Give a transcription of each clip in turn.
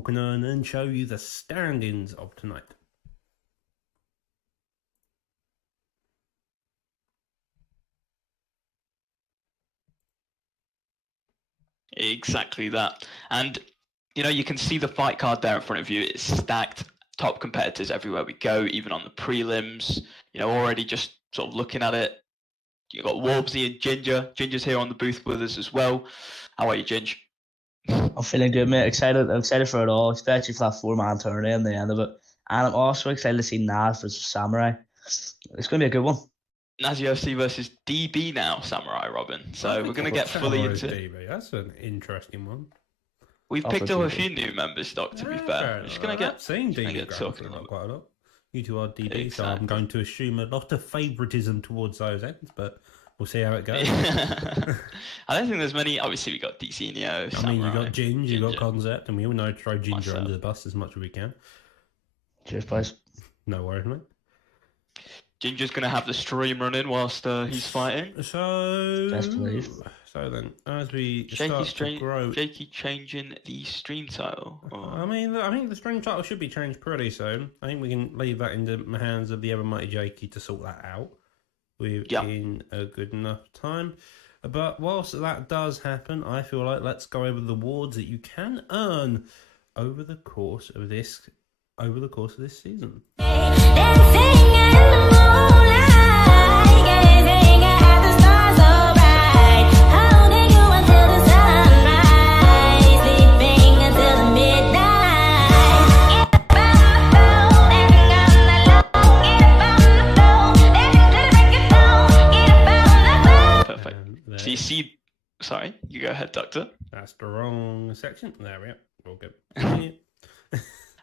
can earn and show you the standings of tonight. Exactly that. And, you can see the fight card there in front of you. It's stacked, top competitors everywhere we go, even on the prelims. Already just sort of looking at it. You've got Warbsy and Ginger. Ginger's here on the booth with us as well. How are you, Ginger? I'm feeling good, mate. Excited. I'm excited for it all, especially for that 4-man tournament and the end of it. And I'm also excited to see Naz versus Samurai. It's going to be a good one. Naz UFC versus DB now, Samurai Robin. So we're going to get fully into DB. That's an interesting one. We've picked up a few new members, Doc, to be fair. I'm just going to get talking about quite a lot. You two are DB, exactly. So I'm going to assume a lot of favouritism towards those ends, but we'll see how it goes. I don't think there's many. Obviously, we got DC Neo. You got Ginger, you got Concept, and we all know to throw Ginger under the bus as much as we can. Cheers, boys. No worries, mate. Ginger's going to have the stream running whilst he's fighting. So then, as we start to grow... Jakey changing the stream title? Or... I think the stream title should be changed pretty soon. I think we can leave that in the hands of the ever mighty Jakey to sort that out within a good enough time. But whilst that does happen, I feel like let's go over the awards that you can earn over the course of this season. So you see, sorry, you go ahead, Doctor. That's the wrong section. There we are. All good.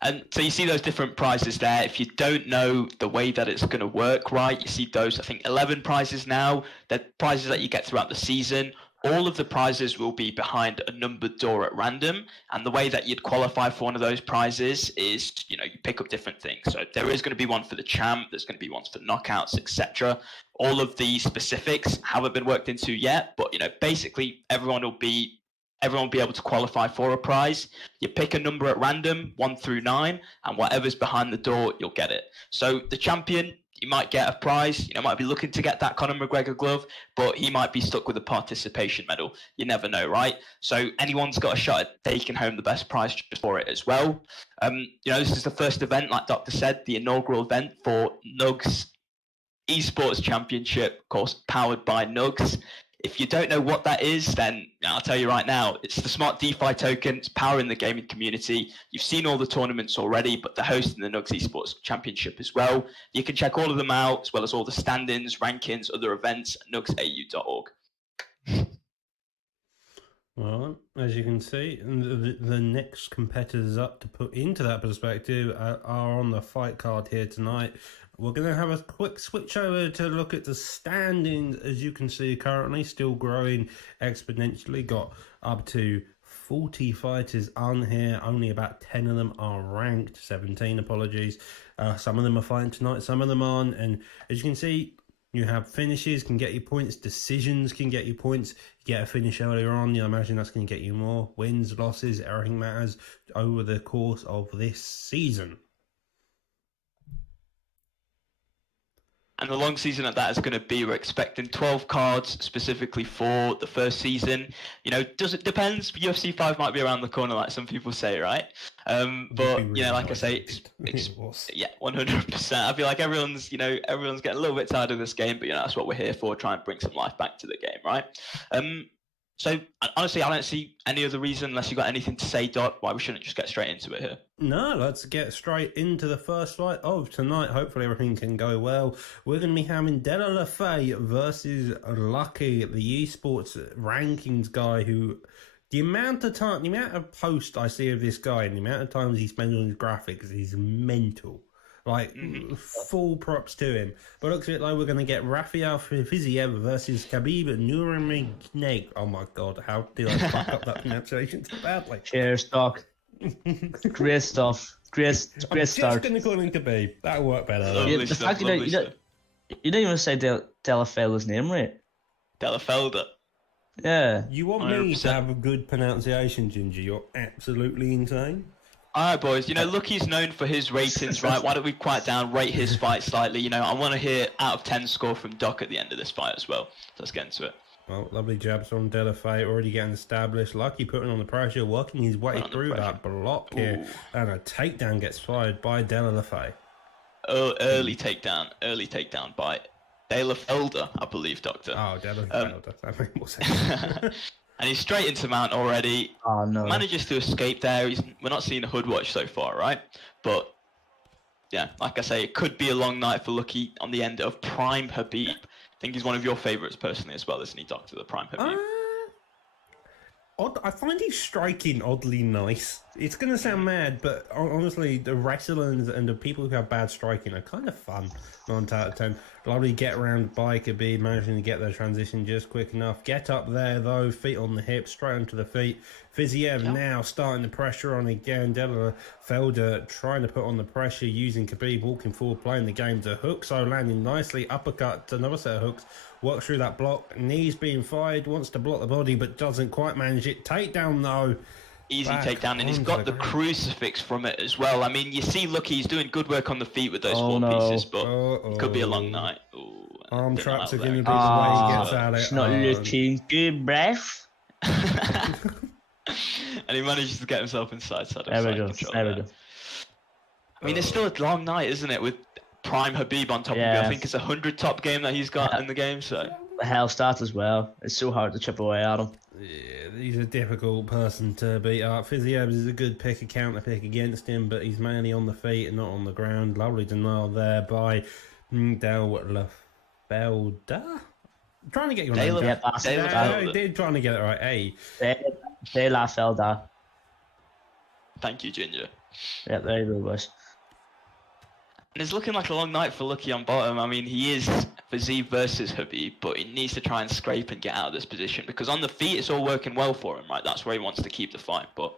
And so you see those different prizes there. If you don't know the way that it's going to work, right, you see those, I think, 11 prizes now. They're prizes that you get throughout the season. All of the prizes will be behind a numbered door at random. And the way that you'd qualify for one of those prizes is, you pick up different things. So there is going to be one for the champ. There's going to be ones for knockouts, etc. All of the specifics haven't been worked into yet. But, basically everyone will be able to qualify for a prize. You pick a number at random, 1 through 9, and whatever's behind the door, you'll get it. So the champion, you might get a prize. Might be looking to get that Conor McGregor glove, but he might be stuck with a participation medal. You never know, right? So anyone's got a shot at taking home the best prize just for it as well. This is the first event, like Doctor said, the inaugural event for NUGS ESPORTS Championship, of course, powered by NUGS. If you don't know what that is, then I'll tell you right now, it's the smart DeFi token. It's powering the gaming community. You've seen all the tournaments already, but they're hosting the NUGS Esports Championship as well. You can check all of them out, as well as all the standings, rankings, other events at nugsau.org. Well, as you can see, the next competitors up to put into that perspective are on the fight card here tonight. We're going to have a quick switch over to look at the standings. As you can see, currently still growing exponentially. Got up to 40 fighters on here. Only about 10 of them are ranked. 17, apologies. Some of them are fighting tonight, some of them aren't. And as you can see, you have finishes can get you points, decisions can get you points. You get a finish earlier on, I imagine that's going to get you more. Wins, losses, everything matters over the course of this season. And the long season of that is going to be, we're expecting 12 cards specifically for the first season. Does it depends? UFC 5 might be around the corner, like some people say, right? But, like I say, yeah, 100%. I feel like everyone's getting a little bit tired of this game, but, that's what we're here for, try and bring some life back to the game, right? So, honestly, I don't see any other reason, unless you've got anything to say, Doc, why we shouldn't just get straight into it here. No, let's get straight into the first fight of tonight. Hopefully everything can go well. We're going to be having Della LaFay versus Lucky, the esports rankings guy who... The amount of posts I see of this guy and the amount of times he spends on his graphics is mental. Full props to him. But looks a bit like we're going to get Rafael Fiziev versus Khabib Nurmagomedov. Oh my god, how did I fuck up that pronunciation so badly? Cheers, Doc. Great stuff. Great start. Just going to call him Khabib. That'll work better. The fact you don't even say Della Felder's name right. Della Felder. Yeah. You want 100%. Me to have a good pronunciation, Ginger? You're absolutely insane. All right, boys. You know, Lucky's known for his ratings, right? Why don't we quiet down, rate his fight slightly? You know, I want to hear out of 10 score from Doc at the end of this fight as well. So let's get into it. Well, lovely jabs from Delafay, already getting established. Lucky putting on the pressure, working his way through that block here. And a takedown gets fired by Delafay. Oh, early takedown by Delafelder, I believe, Doctor. Oh, Delafelder. That makes more sense. And he's straight into mount already. Oh, no. Manages to escape there. We're not seeing a hood watch so far, right? But, yeah, like I say, it could be a long night for Lucky on the end of Prime Habib. I think he's one of your favourites personally as well, isn't he, Doctor, the Prime Habib? I find his striking oddly nice. It's going to sound mad, but honestly, the wrestlers and the people who have bad striking are kind of fun. 9 out of 10. Lovely get round by Khabib, managing to get the transition just quick enough. Get up there though, feet on the hips, straight onto the feet. Fiziev now starting the pressure on again. Delafelder trying to put on the pressure, using Khabib walking forward, playing the game to hook, so landing nicely. Uppercut, another set of hooks. Works through that block. Knees being fired, wants to block the body, but doesn't quite manage it. Takedown though. Easy takedown, and he's got the crucifix from it as well. I mean, you see, Lucky, he's doing good work on the feet with those four pieces, but it could be a long night. Ooh, arm traps are going to be the way he gets at it. It's not looking good, breath. And he manages to get himself inside side There we go. I mean, it's still a long night, isn't it, with Prime Habib on top of you. I think it's 100 top game that he's got in the game, so... The hell start as well. It's so hard to chip away at him. Yeah, he's a difficult person to beat up. Fiziev is a good pick, a counter pick against him, but he's mainly on the feet and not on the ground. Lovely denial there by Delafelder. Trying to get your name right. I did trying to get it right. Hey. Delafelder. Thank you, Ginger. Yeah, there you go, boys. And it's looking like a long night for Lucky on bottom. I mean, he is Fiziev versus Habib, but he needs to try and scrape and get out of this position, because on the feet it's all working well for him, right? That's where he wants to keep the fight. But,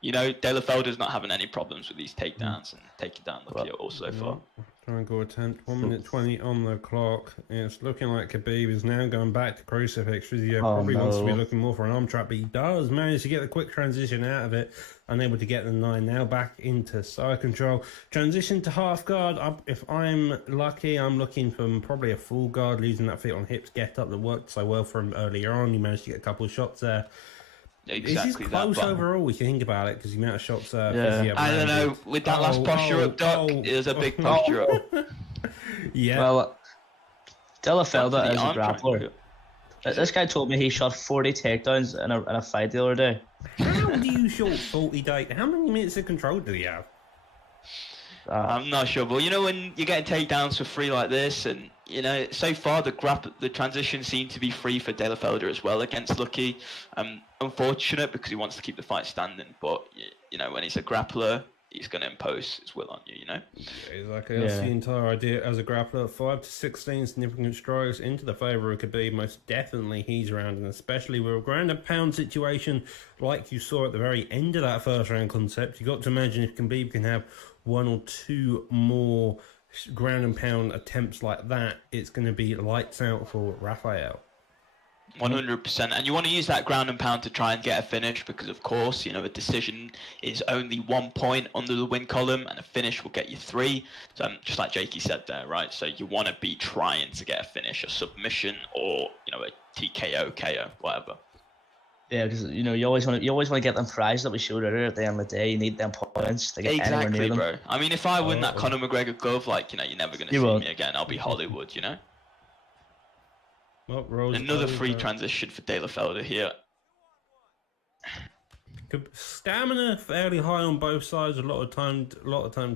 you know, Delafelder's not having any problems with these takedowns and taking down Lucky so far. Triangle attempt, 1 minute 20 on the clock. It's looking like Khabib is now going back to crucifix. Fiziev probably wants to be looking more for an arm trap, but he does manage to get the quick transition out of it. Unable to get the 9, now back into side control. Transition to half guard. If I'm lucky, I'm looking for probably a full guard, losing that feet on hips get up that worked so well for him earlier on. He managed to get a couple of shots there. Exactly. This is close overall, if you think about it, because the amount of shots I don't know, with that last posture up, Doc, it was a big posture up. Yeah. Well, Delafelder is a grappler. This guy told me he shot 40 takedowns in a fight the other day. How do you shoot 40 takedowns? How many minutes of control do you have? I'm not sure, but you know, when you're getting takedowns for free like this, and you know, so far the transition seemed to be free for Delafelder as well against Lucky. Unfortunate, because he wants to keep the fight standing, but you know, when he's a grappler, he's going to impose his will on you, you know? Yeah, exactly. That's the entire idea as a grappler. 5 to 16 significant strikes into the favour of Khabib. Most definitely he's around, and especially with a ground and pound situation like you saw at the very end of that first round concept. You got to imagine if Khabib can have 1 or 2 more ground and pound attempts like that, it's going to be lights out for Rafael. 100%, and you want to use that ground and pound to try and get a finish, because of course, you know, a decision is only 1 point under the win column, and a finish will get you 3. So just like Jakey said there, right? So you want to be trying to get a finish, a submission, or you know, a TKO, KO, whatever. Yeah, because you know, you always want to get them prizes that we showed earlier at the end of the day. You need them points to get anywhere near them. Bro. I mean, if I win that Conor McGregor glove, like, you know, you're never gonna see me again. I'll be Hollywood, you know. Well, another free transition for Delafelder here. Stamina fairly high on both sides. A lot of time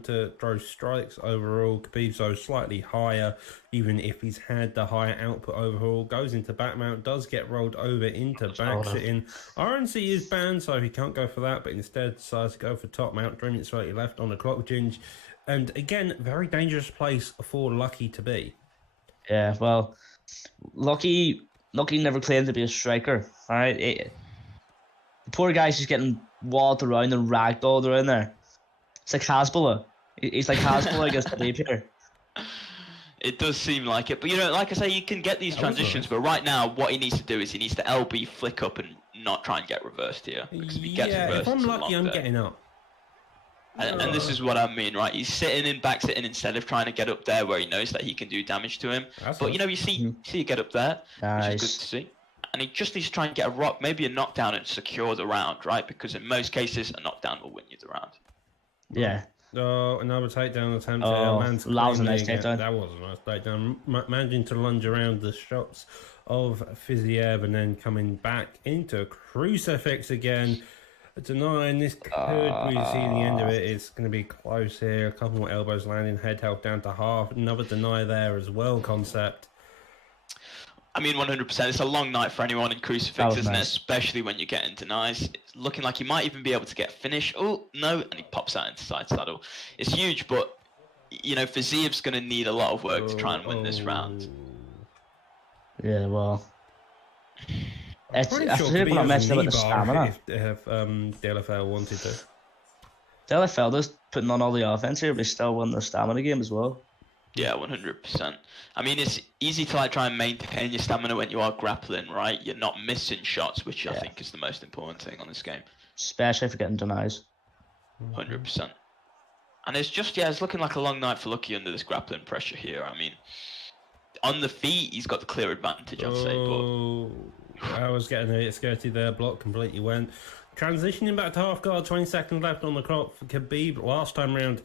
to throw strikes overall. Khabib's so slightly higher, even if he's had the higher output overall. Goes into back mount, does get rolled over into back sitting. RNC is banned, so he can't go for that, but instead decides to go for top mount. 3 minutes 30 left on the clock, Ginge. And again, very dangerous place for Lucky to be. Yeah, well, Lucky never claimed to be a striker. All right, the poor guy's just getting walled around and ragdolled around there. It's like Hasbulla. He's like Hasbulla against the deep here. It does seem like it, but you know, like I say, you can get these transitions. But right now, what he needs to do is he needs to LB flick up and not try and get reversed here. Because if he gets reversed, if I'm lucky, I'm getting up. And this is what I mean, right? He's back sitting instead of trying to get up there where he knows that he can do damage to him. But you see you get up there, which is good to see. And he just needs to try and get a rock, maybe a knockdown, and secure the round, right? Because in most cases, a knockdown will win you the round. Yeah. Oh, another takedown attempt. Oh, that was a nice takedown. That was a nice takedown. Managing to lunge around the shots of Fiziev and then coming back into crucifix again. Denying this could really see the end of it. It's going to be close here. A couple more elbows landing, head held down to half. Another deny there as well, Concept. I mean, 100%. It's a long night for anyone in crucifix, isn't it? Especially when you're getting denies. It's looking like he might even be able to get a finish. Oh, no. And he pops out into side saddle. It's huge, but, Fiziev's going to need a lot of work to try and win this round. Yeah, well. I Pretty feel like we're not messing up with the stamina. If DLFL wanted to. DLFL is putting on all the offense here, but he's still winning the stamina game as well. Yeah, 100%. I mean, it's easy to try and maintain your stamina when you are grappling, right? You're not missing shots, which I think is the most important thing on this game. Especially for getting denies. 100%. And it's looking like a long night for Lucky under this grappling pressure here. I mean, on the feet, he's got the clear advantage, I'd say. But I was getting a bit skirty there. Block completely went. Transitioning back to half guard, 20 seconds left on the clock for Khabib. Last time round,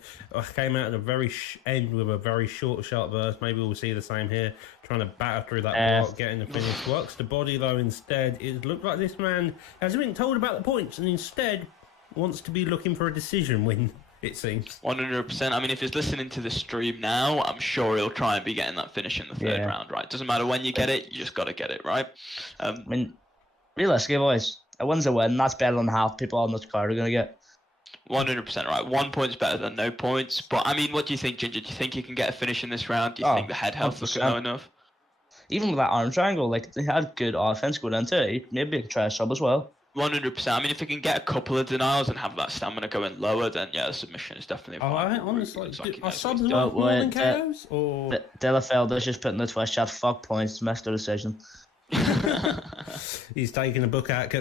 came out at the very end with a very short, sharp burst. Maybe we'll see the same here. Trying to batter through that block, getting the finish. Works the body, though, instead. It looked like this man hasn't been told about the points and instead wants to be looking for a decision win, it seems. 100%. I mean, if he's listening to the stream now, I'm sure he'll try and be getting that finish in the third round, right? Doesn't matter when you get it, you just got to get it, right? I mean, realistically, boys, a win's a win. That's better than half people on this card are going to get. 100% right. 1 point's better than no points. But, I mean, what do you think, Ginger? Do you think he can get a finish in this round? Do you think the head health looking low enough? Even with that arm triangle, they had good offense going into it. Maybe he could try a sub as well. 100%. I mean, if he can get a couple of denials and have that stamina going lower, then the submission is definitely fine. Honestly, are subs more than KOs? Or DLFL is just putting the Twitch chat, fuck points, missed the decision. He's taking a book out.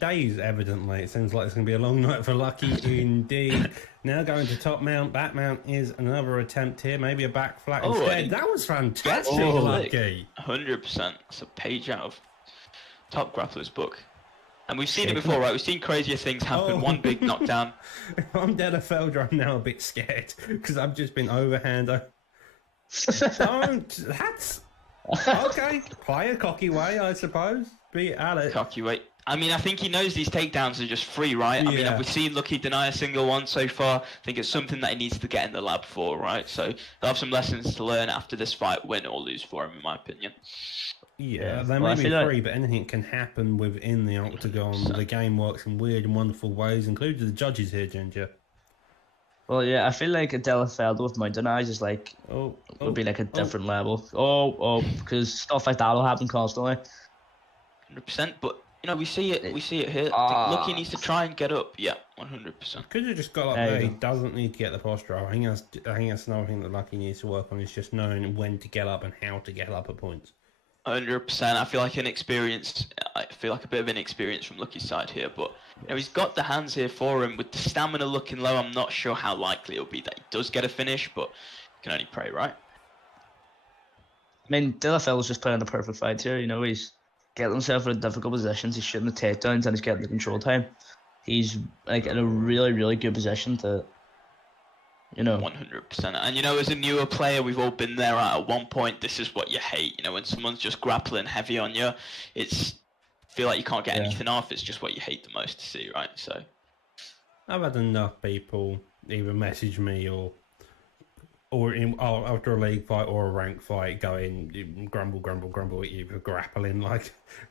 Days, evidently. It seems like it's going to be a long night for Lucky indeed. Now going to top mount. Back mount is another attempt here. Maybe a back flat instead. That was fantastic, Lucky. 100%. It's a page out of Top Grappler's book. And we've seen it before, right? We've seen crazier things happen. One big knockdown. If I'm DLFL, I'm now a bit scared because I've just been overhand. That's... Okay, play a cocky way, I suppose. Be at it. Cocky way. I mean, I think he knows these takedowns are just free, right? I mean, have we seen Lucky deny a single one so far? I think it's something that he needs to get in the lab for, right? So he'll have some lessons to learn after this fight, win or lose for him, in my opinion. Yeah, they may be free, but anything can happen within the octagon. The game works in weird and wonderful ways, including the judges here, Ginger. Well, yeah, I feel like a DLFL with mountain eyes is would be like a different level. Because stuff like that will happen constantly. 100%, but we see it here. Lucky needs to try and get up. Yeah, 100%. Could have just got up there. He doesn't need to get the posture. I think that's another thing that Lucky needs to work on is just knowing when to get up and how to get up at points. 100%. I feel like a bit of inexperience from Lucky's side here, but he's got the hands here for him. With the stamina looking low, I'm not sure how likely it'll be that he does get a finish, but you can only pray, right? I mean, DLFL's just playing the perfect fight here. He's getting himself in difficult positions. He's shooting the takedowns and he's getting the control time. He's in a really, really good position to. 100%. And as a newer player, we've all been there at one point. This is what you hate. When someone's just grappling heavy on you, feel like you can't get anything off. It's just what you hate the most to see, right? So I've had enough people either message me or after a league fight or a rank fight going grumble at you for grappling,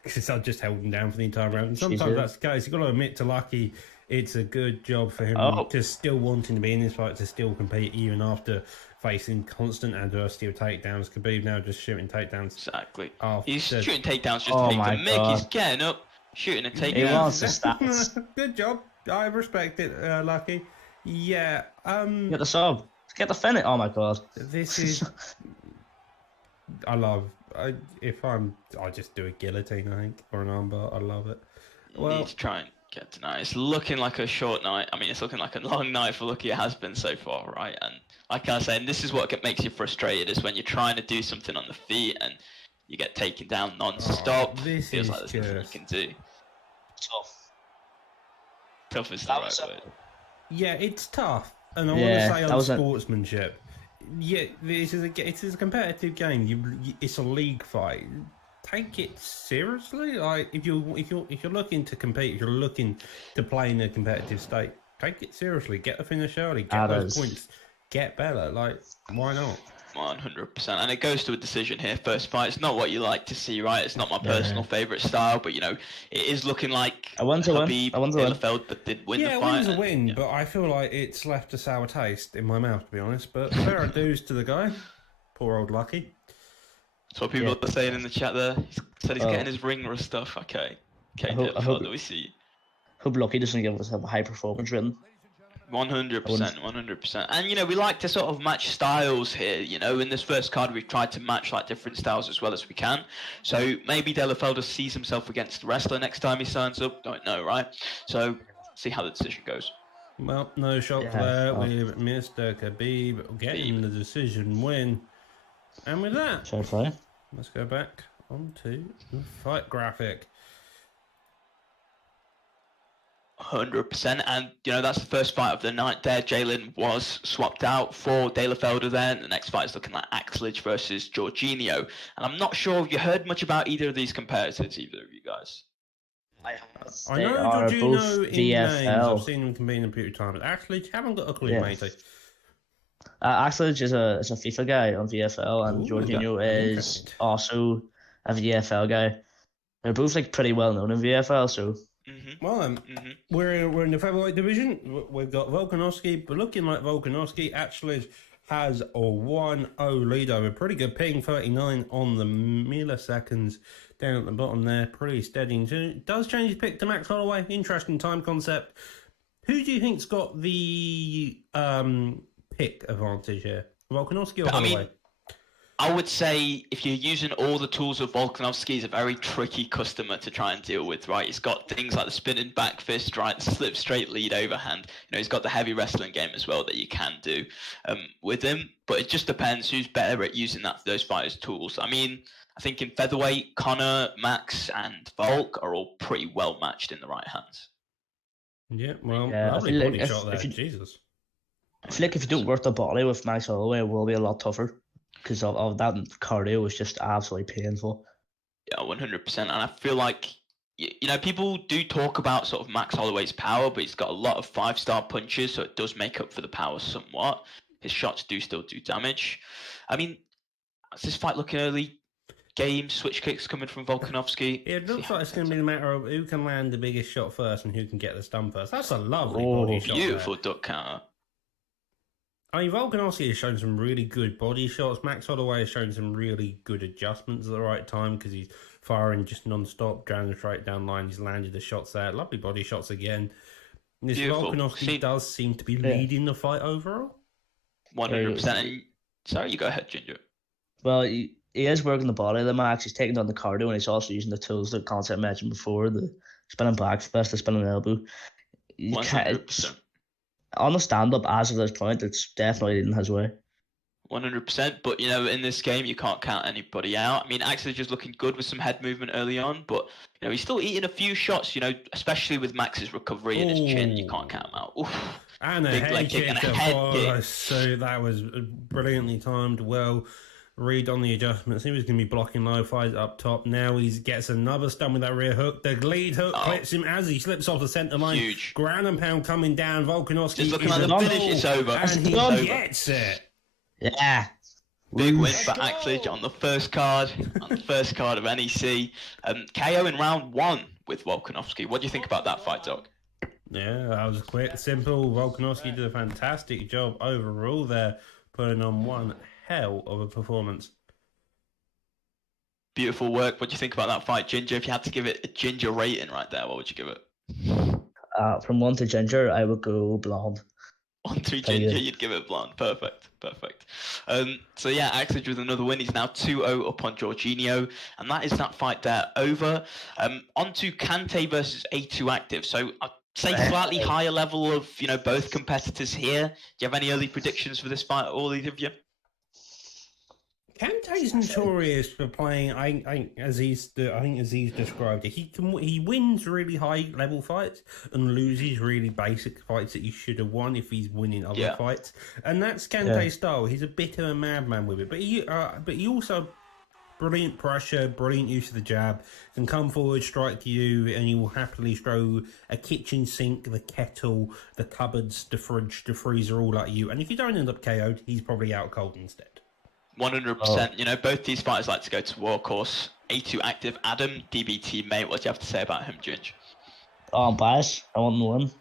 because I just held him down for the entire round. And sometimes that's the case. You've got to admit to Lucky, it's a good job for him to still wanting to be in this fight, to still compete even after facing constant adversity of takedowns. Khabib now just shooting takedowns. Exactly. He's shooting takedowns just to take the mick. He's getting up, shooting a takedown. He wants the stats. Good job. I respect it, Lucky. Yeah. Get the sub. Get the finish. Oh my god. This is. I just do a guillotine, I think, or an armbar. I love it. Well, need to try and Get tonight. It's looking like a short night. I mean, it's looking like a long night for Lucky. It has been so far, right? And like I was saying, this is what makes you frustrated, is when you're trying to do something on the feet and you get taken down non-stop. This Feels is like there's nothing you just... can do. Tough. Tough is the That right was word. Yeah, it's tough. And I Yeah, want to say that on was a- sportsmanship, yeah, this is a competitive game. It's a league fight. Take it seriously. Like if you're looking to compete, if you're looking to play in a competitive state, take it seriously. Get the finish early. Get That those is- points. Get better. Like why not? 100%, and it goes to a decision here. First fight, it's not what you like to see, right? It's not my personal favorite style, but you know, it is looking like I want to win. Habib I want to win. Bielefeld that did win Yeah, the a fight. win's a and, win, yeah. but I feel like it's left a sour taste in my mouth, to be honest. But fair dues to the guy. Poor old Lucky. That's what people are saying in the chat there. He said he's Oh. getting his ring rust stuff. Okay, I hope- I hope- do we see? Hope Lucky doesn't give us a high performance rating. 100%, 100%. And you know, we like to sort of match styles here. You know, in this first card, we've tried to match like different styles as well as we can. So maybe Bielefeld sees himself against the wrestler next time he signs up. Don't know, right? So see how the decision goes. Well, no shock Yeah, there well. with Mr. Khabib getting the decision win. And with that, Fair play. let's go back onto the fight graphic. 100%, and you know that's the first fight of the night there. Jalen was swapped out for Bielefelder there, and the next fight is looking like accolades versus Jorginho. And I'm not sure if you heard much about either of these competitors, either of you guys. I They know are Jorginho both in names. VFL. I've seen him compete in a few times. Actually, haven't got a clue, Yeah. matey. Accolades is a FIFA guy on VFL, and Ooh, Jorginho is interesting. also a VFL guy. They're both like pretty well known in VFL, so Well, we're in the featherweight division. We've got Volkanovski, but looking like Volkanovski actually has a 1-0 lead over. Pretty good ping, 39 on the milliseconds down at the bottom there. Pretty steady. Does change his pick to Max Holloway. Interesting time concept. Who do you think's got the pick advantage here? Volkanovski or I mean, Holloway? I would say if you're using all the tools of Volkanovski, he's a very tricky customer to try and deal with, right? He's got things like the spinning back fist, right? The slip straight lead overhand. You know, he's got the heavy wrestling game as well that you can do with him. But it just depends who's better at using those fighters' tools. I mean, I think in featherweight, Connor, Max, and Volk are all pretty well matched in the right hands. Yeah, well, Yeah, I lovely feel like body if- shot there. if you- Jesus. I feel like if you don't work the body with Max Holloway, it will be a lot tougher because of that cardio was just absolutely painful. Yeah, 100%. And I feel like, you know, people do talk about sort of Max Holloway's power, but he's got a lot of 5-star punches, so it does make up for the power somewhat. His shots do still do damage. I mean, is this fight looking early? Game switch kicks coming from Volkanovski. It looks like it's going to be a matter of who can land the biggest shot first and who can get the stun first. That's a lovely body shot. Beautiful duck counter. I mean, Volkanovski has shown some really good body shots. Max Holloway has shown some really good adjustments at the right time because he's firing just non-stop, driving straight down line. He's landed the shots there. Lovely body shots again. This Beautiful. Volkanovski does seem to be leading the fight overall. 100%. And, sorry, you go ahead, Ginger. Well, he is working the body of the Max. He's taking down the cardio, and he's also using the tools that Concept mentioned before: the spinning back fist, the spinning elbow. You can't, 100%. on the stand-up, as of this point, it's definitely in his way. 100%, but you know, in this game, you can't count anybody out. I mean, Axel is just looking good with some head movement early on, but you know, he's still eating a few shots. You know, especially with Max's recovery and his chin, you can't count him out. Oof. And a Big head leg kick kick and a to head follow. kick. So that was brilliantly timed. Well, read on the adjustments. He was going to be blocking low fights up top. Now he gets another stun with that rear hook. The lead hook clips him as he slips off the centre line. Huge. Ground and pound coming down. Volkanovski Just looking is like the a finish. bull, It's over. and he It's over. gets it. Yeah. Big win for Axel on the first card, of NEC. KO in round 1 with Volkanovski. What do you think about that fight, Doc? Yeah, that was quick, simple. Volkanovski did a fantastic job overall there, putting on one hell of a performance. Beautiful work. What do you think about that fight, Ginger? If you had to give it a Ginger rating right there, what would you give it? From 1 to Ginger, I would go blonde. 1-2 Very Ginger, good. you'd give it blonde. Perfect. So yeah, Axage with another win. He's now 2-0 up on Jorginho, and that is that fight there over. On to Kante versus A2 Active. So I'd say slightly higher level of both competitors here. Do you have any early predictions for this fight, all of you? Kante's notorious for playing. I think Aziz described it. He wins really high level fights and loses really basic fights that he should have won if he's winning other fights. And that's Kante's style. He's a bit of a madman with it, but he also brilliant pressure, brilliant use of the jab. Can come forward, strike you, and he will happily throw a kitchen sink, the kettle, the cupboards, the fridge, the freezer all at you. And if you don't end up KO'd, he's probably out cold instead. 100%. Both these fighters like to go to war, of course. A2 Active, Adam, DB teammate. What do you have to say about him, Ginge? Oh, I'm biased. I want to win.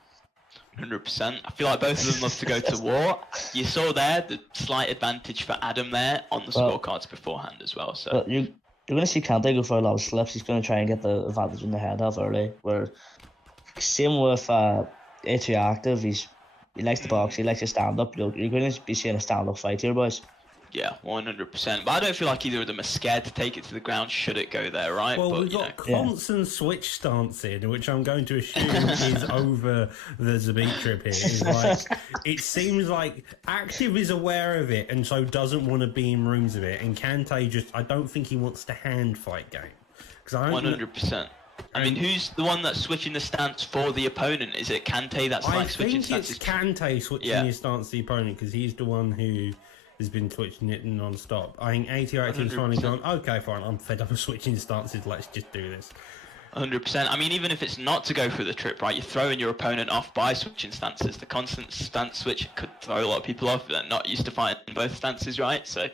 100%. I feel like both of them love to go to war. You saw there the slight advantage for Adam there on the scorecards beforehand as well. So you're going to see Kante go for a lot of slips. He's going to try and get the advantage in the head off early. Where same with A2 Active, he likes the box. He likes to stand up. You're going to be seeing a stand up fight here, boys. Yeah, 100%. But I don't feel like either of them are scared to take it to the ground should it go there, right? Well, but, we've got constant switch stance in, which I'm going to assume is over the Zabit trip here. It's like, it seems like Active is aware of it and so doesn't want to be in rooms of it. And Kante I don't think he wants to hand fight game. 100%. I mean, who's the one that's switching the stance for the opponent? Is it Kante that's like switching stances? I think it's Kante switching his stance to the opponent because he's the one who has been switching it non-stop. I think A2 Active's finally gone, okay, fine, I'm fed up of switching stances, let's just do this. 100%. I mean, even if it's not to go through the trip, right, you're throwing your opponent off by switching stances. The constant stance switch could throw a lot of people off. They're not used to fighting both stances, right? So,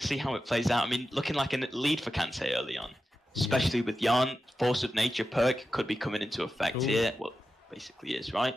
see how it plays out. I mean, looking like a lead for Kante early on, especially with Jan. Force of Nature perk could be coming into effect here. Well, basically is, right?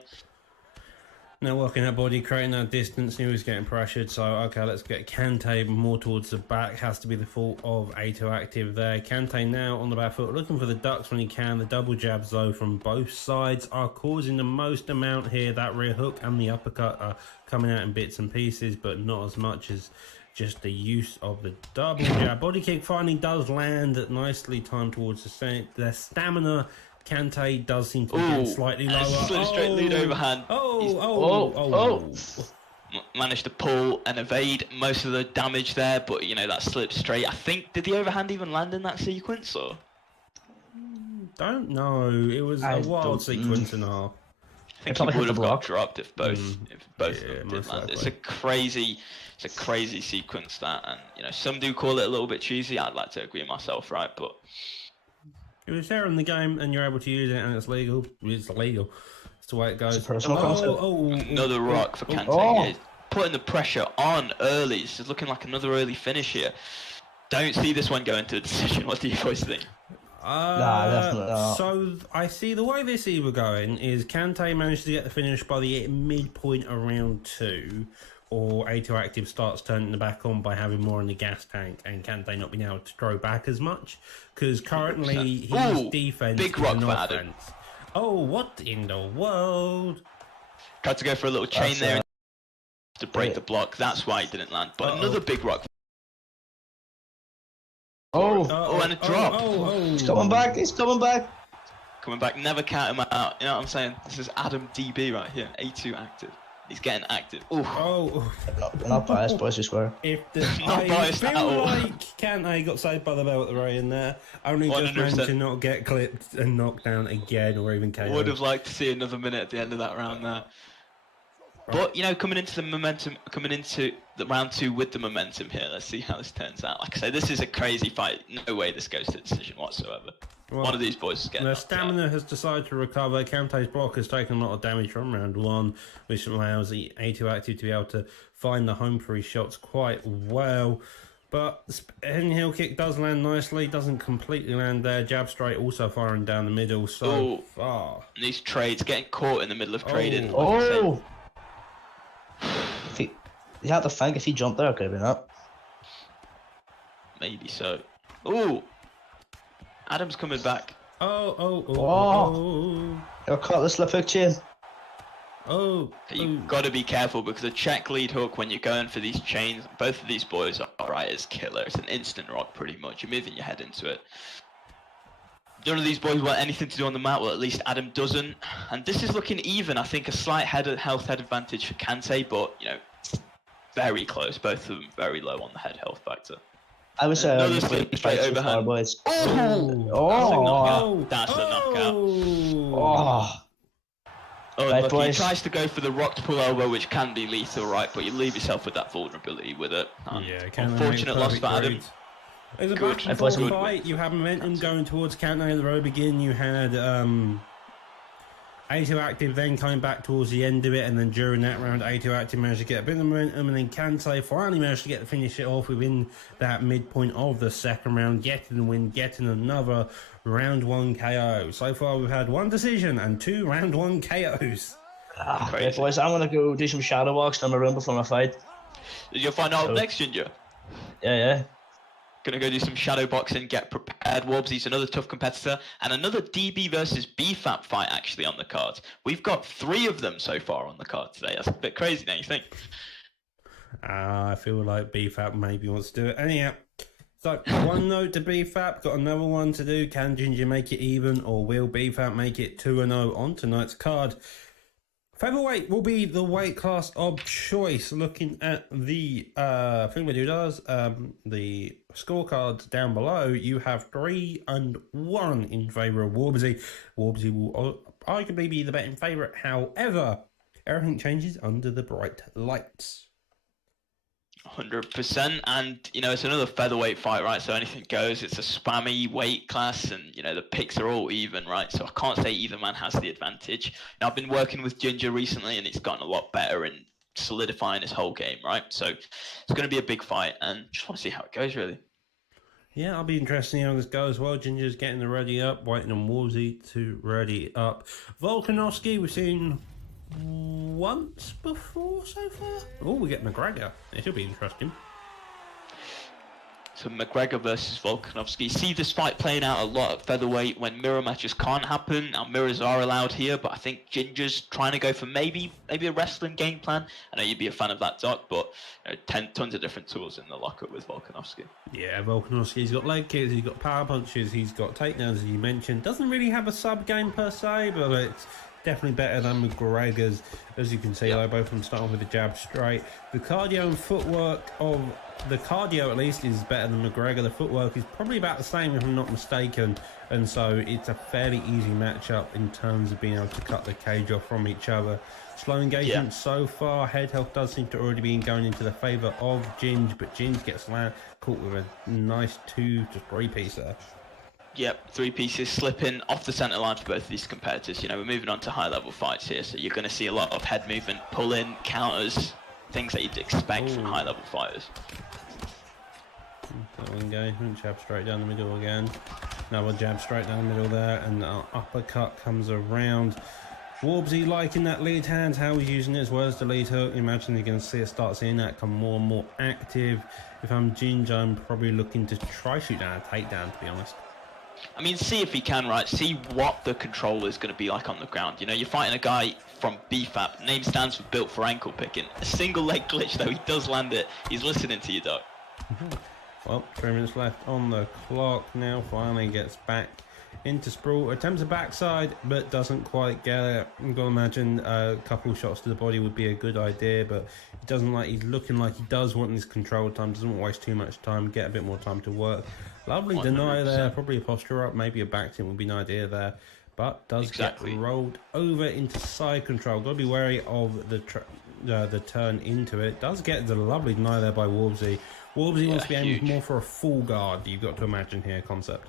Now working that body, creating that distance, he was getting pressured, so okay, let's get Kante more towards the back. Has to be the fault of A2 Active there. Kante now on the back foot, looking for the ducks when he can. The double jabs, though, from both sides are causing the most amount here. That rear hook and the uppercut are coming out in bits and pieces, but not as much as just the use of the double jab. Body kick finally does land nicely timed towards the center. Their stamina, Kante does seem to be getting slightly lower. Straight lead overhand. Managed to pull and evade most of the damage there, but that slip straight. I think, did the overhand even land in that sequence, or? Don't know. It was a wild sequence and a half. I think he would have got dropped if both of them did land. It's a crazy sequence that, and some do call it a little bit cheesy. I'd like to agree myself, right? But if it's there in the game and you're able to use it and it's legal, it's legal. That's the way it goes. Another rock for Kante. Putting the pressure on early. It's just looking like another early finish here. Don't see this one going to a decision. What do you boys think? Nah, definitely not. So I see the way this either going is Kante managed to get the finish by the midpoint of round 2, or A2 Active starts turning the back on by having more in the gas tank and Kante not being able to throw back as much because currently his defense big rock is an for offense. Adam. Oh, what in the world? Tried to go for a little chain there to break the block. That's why he didn't land. But another big rock. And a drop. He's coming back. He's coming back. Coming back. Never count him out. You know what I'm saying? This is Adam DB right here. A2 Active. He's getting active. Not biased, boys, I swear. I feel like Kante got saved by the bell at the right in there. Only just managed to not get clipped and knocked down again or even KO. Would have liked to see another minute at the end of that round there. But, coming into the round 2 with the momentum here, let's see how this turns out. Like I say, this is a crazy fight. No way this goes to decision whatsoever. Well, one of these boys is getting their stamina has decided to recover. Kante's block has taken a lot of damage from round 1, which allows the A2 Active to be able to find the home for his shots quite well. But head heel kick does land nicely, doesn't completely land there. Jab straight also firing down the middle so far. And these trades, getting caught in the middle of trading. You have to think if he jumped there, it could have been up. Maybe so. Adam's coming back. You're caught the slip hook chain. Oh, You've got to be careful because a check lead hook when you're going for these chains, both of these boys are right as killer. It's an instant rock pretty much. You're moving your head into it. None of these boys want anything to do on the mat, well at least Adam doesn't. And this is looking even. I think a slight health advantage for Kante, but you know, very close. Both of them very low on the head health factor. I was Another straight overhand. Boys. Oh, That's a knockout. Oh. Oh, Right, look, he boys. tries to go for the rock to pull elbow, which can be lethal, right? But you leave yourself with that vulnerability with it. Yeah, Unfortunate loss for Adam. It was a Good. back and forth fight. You had momentum going towards Kante at the very beginning. You had A2 Active then coming back towards the end of it, and then during that round, A2 Active managed to get a bit of momentum, and then Kante finally managed to finish it off within that midpoint of the second round, getting the win, getting another round 1 KO. So far, we've had 1 decision and 2 round 1 KOs. Right, boys, I'm gonna go do some shadow walks in my room before my fight. You'll find out next, Ginger. Yeah. Gonna go do some shadow boxing, get prepared. Worbsy's another tough competitor, and another DB versus BFAP fight actually on the card. We've got 3 of them so far on the card today. That's a bit crazy, don't you think? I feel like BFAP maybe wants to do it. Anyhow, so 1 note to BFAP, got another one to do. Can Ginger make it even, or will BFAP make it 2-0 on tonight's card? Featherweight will be the weight class of choice. Looking at the thing we do does, the scorecards down below, you have 3-1 in favour of Worbsy. Worbsy will arguably be the betting favourite. However, everything changes under the bright lights. 100%, and you know it's another featherweight fight, right? So anything goes. It's a spammy weight class, and you know the picks are all even, right? So I can't say either man has the advantage. Now I've been working with Ginger recently, and he's gotten a lot better in solidifying his whole game, right? So it's going to be a big fight, and just want to see how it goes, really. Yeah, I'll be interested to see how this goes as well. Ginger's getting the ready up, waiting on Worbsy to ready up. Volkanovski, we've seen once before so far. Oh, we get McGregor. It should be interesting. So McGregor versus Volkanovski. See this fight playing out a lot at featherweight when mirror matches can't happen. Now mirrors are allowed here, but I think Ginger's trying to go for maybe a wrestling game plan. I know you'd be a fan of that, Doc, but you know, tons of different tools in the locker with Volkanovski. Yeah, Volkanovski's got leg kicks, he's got power punches, he's got takedowns, as you mentioned. Doesn't really have a sub game per se, but it's definitely better than McGregor's. As you can see, though, both of them starting with the jab straight. The cardio and footwork of the cardio, at least, is better than McGregor. The footwork is probably about the same, if I'm not mistaken. And so it's a fairly easy matchup in terms of being able to cut the cage off from each other. Slow engagement so far. Head health does seem to already be going into the favour of Ginge, but Ginge gets caught with a nice 2 to 3 piece there. Yep, 3 pieces slipping off the centre line for both of these competitors. You know, we're moving on to high-level fights here, so you're going to see a lot of head movement, pull-in, counters, things that you'd expect from high-level fighters. Little engagement, jab straight down the middle again. Another jab straight down the middle there, and the uppercut comes around. Worbsy liking that lead hand, how he's using it as well as the lead hook. Imagine you're going to start seeing that come more and more active. If I'm Ginger, I'm probably looking to try shoot down a takedown, to be honest. I mean, see if he can, right? See what the control is going to be like on the ground. You know, you're fighting a guy from BFAP. Name stands for built for ankle picking. A single leg glitch, though. He does land it. He's listening to you, Doc. Well, 3 minutes left on the clock now. Finally gets back into sprawl. Attempts a backside, but doesn't quite get it. You've got to imagine a couple shots to the body would be a good idea, but he doesn't like. He's looking like he does want his control time. Doesn't want to waste too much time. Get a bit more time to work. Lovely 100%. Deny there. Probably a posture up. Maybe a back tip would be an idea there, but does get rolled over into side control. Got to be wary of the turn into it. Does get the lovely deny there by Worbsy. Worbsy wants to be aiming more for a full guard. You've got to imagine here concept.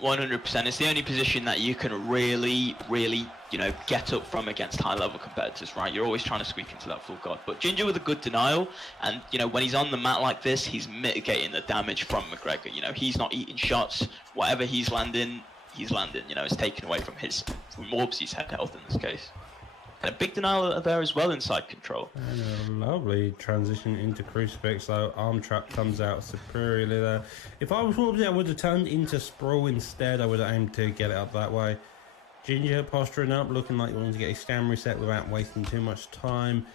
100%. It's the only position that you can really, you know, get up from against high-level competitors, right? You're always trying to squeak into that full guard. But Ginger with a good denial, and, you know, when he's on the mat like this, he's mitigating the damage from McGregor. You know, he's not eating shots. Whatever he's landing, you know, it's taken away from Worbsy's head health in this case. And a big denial there as well inside control. And a lovely transition into crucifix, though. Arm trap comes out superiorly there. If I was Worbsy, I would have turned into sprawl instead. I would have aimed to get it up that way. Ginger posturing up, looking like he wants to get his stamina reset without wasting too much time.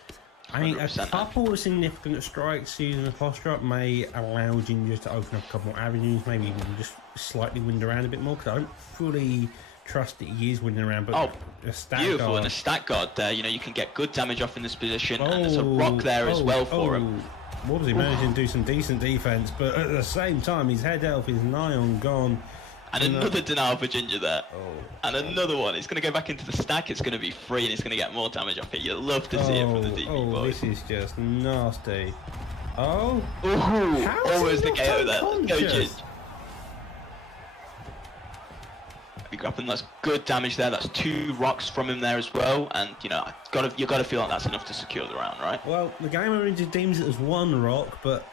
I think a 100%. couple of significant strikes using the posture up may allow Ginger to open up a couple more avenues, maybe even just slightly wind around a bit more, because I don't fully trust that he is winding around, but a stack beautiful, guard. and a stack guard there, you know, you can get good damage off in this position, and there's a rock there as well for him. Wobbsy managing to do some decent defense, but at the same time, his head health is nigh on gone. And another denial for Ginger there. And another one. It's going to go back into the stack. It's going to be free, and it's going to get more damage off it. You'll love to see it from the DB boys. This is just nasty. Oh. Ooh, almost the KO there. Let's go, Ginge. Be grappling. That's good damage there. That's 2 rocks from him there as well. And, you know, you got to feel like that's enough to secure the round, right? Well, the game manager deems it as 1 rock, but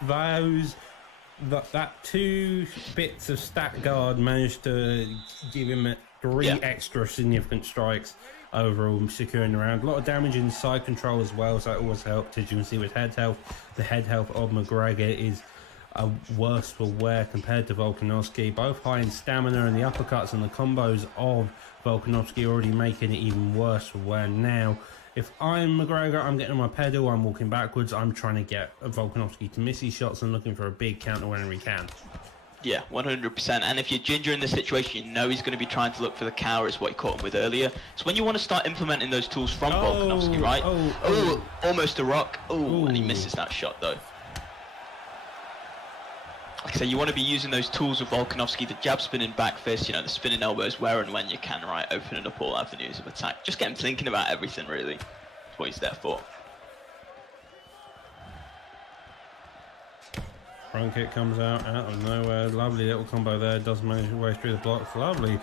that 2 bits of stack guard managed to give him 3 extra significant strikes overall, securing the round. A lot of damage in side control as well, so that always helped. As you can see with head health, the head health of McGregor is worse for wear compared to Volkanovski. Both high in stamina, and the uppercuts and the combos of Volkanovski already making it even worse for wear now. If I'm McGregor, I'm getting on my pedal, I'm walking backwards, I'm trying to get Volkanovski to miss his shots and looking for a big counter whenever he can. Yeah, 100%. And if you're Ginger in this situation, you know he's going to be trying to look for the counter, is what he caught him with earlier. It's when you want to start implementing those tools from Volkanovski, right? Almost a rock. And he misses that shot, though. Like I say, you want to be using those tools with Volkanovski, the jab spinning back fist, you know, the spinning elbows where and when you can, right? Opening up all avenues of attack. Just get him thinking about everything, really. That's what he's there for. Front kick comes out of nowhere. Lovely little combo there. Does manage to way through the blocks. Lovely.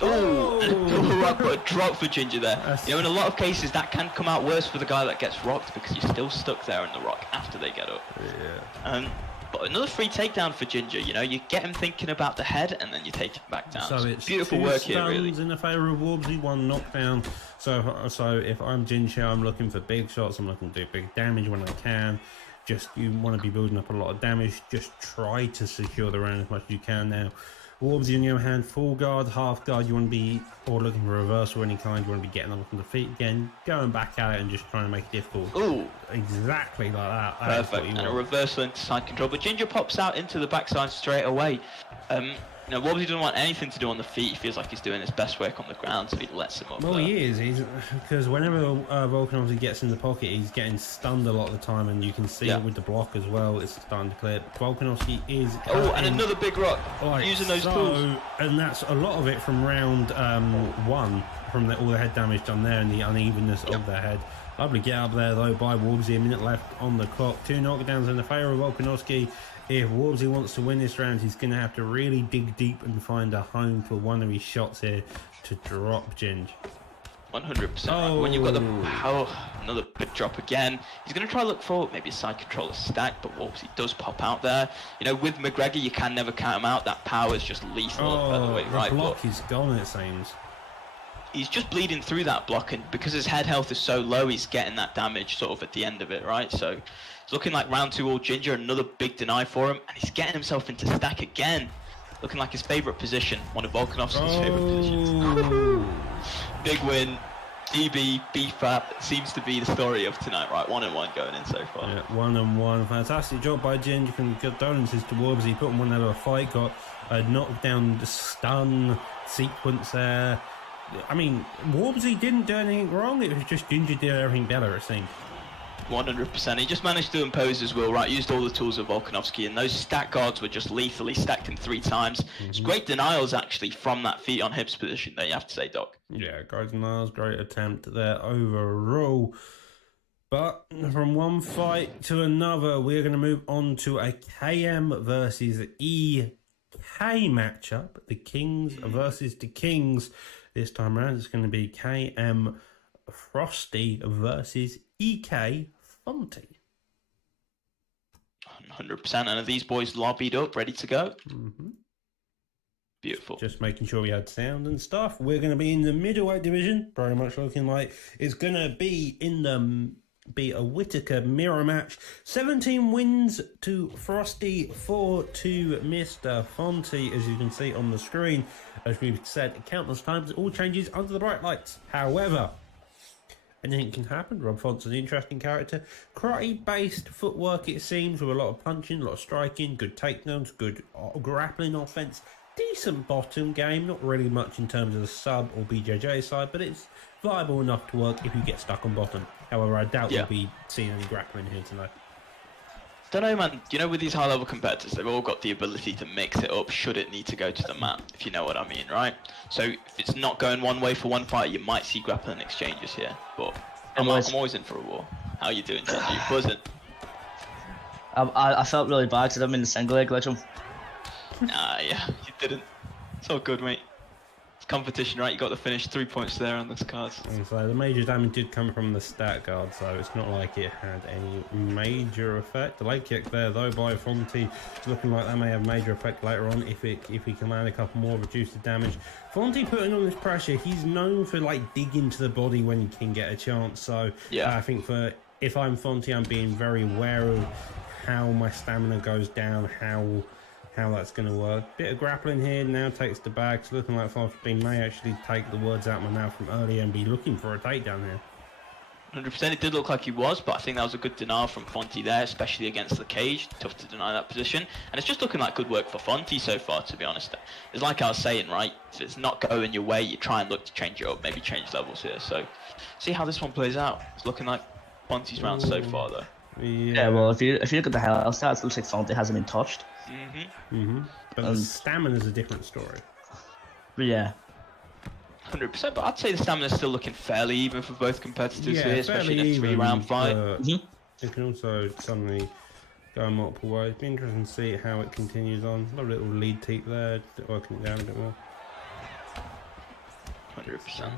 Rock, but a drop for Ginger there. You know, in a lot of cases, that can come out worse for the guy that gets rocked because you're still stuck there in the rock after they get up. Yeah. But another free takedown for Ginger. You know, you get him thinking about the head, and then you take him back down. So it's beautiful work here, really. In the favour of Worbsy, 1 knockdown. So if I'm Ginger, I'm looking for big shots. I'm looking to do big damage when I can. Just, you want to be building up a lot of damage. Just try to secure the round as much as you can now. Worbsy, on the other hand, full guard, half guard, you want to be, or looking for a reversal of any kind, you want to be getting them up on the feet again, going back at it and just trying to make it difficult. Exactly like that. Perfect. And a reversal into side control. But Ginger pops out into the backside straight away. You know, Wobbsy doesn't want anything to do on the feet. He feels like he's doing his best work on the ground, so he lets him up. Well, he is. Because whenever Volkanovski gets in the pocket, he's getting stunned a lot of the time, and you can see it with the block as well. It's starting to clear. Volkanovski is. And another big rock. Using those tools. And that's a lot of it from round 1, from all the head damage done there and the unevenness of the head. Lovely get up there though by Worbsy. A minute left on the clock. 2 knockdowns in the favour of Volkanovski. If Worbsy wants to win this round, he's going to have to really dig deep and find a home for one of his shots here to drop Ginge. 100%. When you've got the another big drop again, he's going to try to look for maybe a side controller stack, but Worbsy does pop out there. You know, with McGregor, you can never count him out. That power is just lethal. By the way, right? The block is gone, it seems. He's just bleeding through that block, and because his head health is so low, he's getting that damage sort of at the end of it, right? So it's looking like round 2 all Ginger, another big deny for him, and he's getting himself into stack again. Looking like his favourite position, one of Volkanovski's favourite positions. Big win. DB, BFAP seems to be the story of tonight, right? 1-1 going in so far. Yeah, 1-1. Fantastic job by Ginger. Condolences to Worbsy. He put him one out of a fight, got a knockdown, stun sequence there. I mean, Worbsy didn't do anything wrong. It was just Ginger did everything better, it seemed. 100%. He just managed to impose his will, right? Used all the tools of Volkanovski, and those stack guards were just lethally stacked him 3 times. It's great denials, actually, from that feet on hips position there, you have to say, Doc. Yeah, great denials, great attempt there overall. But from one fight to another, we're going to move on to a KM versus EK matchup. The Kings versus the Kings. This time around, it's going to be KM Frosty versus EK Fonty. 100%. And are these boys lobbied up, ready to go? Beautiful. Just making sure we had sound and stuff. We're going to be in the middleweight division. Pretty much looking like it's going to be in the be a Whittaker mirror match. 17 wins to Frosty, 4 to Mr. Fonty, as you can see on the screen. As we've said countless times, it all changes under the bright lights. However, anything can happen. Rob Font's an interesting character. Karate-based footwork, it seems, with a lot of punching, a lot of striking, good takedowns, good grappling offense. Decent bottom game, not really much in terms of the sub or BJJ side, but it's viable enough to work if you get stuck on bottom. However, I doubt we'll be seeing any grappling here tonight. Don't know, man. You know, with these high-level competitors, they've all got the ability to mix it up should it need to go to the mat, if you know what I mean, right? So if it's not going one way for one fight, you might see grappling exchanges here. But I'm always in for a war. How you doing, Ted? You buzzing? I felt really bad because I'm in the single leg glitch. Nah, yeah, you didn't. It's all good, mate. It's competition, right? You got the finish, 3 points there on this card. And so the major damage did come from the stat guard, so it's not like it had any major effect. The leg kick there, though, by Fonty, looking like that may have major effect later on if he can land a couple more, reduce the damage. Fonty putting on this pressure, he's known for like digging to the body when he can get a chance. So I think if I'm Fonty, I'm being very aware of how my stamina goes down, how that's going to work. Bit of grappling here, now takes the bag. It's looking like Fonty may actually take the words out of my mouth from earlier and be looking for a takedown here. 100%, it did look like he was, but I think that was a good denial from Fonty there, especially against the cage. Tough to deny that position. And it's just looking like good work for Fonty so far, to be honest. It's like I was saying, right? If it's not going your way, you try and look to change it up, maybe change levels here. So, see how this one plays out. It's looking like Fonty's round so far, though. Yeah, well, if you look at the health stats, it looks like Fonty hasn't been touched. But the stamina's a different story. Yeah. 100%, but I'd say the stamina's still looking fairly even for both competitors here, especially in a 3-round fight. It can also suddenly go multiple ways. It'd be interesting to see how it continues on. A little lead teep there, working it down a bit more. 100%.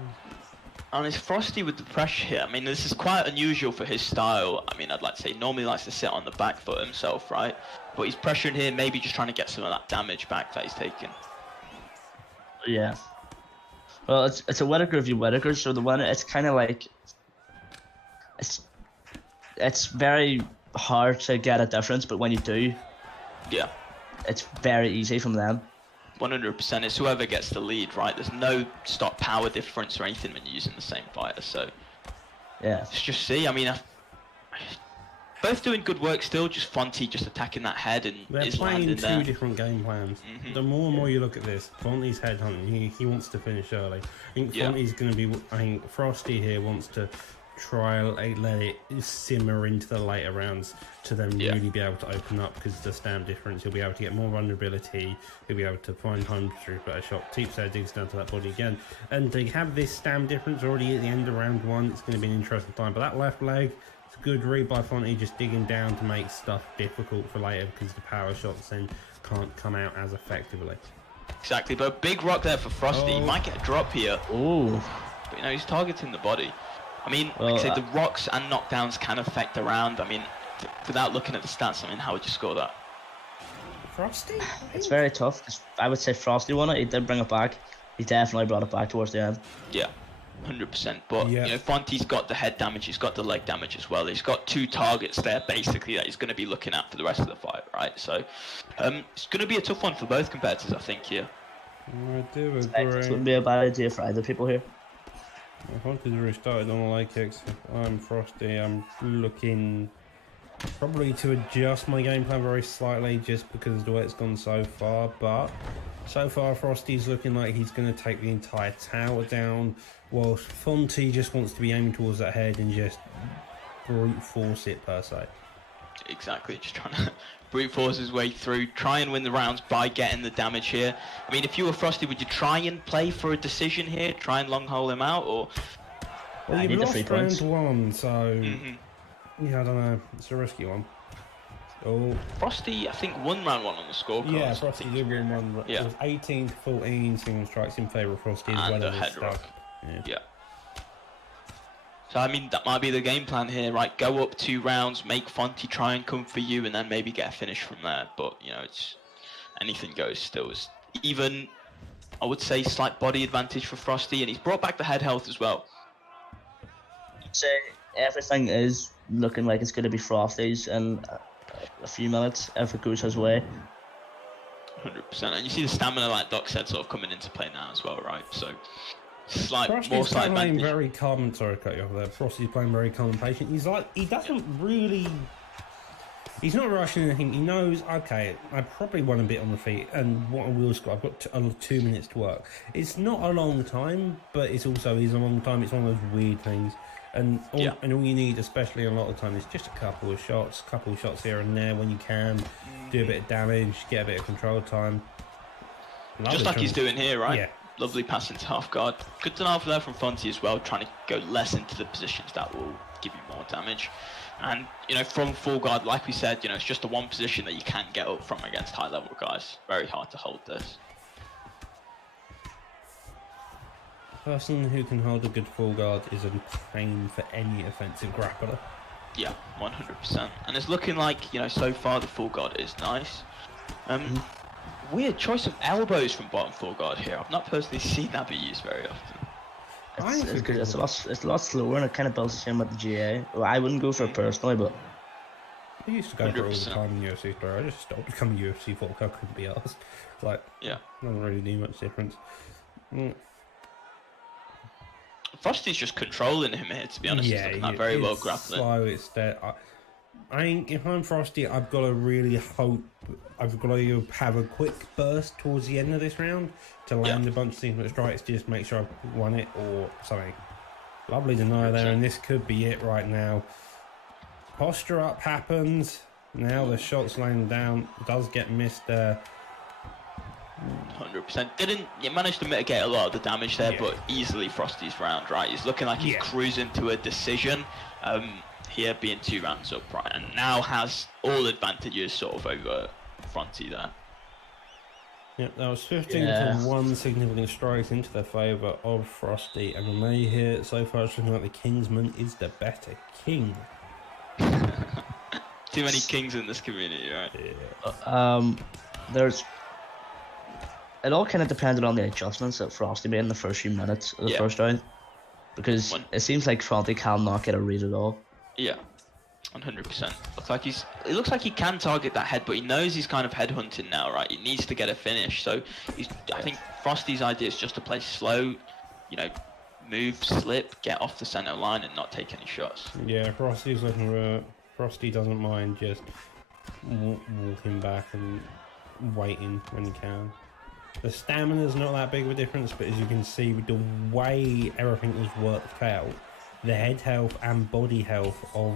And it's Frosty with the pressure here. I mean, this is quite unusual for his style. I mean, I'd like to say normally likes to sit on the back foot himself, right? But he's pressuring here, maybe just trying to get some of that damage back that he's taken. Yeah. Well, it's a Whittaker of you Whittaker, so the winner, it's kind of like it's very hard to get a difference, but when you do, it's very easy from them. 100%, it's whoever gets the lead, right? There's no stock power difference or anything when you're using the same fighter, so let's just see. I mean, both doing good work still, just Fonty just attacking that head and they're playing two different game plans. The more and more you look at this, Fonty's head hunting, he wants to finish early. I think Fonty's going to be, I think Frosty here wants to try let it simmer into the later rounds to then really be able to open up, because the stamp difference, he'll be able to get more vulnerability, he'll be able to find time to shoot better shot. Teeps there, digs down to that body again, and to have this stamp difference already at the end of round one, it's going to be an interesting time. But that left leg, it's a good read by Fonty, just digging down to make stuff difficult for later, because the power shots then can't come out as effectively. Exactly, but a big rock there for Frosty. He might get a drop here. Ooh. But he's targeting the body. I mean, like I say, the rocks and knockdowns can affect the round. I mean, without looking at the stats, I mean, how would you score that? Frosty? It's very tough. I would say Frosty won it. He did bring it back. He definitely brought it back towards the end. Yeah, 100%. But, you know, Fonty's got the head damage. He's got the leg damage as well. He's got two targets there, basically, that he's going to be looking at for the rest of the fight, right? So, it's going to be a tough one for both competitors, I think, here. I do agree. It wouldn't be a bad idea for either people here. Fonty's already started on the leg kicks. I'm Frosty. I'm looking probably to adjust my game plan very slightly just because of the way it's gone so far. But so far, Frosty's looking like he's going to take the entire tower down, whilst Fonty just wants to be aiming towards that head and just brute force it per se. Exactly, just trying to brute force his way through, try and win the rounds by getting the damage here. I mean, if you were Frosty, would you try and play for a decision here, try and long hole him out, or? Well, you've lost round one, so yeah, I don't know. It's a risky one. Oh, Frosty, I think won round one on the scorecard. Yeah, Frosty did win one. Yeah, it was 18-14 single strikes in favour of Frosty as and well a as head rock. Yeah. So, I mean, that might be the game plan here, right? Go up 2 rounds, make Fonty try and come for you, and then maybe get a finish from there. But, you know, it's anything goes still. It's even, I would say, slight body advantage for Frosty, and he's brought back the head health as well. So, everything is looking like it's going to be Frosties in a few minutes if it goes his way. 100%. And you see the stamina, like Doc said, sort of coming into play now as well, right? So Frosty's more slight playing advantage. very calm. Sorry to cut you off there. Frosty's playing very calm and patient. He doesn't really. He's not rushing anything. He knows, okay, I probably won a bit on the feet, and what I will score, I've got 2 minutes to work. It's not a long time, but it's also is a long time. It's one of those weird things. And all you need, especially a lot of time, is just a couple of shots here and there when you can. Do a bit of damage, get a bit of control time. Just like he's doing here, right? Yeah. Lovely pass into half guard. Good denial there from Fonty as well, trying to go less into the positions that will give you more damage. And, from full guard, like we said, it's just the one position that you can get up from against high-level guys. Very hard to hold this. Person who can hold a good full guard is a pain for any offensive grappler. Yeah, 100%. And it's looking like, so far the full guard is nice. Weird choice of elbows from bottom full guard here. I've not personally seen that be used very often. It's a lot slower, and it kind of builds the same with the GA. Well, I wouldn't go for it personally, but I used to go for it all the 100%. time in UFC, but I just stopped becoming UFC folk. I couldn't be asked. Doesn't really do much difference. Frosty's just controlling him here, to be honest. He's looking like very well grappling. Slow, it's dead. I think if I'm Frosty, I've got to really hope. I've got to have a quick burst towards the end of this round to land a bunch of sequence strikes, just make sure I've won it or something. Lovely deny there, and this could be it right now. Posture up happens. Now the shot's laying down. Does get missed there. 100%. You managed to mitigate a lot of the damage there, but easily Frosty's round, right? He's looking like he's cruising to a decision. Here being 2 rounds up, right, and now has all advantages sort of over Fronty there. Yep, that was 15 to 1 significant strikes into the favour of Frosty, and we may hear so far it's looking like the Kingsman is the better king. Too many kings in this community, right? It all kind of depended on the adjustments that Frosty made in the first few minutes of the first round, because it seems like Fronty cannot get a read at all. Yeah, 100%. It looks like he can target that head, but he knows he's kind of headhunting now, right? He needs to get a finish, so I think Frosty's idea is just to play slow, move, slip, get off the center line, and not take any shots. Yeah, Frosty's looking. Frosty doesn't mind just walking back and waiting when he can. The stamina's not that big of a difference, but as you can see, with the way everything was worked out, the head health and body health of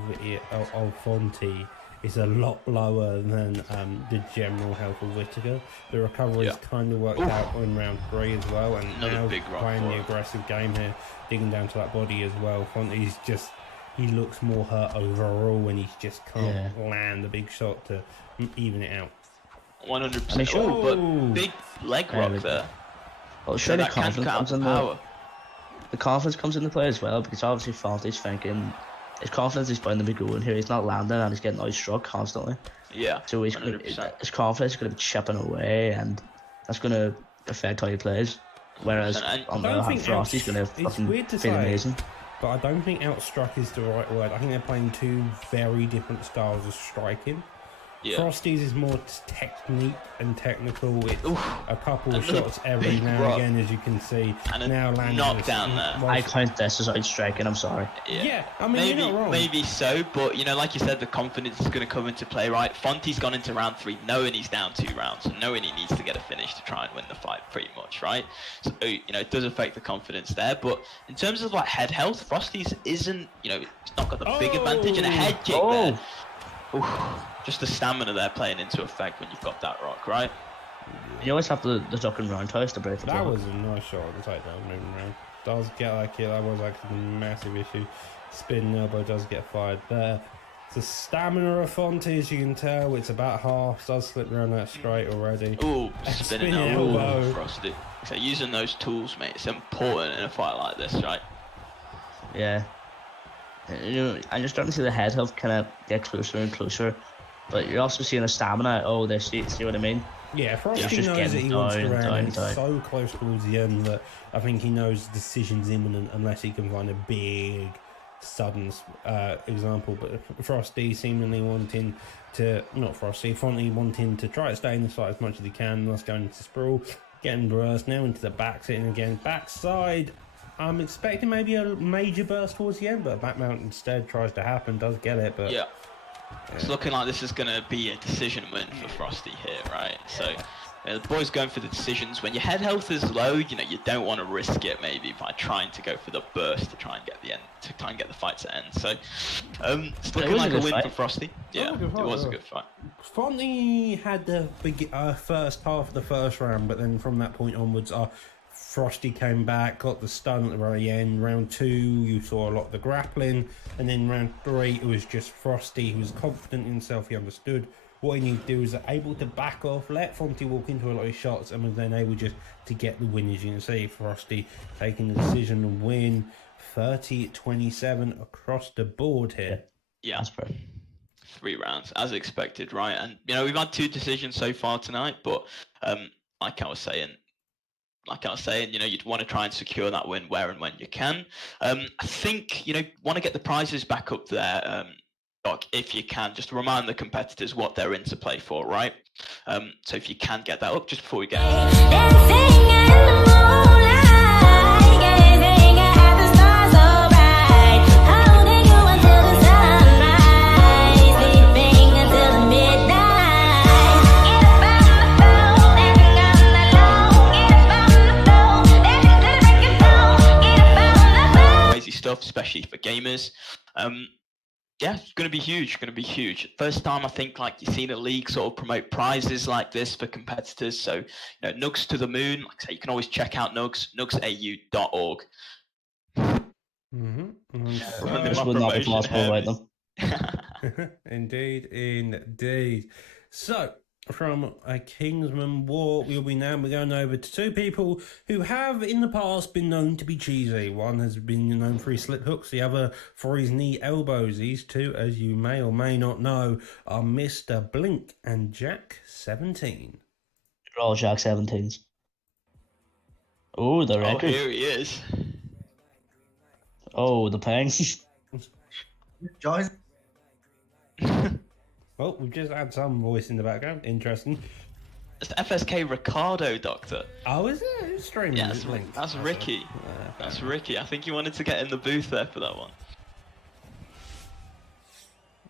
Fonty is a lot lower than the general health of Whittaker. The recovery is kind of worked out in round 3 as well, and now playing the aggressive game here, digging down to that body as well. Fonty's he looks more hurt overall, and he's just can't land a big shot to even it out. 100%. But big leg rock there. Well, surely confidence comes in power. The confidence comes into play as well, because obviously Fonty's thinking his confidence is bound to be going here. He's not landing and he's getting outstruck constantly. Yeah. So his confidence is going to be chipping away, and that's going to affect how he plays. Whereas on the other hand, Frosty's going to fucking feel amazing. But I don't think outstruck is the right word. I think they're playing 2 very different styles of striking. Yeah. Frosty's is more technique and technical. It's a couple of shots every now and again, as you can see. And now landing knockdown there. I count this as outstriking, I'm sorry. Yeah, I mean, you're not wrong. Maybe so, but like you said, the confidence is going to come into play, right? Fonty's gone into round 3 knowing he's down 2 rounds, and knowing he needs to get a finish to try and win the fight, pretty much, right? So, it does affect the confidence there, but in terms of head health, Frosty's isn't, it's not got the big advantage, and a head kick there. Just the stamina there playing into effect when you've got that rock, right? You always have the duck and roundhouse to break the That was a nice shot on the takedown, moving around. Does get that kill, that was actually a massive issue. Spin elbow does get fired there. The stamina of Fonty, as you can tell, it's about half. Does slip around that straight already. Ooh, spinning elbow. Frosty. So using those tools, mate, it's important in a fight like this, right? Yeah. And you're starting to see the head health kind of get closer and closer, but you're also seeing the stamina. See what I mean? Yeah, Frosty knows that he wants to round. He's so close towards the end that I think he knows the decision's imminent unless he can find a big Sudden's example, but Frosty seemingly wanting to, not Frosty, Fonty wanting to try to stay in the fight as much as he can, thus going into sprawl, getting burst now into the back, sitting again, backside. I'm expecting maybe a major burst towards the end, but a back mount instead tries to happen, does get it, but... Yeah. It's looking like this is going to be a decision win for Frosty here, right? So the boys going for the decisions. When your head health is low, you know, you don't want to risk it maybe by trying to go for the burst to try and get the end, to try and get the fight to end. So it's looking like a win for Frosty. Yeah, it was a good fight. Fonty had the big first half of the first round, but then from that point onwards, Frosty came back, got the stun at the very end. Round 2, you saw a lot of the grappling, and then round 3, it was just Frosty. He was confident in himself. He understood what he needed to do. Was able to back off, let Fonty walk into a lot of shots, and was then able just to get the win. As you can see, Frosty taking the decision and win 30-27 across the board here. Yeah, That's perfect. 3 rounds as expected, right? And you know, we've had 2 decisions so far tonight, but like I was saying, you know, you'd want to try and secure that win where and when you can. I think, you know, want to get the prizes back up there, Doc, if you can, just to remind the competitors what they're in to play for, right? So if you can get that up just before we get stuff, especially for gamers. Yeah, it's going to be huge. First time I think like you've seen a league sort of promote prizes like this for competitors. So, you know, NUGS to the moon. Like I say, you can always check out NUGS, nugsau.org. This would not be possible without them. Indeed. So, from a Kingsman War, we're going over to 2 people who have in the past been known to be cheesy. One has been known for his slip hooks, the other for his knee elbows. These 2, as you may or may not know, are Mr. Blink and Jack 17. They're all Jack 17s. Oh, the record. Oh, here he is. Oh, the pangs. Guys. Well, we've just had some voice in the background. Interesting. It's FSK Ricardo, Doctor. Oh, is it? Who's streaming? Yeah, Blink? that's Ricky. That's Ricky. I think you wanted to get in the booth there for that one.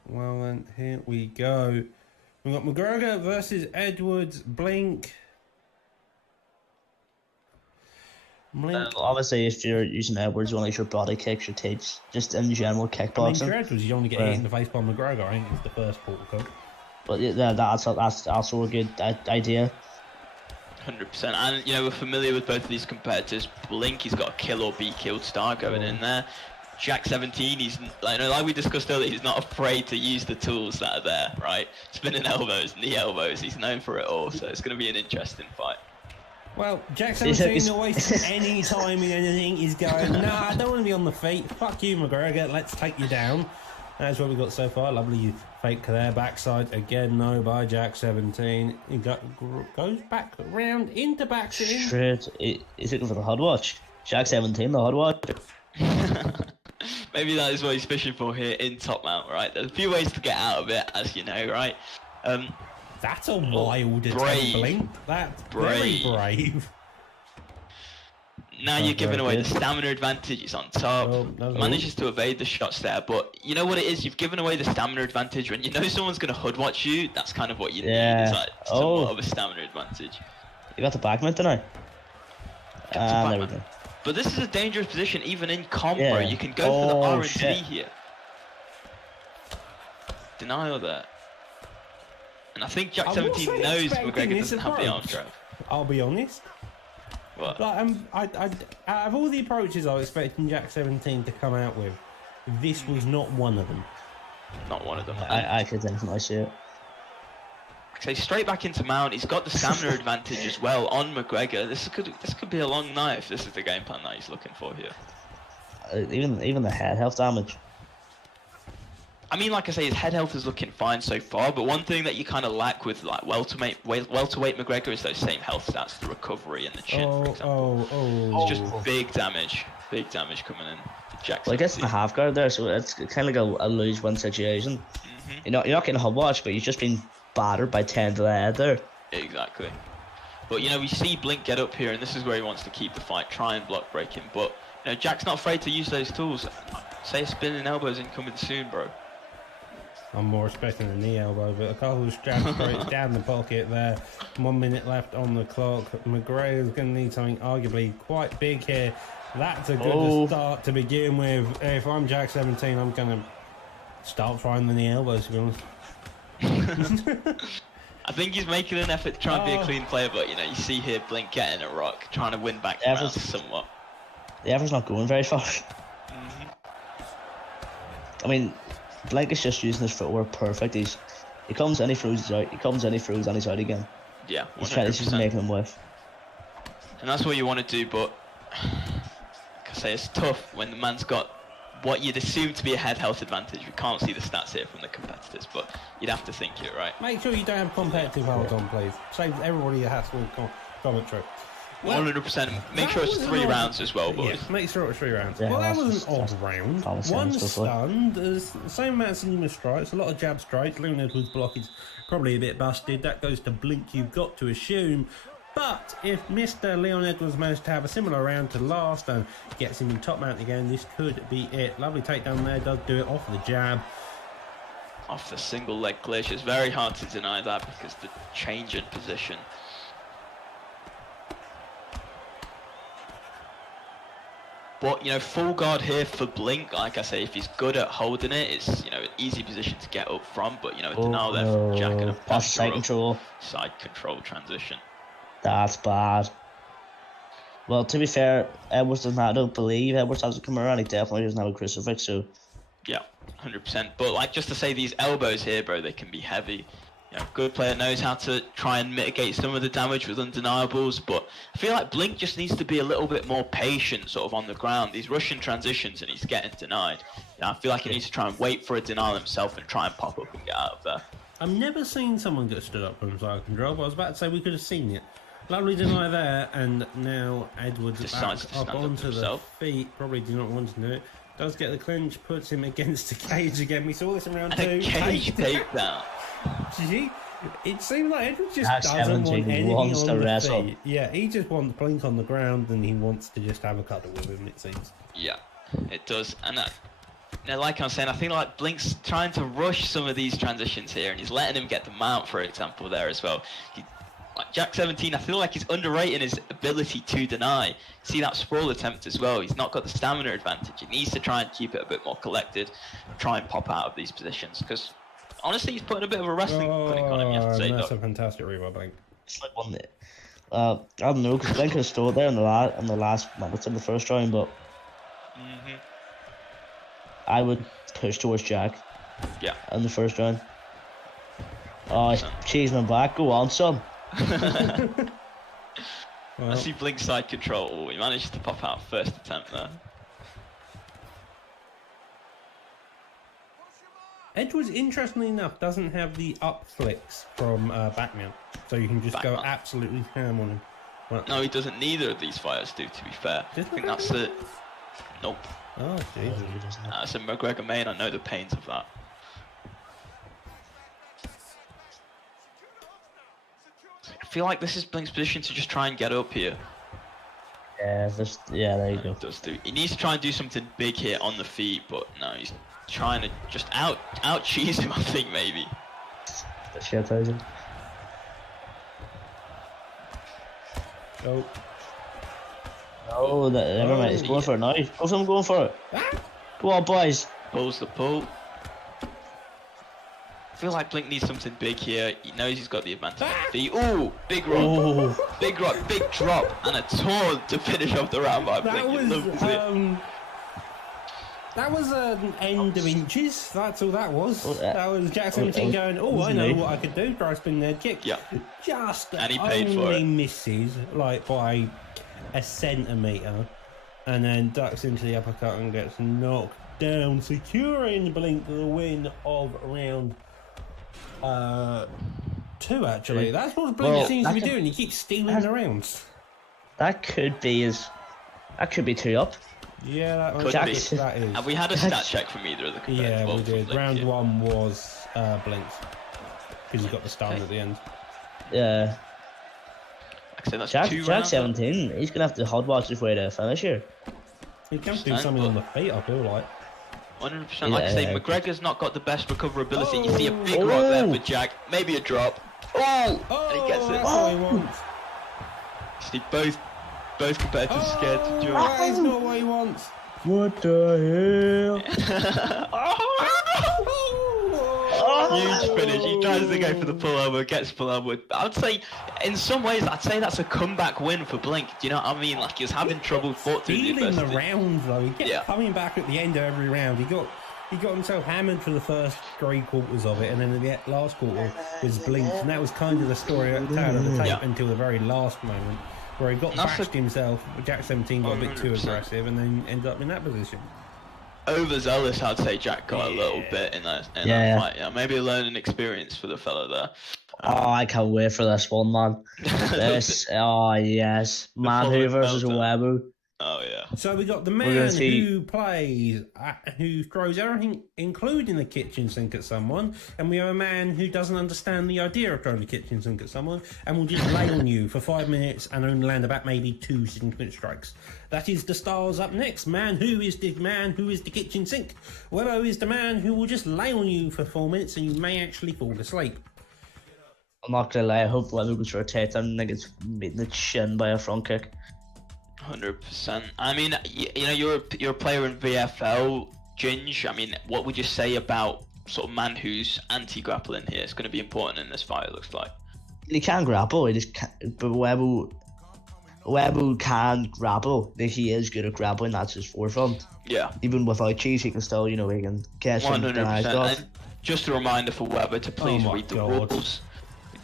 Well, then, here we go. We've got McGregor versus Edwards. Blink. Obviously, if you're using Edwards, you want to use your body kicks, your takes, just in general kickboxing. Edwards, you only get hit in the face by McGregor. I think it's the first portal code. But yeah, that's also a good idea. 100%. And, you know, we're familiar with both of these competitors. Blink, he's got a kill or be killed star going in there. Jack 17, he's like we discussed earlier, he's not afraid to use the tools that are there, right? Spinning elbows, knee elbows, he's known for it all, so it's going to be an interesting fight. Well, Jack 17 always any time in anything he's going, nah, I don't want to be on the feet. Fuck you, McGregor, let's take you down. That's what we've got so far. Lovely fake there, backside again, no by Jack 17. He goes back round into back sitting. Straight, he's looking for the HUD watch. Jack 17, the HUD watch. Maybe that is what he's fishing for here in top mount, right? There's a few ways to get out of it, as you know, right? That's a wild attempt, Blink. That's very brave. Now you're giving away the stamina advantage. He's on top. Manages to evade the shots there, but you know what it is? You've given away the stamina advantage. When you know someone's going to HUD watch you, that's kind of what you need. It's like somewhat of a stamina advantage. You got the backman tonight? There we go. But this is a dangerous position, even in combo. You can go for the R&D here. Denial there. And I think Jack 17 knows McGregor doesn't have the arm grab. I'll be honest. What? Like, out of all the approaches I was expecting Jack 17 to come out with, this was not one of them. Not one of them. I could definitely see it. So straight back into mount. He's got the stamina advantage as well on McGregor. This could be a long night if this is the game plan that he's looking for here. Even the head health damage. I mean, like I say, his head health is looking fine so far, but one thing that you kind of lack with like welterweight McGregor is those same health stats, the recovery and the chin, for example. It's just big damage coming in. Jackson. Well, I guess the half guard there, so it's kind of like a lose-win situation. You're not getting a hub watch, but you've just been battered by 10 to the head there. Exactly. But you know, we see Blink get up here, and this is where he wants to keep the fight, try and block break him. But you know, Jack's not afraid to use those tools. Say a spinning elbow's incoming soon, bro. I'm more expecting a knee elbow, but a couple of jabs straight down the pocket there. 1 minute left on the clock. McGregor's going to need something arguably quite big here. That's a good start to begin with. If I'm Jack 17, I'm going to start trying the knee elbows, to be honest. I think he's making an effort to try and be a clean player, but you know, you see here Blink getting a rock, trying to win back the round somewhat. The effort's not going very far. I mean, Blink is just using his footwork perfect. He comes and he throws, he's out. He comes and he throws and he's out again. Yeah, 100%. He's just making them whiff. And that's what you want to do, but like I say, it's tough when the man's got what you'd assume to be a head health advantage. We can't see the stats here from the competitors, but you'd have to think it, right? Make sure you don't have competitive holds on, please. Saves everybody a hassle with commentary. 100%. Make sure it's 3 rounds as well, boys. Yeah, make sure it's 3 rounds. Yeah, well, that was an odd round. One stunned, there's the same amount of similar strikes, a lot of jab strikes. Leon Edwards' block is probably a bit busted. That goes to Blink, you've got to assume. But if Mr. Leon Edwards managed to have a similar round to last and gets him in top mount again, this could be it. Lovely takedown there, does do it off the jab. Off the single leg glitch. It's very hard to deny that because the change in position. But, you know, full guard here for Blink. Like I say, if he's good at holding it, it's, you know, an easy position to get up from. But, you know, a denial there from Jack and a side control. Side control transition. That's bad. Well, to be fair, Edwards doesn't have, I don't believe Edwards has a come around. He definitely doesn't have a crucifix, so. Yeah, 100%. But, like, just to say, these elbows here, bro, they can be heavy. You know, good player knows how to try and mitigate some of the damage with undeniables, but I feel like Blink just needs to be a little bit more patient sort of on the ground. He's rushing transitions and he's getting denied. You know, I feel like he needs to try and wait for a denial himself and try and pop up and get out of there. I've never seen someone get stood up from side control, but I was about to say we could have seen it. Lovely deny there, and now Edwards decides back up onto the feet. Probably did not want to do it. Does get the clinch, puts him against the cage again. We saw this in round 2. A cage takedown. It seems like Edwards just doesn't want anything on the feet. Yeah, he just wants Blink on the ground and he wants to just have a cuddle with him, it seems. Yeah, it does. And you know, like I'm saying, I think like Blink's trying to rush some of these transitions here and he's letting him get the mount, for example, there as well. Like Jack 17, I feel like he's underrating his ability to deny. See that sprawl attempt as well. He's not got the stamina advantage. He needs to try and keep it a bit more collected, try and pop out of these positions because honestly, he's putting a bit of a wrestling clinic on him, you have to say. That's a fantastic rewind, Blink. It's like one that, I don't know, because Blink was still there in the last minutes of the first round, but I would push towards Jack. Yeah. In the first round. Oh, Cheeseman back. Go on, son. I see Blink side control. Oh, he managed to pop out first attempt there. Edwards, interestingly enough, doesn't have the up flicks from back mount, so you can just go absolutely ham on him. Well, no, he doesn't. Neither of these fighters do, to be fair. I think that's the... Nope. Oh, jeez. That's a McGregor main. I know the pains of that. I feel like this is Blink's position to just try and get up here. Yeah, there you go. He needs to try and do something big here on the feet, but no, he's trying to just out cheese him, I think, maybe. That's shit, Tyson. Oh. No, never mind. He's going for it now. Go for him, going for it. Go on, boys. Pulls the pull. I feel like Blink needs something big here. He knows he's got the advantage on the feet. Ooh, big rock. Ooh. Big rock, big drop, and a taunt to finish off the round by Blink. That was an end of inches. That's all that was. That was Jack 17 going, I know what I could do. Dry spin there, kick. Yeah. Just and he paid only for it. misses, like by a centimetre. And then ducks into the uppercut and gets knocked down, securing Blink the win of round 2, actually. That's what Blink seems to be doing. He keeps stealing the rounds. That could be 2 up. Yeah, that Could be. that is. Have we had a stat check from either of the competitors? Yeah, Well, we did. from Round Blink, 1 was Blink's. Because he got the stun at the end. Yeah. Like I said, that's Jack 2 rounds. 17. He's gonna have to hot watch his way to finish here. He can do something on the feet, I feel like. 100%. Like I say, Yeah. McGregor's not got the best recoverability. You see a big rock there for Jack. Maybe a drop. Oh! And he gets it. That's what he wants. See, both competitors scared to jump. That is not what he wants. What the hell? Huge finish. He tries to go for the pullover, gets pullover. I would say, in some ways, that's a comeback win for Blink. Do you know what I mean? Like, he was having trouble fought through the Stealing the adversity. rounds, though. He kept Yeah. coming back at the end of every round. He got himself hammered for the first 3 quarters of it, and then the last quarter was Blink, and that was kind of the story out of the tape Yeah. until the very last moment, where he got That's bashed himself. Jack 17 got a bit too 100%. aggressive, and then ended up in that position. Overzealous, I'd say Jack got a little bit in that fight. Yeah, maybe a learning experience for the fellow there. Oh, I can't wait for this one, man. This, oh yes, Manhu versus meltdown. Webu. Oh yeah. So we got the gonna man see- who plays, who throws everything, including the kitchen sink, at someone, and we have a man who doesn't understand the idea of throwing the kitchen sink at someone, and will just lay on you for 5 minutes and only land about maybe 2 significant strikes. That is the stars up next. Man who is the kitchen sink. Webbo is the man who will just lay on you for 4 minutes, and you may actually fall asleep. I'm not gonna lie, I hope Webu goes for a takedown and gets beaten the chin by a front kick. 100%. I mean, you know, you're a player in VFL, Ginge. I mean, what would you say about sort of man who's anti-grappling here? It's going to be important in this fight, it looks like. He can grapple, he just can't, but Webu can grapple. He is good at grappling, that's his forefront. Yeah, Even without cheese, he can still, he can catch him, deny 100%. stuff. And just a reminder for Weber to please my read the God. rules.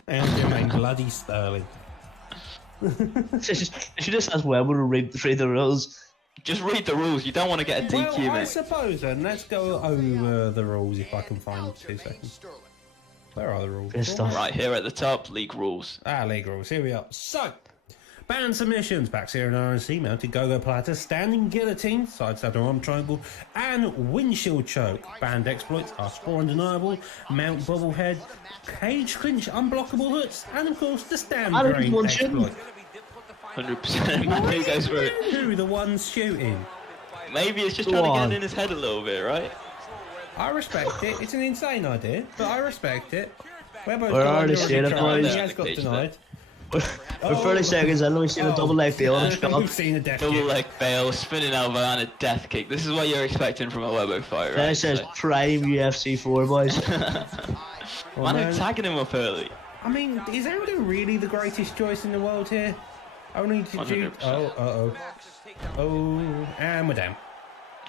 And Jermaine bloody Sterling. She just has Webu to read the rules. Just read the rules. You don't want to get a DQ, Well, I mate. suppose then, let's go over the rules if I can find them. 2 seconds. Where are the rules? Good stuff. Right here at the top, league rules. League rules, here we are. So, banned submissions, back zero and RNC, mounted go-go platter, standing guillotine, side saddle arm triangle, and windshield choke. Banned exploits are score undeniable, mount bobblehead, cage clinch unblockable hooks, and of course the stand I don't drain want you. exploit. 100%. Man who goes for it. Who the ones shooting? Maybe it's just Go trying to on. get in his head a little bit, right? I respect it. It's an insane idea, but I respect it. Webbo's We're got already under seeing it, trial, boys. He has got denied. We're 30 seconds in, we've seen a double leg deal on the We've seen a death Double kick. leg fail, spinning elbow, and a death kick. This is what you're expecting from a Webo fight, right? This is prime UFC 4, boys. Well, Man, man, tagging him up early. I mean, is Aldo really the greatest choice in the world here? Only to do. 100%. Oh, and we're down.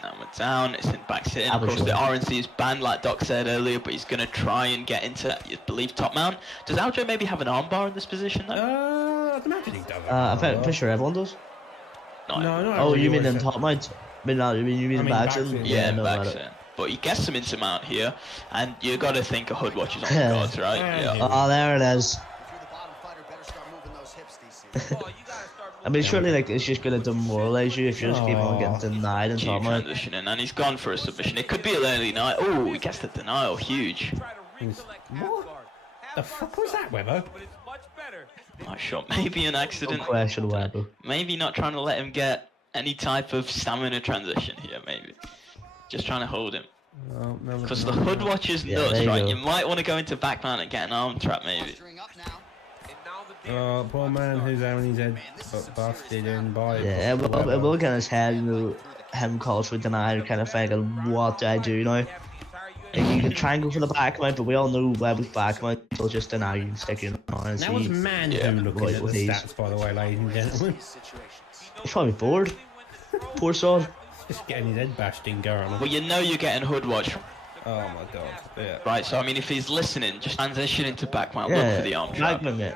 Now we're down, it's in back sitting. Of course, the RNC is banned, like Doc said earlier, but he's going to try and get into, I believe, top mount. Does Aljo maybe have an armbar in this position, though? I'd imagine he does. I'm pretty sure everyone does. No. Oh, you mean in in top mount? You mean back back in? in. Yeah, no, back no. sitting. But he gets some into mount here, and you got to think a hood watch is on the cards, right? Yeah. Yeah. Oh, there it is. I mean, surely like it's just gonna demoralize you if you just keep on getting denied and Huge top mount. transitioning, and he's gone for a submission. It could be a early night. Oh, he gets the denial. Huge. What the fuck was that, Webbo? Nice shot. Maybe an No accident. question, Webu. Maybe not trying to let him get any type of stamina transition here, maybe. Just trying to hold him. Oh, no, Because no, the hood no. watch is Yeah, nuts, there you right? go. You might want to go into back mount and get an arm trap, maybe. Poor man who's having his head busted in by. Yeah, it will get his head, him calls for denial, kind of thinking, what do I do now? Like, you can try and go for the back mount, but we all know Webu's back mount will just deny you and stick you in the arm. That was man Yeah, who looking right, at with the these. stats, by the way, ladies and gentlemen. He's probably bored. Poor son. Just getting his head bashed in, Garner. Well, you know you're getting hood watch, Oh my god. Yeah. right? So, I mean, if he's listening, just transition into back mount, look Yeah, for the arm trap. Magnum it.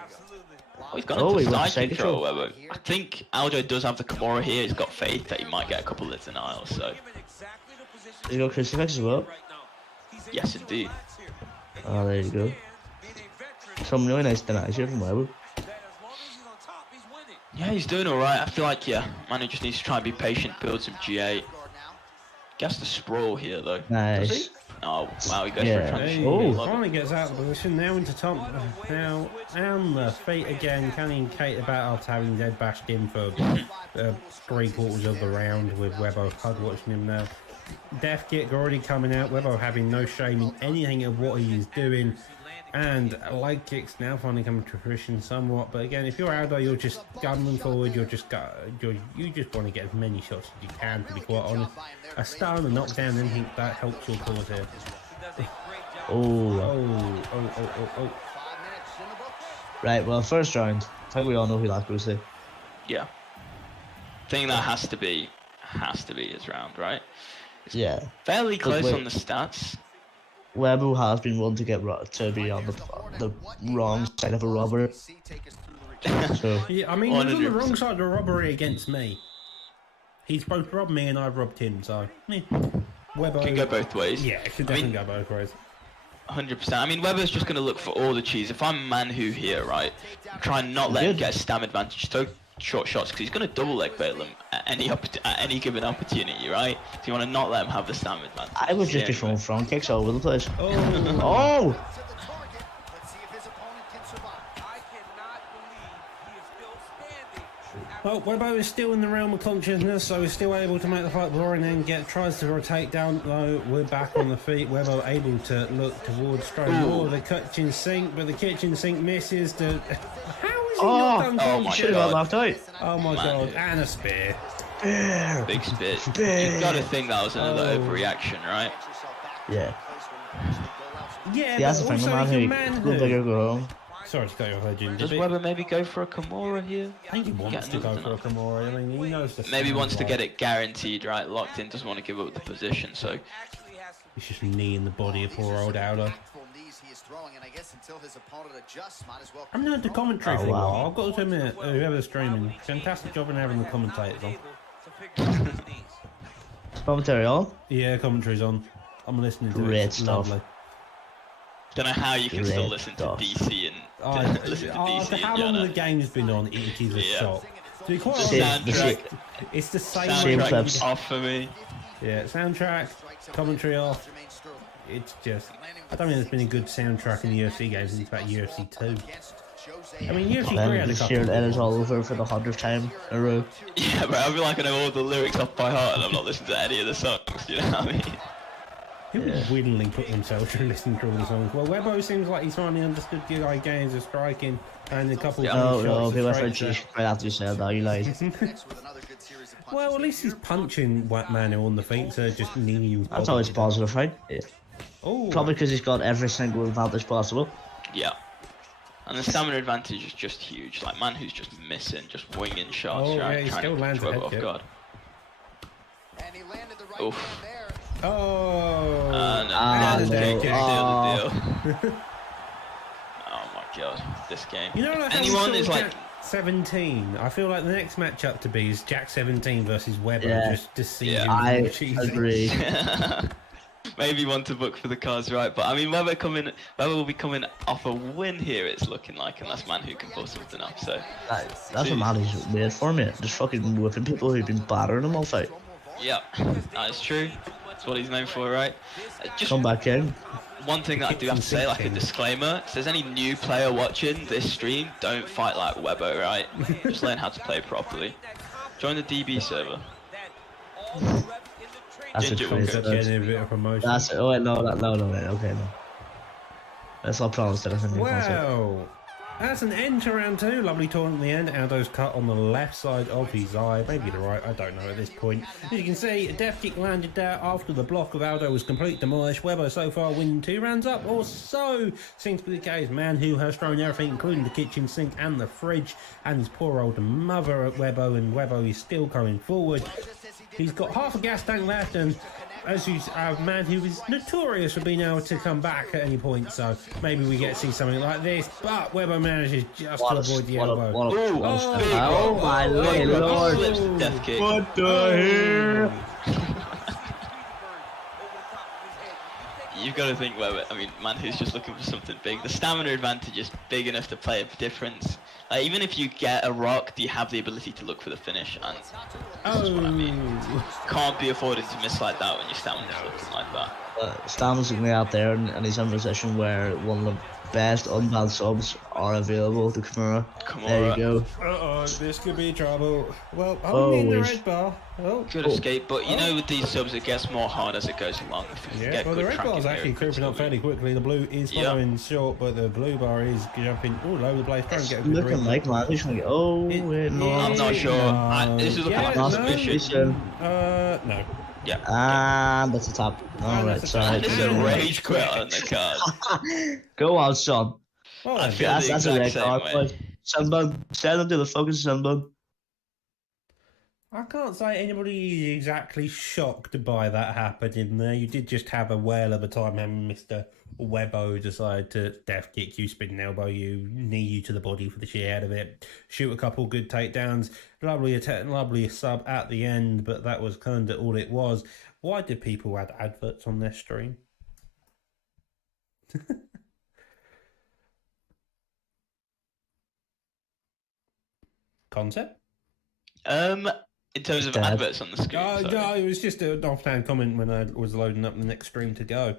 Oh, he's gone Oh, into he went side to side control, control. Webber. I think Aljo does have the Kimura here. He's got faith that he might get a couple of denials. So You got crucifix as well. yes, indeed. Oh, there you go. Some really nice denies here from Weber. Yeah, he's doing all right. I feel like Manu just needs to try and be patient, build some G8. Gets the sprawl here though. Does he? Nice. Oh wow, he goes Yeah. for a transition. Hey, Oh. finally gets out of the position, now into top. Now, and the feet again, canning Kate about after having dead bashed in for 3/4 of the round with Webbo HUD watching him now. Death kick already coming out, Webbo having no shame in anything of what he is doing. And leg kicks now finally coming to fruition somewhat. But again, if you're Aldo, you're just gunning forward. You just want to get as many shots as you can, to be quite honest. A stun, a knockdown, anything that helps your cause here. Oh. Right, well, first round. I think we all know who that goes to. Yeah. Thing that has to be his round, right? Yeah. Fairly close wait. on the stats. Webu has been one to get to be on the wrong side of a robber. So Yeah, I mean, he was on the 100%. wrong side of the robbery against me. He's both robbed me and I've robbed him, so... Webbo... Can go both ways. Yeah, it could definitely go both ways. 100%. I mean, Weber's just going to look for all the cheese. If I'm Manhu here, right, try and not let him Good. get a stam advantage. Throw short shots because he's going to double leg bail him at any given opportunity, right? So you want to not let him have the stam advantage. I would just be Yeah, throwing front kicks all over the place. Oh, Oh! well, Webbo is still in the realm of consciousness, so he's still able to make the fight roaring and tries to rotate down, though we're back on the feet. Webbo able to look towards throwing more of the kitchen sink, but the kitchen sink misses to... How is he not done oh my Should have God. got knocked out. Oh my Man. god, and a spear. Big spit. Spear. You've got to think that was another Oh. overreaction, right? Yeah. Yeah, That's the but thing, also the he's a man man who go big who... or go home. Sorry to cut you off there, Jim. Does Weber maybe go for a Kimura here? I think he wants to go for a Kimura. I mean, he knows the... Maybe sound wants to like- get it guaranteed, right? Locked in, doesn't want to give up the position, so... He's just kneeing the body of poor old Aldo. I mean, the commentary Oh, thing, wow. I've got to admit, whoever's streaming, fantastic job in having the commentators on. Commentary on. Yeah, commentary's on. I'm listening to it. Great It's stuff. lovely. Don't know how you can still Great listen to stuff. DC and listen to DC After how and long the Ghana. game's been on, it is a Yeah. shock. To be quite The honest, Same- soundtrack, it's the same. Same soundtrack clips. off for me. Yeah, soundtrack, commentary off. It's just... I don't think there's been a good soundtrack in the UFC games since about UFC 2. I mean, UFC 3 Then had a this couple. year it is all over for the 100th time in a row. Yeah, but I feel like I know all the lyrics off by heart and I'm not listening to any of the songs, you know what I mean? Who would willingly put themselves through listening to all the songs? Well, Webbo seems like he's finally understood the games of striking and a couple Yeah. of No, shots people of are straight G right after you said that, you lied. Well, at least he's punching Manu on the feet, so just kneeing. That's always a positive, right? Yeah. Oh, Probably because he's got every single advantage possible. Yeah. And the stamina advantage is just huge. Like, man who's just missing, just winging shots, Oh, right? yeah, he Trying still to lands a throw it head off kick. guard. Oof. Oh. No, Ah, that's no. the deal. Oh. Oh my god, this game. You know, like how we Anyone saw is like, Jack 17. I feel like the next matchup to be is Jack 17 versus Webber. Yeah. Just to see Yeah. him I cheesy. agree. maybe one to book for the cards, right? But I mean, Weber will be coming off a win here. It's looking like, unless man who can pull something up. So That's what Matty's made for me. Just fucking whipping people who've been battering him all fight. yeah, that is true. That's what he's known for, right? Just Come back in. one thing that I do have to say, like a disclaimer: if there's any new player watching this stream, don't fight like Webber, right? Just learn how to play properly. Join the DB server. That's a Ginger will crazy. go. Getting a bit of promotion. That's it. Oh wait, no, wait, okay, no. Let's not promise that I think Well, that's an end to round 2. Lovely tournament in the end. Aldo's cut on the left side of his eye. Maybe the right, I don't know at this point. As you can see, a death kick landed there after the block of Aldo was completely demolished. Webber so far winning 2 rounds up, or so seems to be the case. Man who has thrown everything, including the kitchen sink and the fridge, and his poor old mother at Webbo, and Webbo is still coming forward. He's got half a gas tank left, and as you a man who is notorious for being able to come back at any point, so maybe we get to see something like this. But Webber manages just to avoid the elbow. Oh my lord! Death kick. What the hell? You've got to think, Webber. I mean, man who's just looking for something big. The stamina advantage is big enough to play a difference. Even if you get a rock, do you have the ability to look for the finish? And this is what I mean. Can't be afforded to miss like that when your stamina's looking like that. Stamina's looking out there, and he's in a position where one of the best unbanned subs are available to Kimura. There you go. Uh-oh, this could be trouble. Well, I'm in the red bar. Oh. Good escape, but you know with these subs it gets more hard as it goes along. Yeah, well the red bar is actually creeping up fairly quickly. The blue is following short, but the blue bar is jumping all over the place, trying to get a good looking like man, he's trying to get. I'm not sure. This is looking like a submission. No. Yeah. And that's a tap. Alright, sorry. This is a rage quit on the card. Go on, son. Well, I feel That's a red card. way. Sunbug, send him to the focus, Sunbug. I can't say anybody is exactly shocked by that happening there. You did just have a whale of a time having Mr. Webbo decide to death kick you, spin elbow you, knee you to the body for the sheer head of it, shoot a couple good takedowns, lovely sub at the end, but that was kind of all it was. Why did people add adverts on their stream? Concept? In terms of adverts on the screen. No, it was just an offhand comment when I was loading up the next stream to go.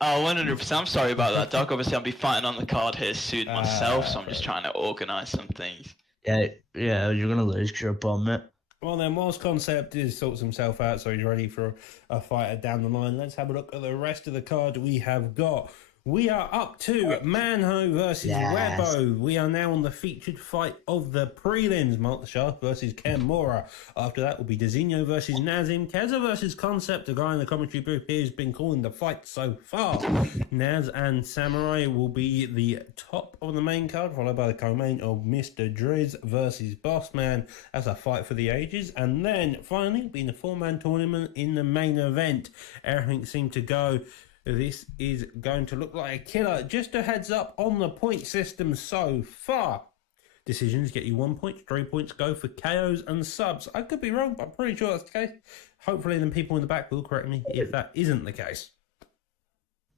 Oh, 100%. I'm sorry about that, Doc. Obviously, I'll be fighting on the card here soon myself, so I'm just trying to organise some things. Yeah, you're gonna lose because you're a bum, mate. Well then, whilst Concept sorts himself out, so he's ready for a fighter down the line, let's have a look at the rest of the card we have got. We are up to Manho versus Webbo. We are now on the featured fight of the prelims. Mark the Sharp versus Kimura. After that will be Dezinho versus Nazim. Keza versus Concept. The guy in the commentary booth here has been calling the fight so far. Naz and Samurai will be the top of the main card, followed by the co-main of Mr. Driz versus Bossman as a fight for the ages. And then finally, being the four-man tournament in the main event. Everything seemed to go. This is going to look like a killer. Just a heads up on the point system so far. Decisions get you 1 point, 3 points go for KOs and subs. I could be wrong, but I'm pretty sure that's the case. Hopefully then people in the back will correct me if that isn't the case.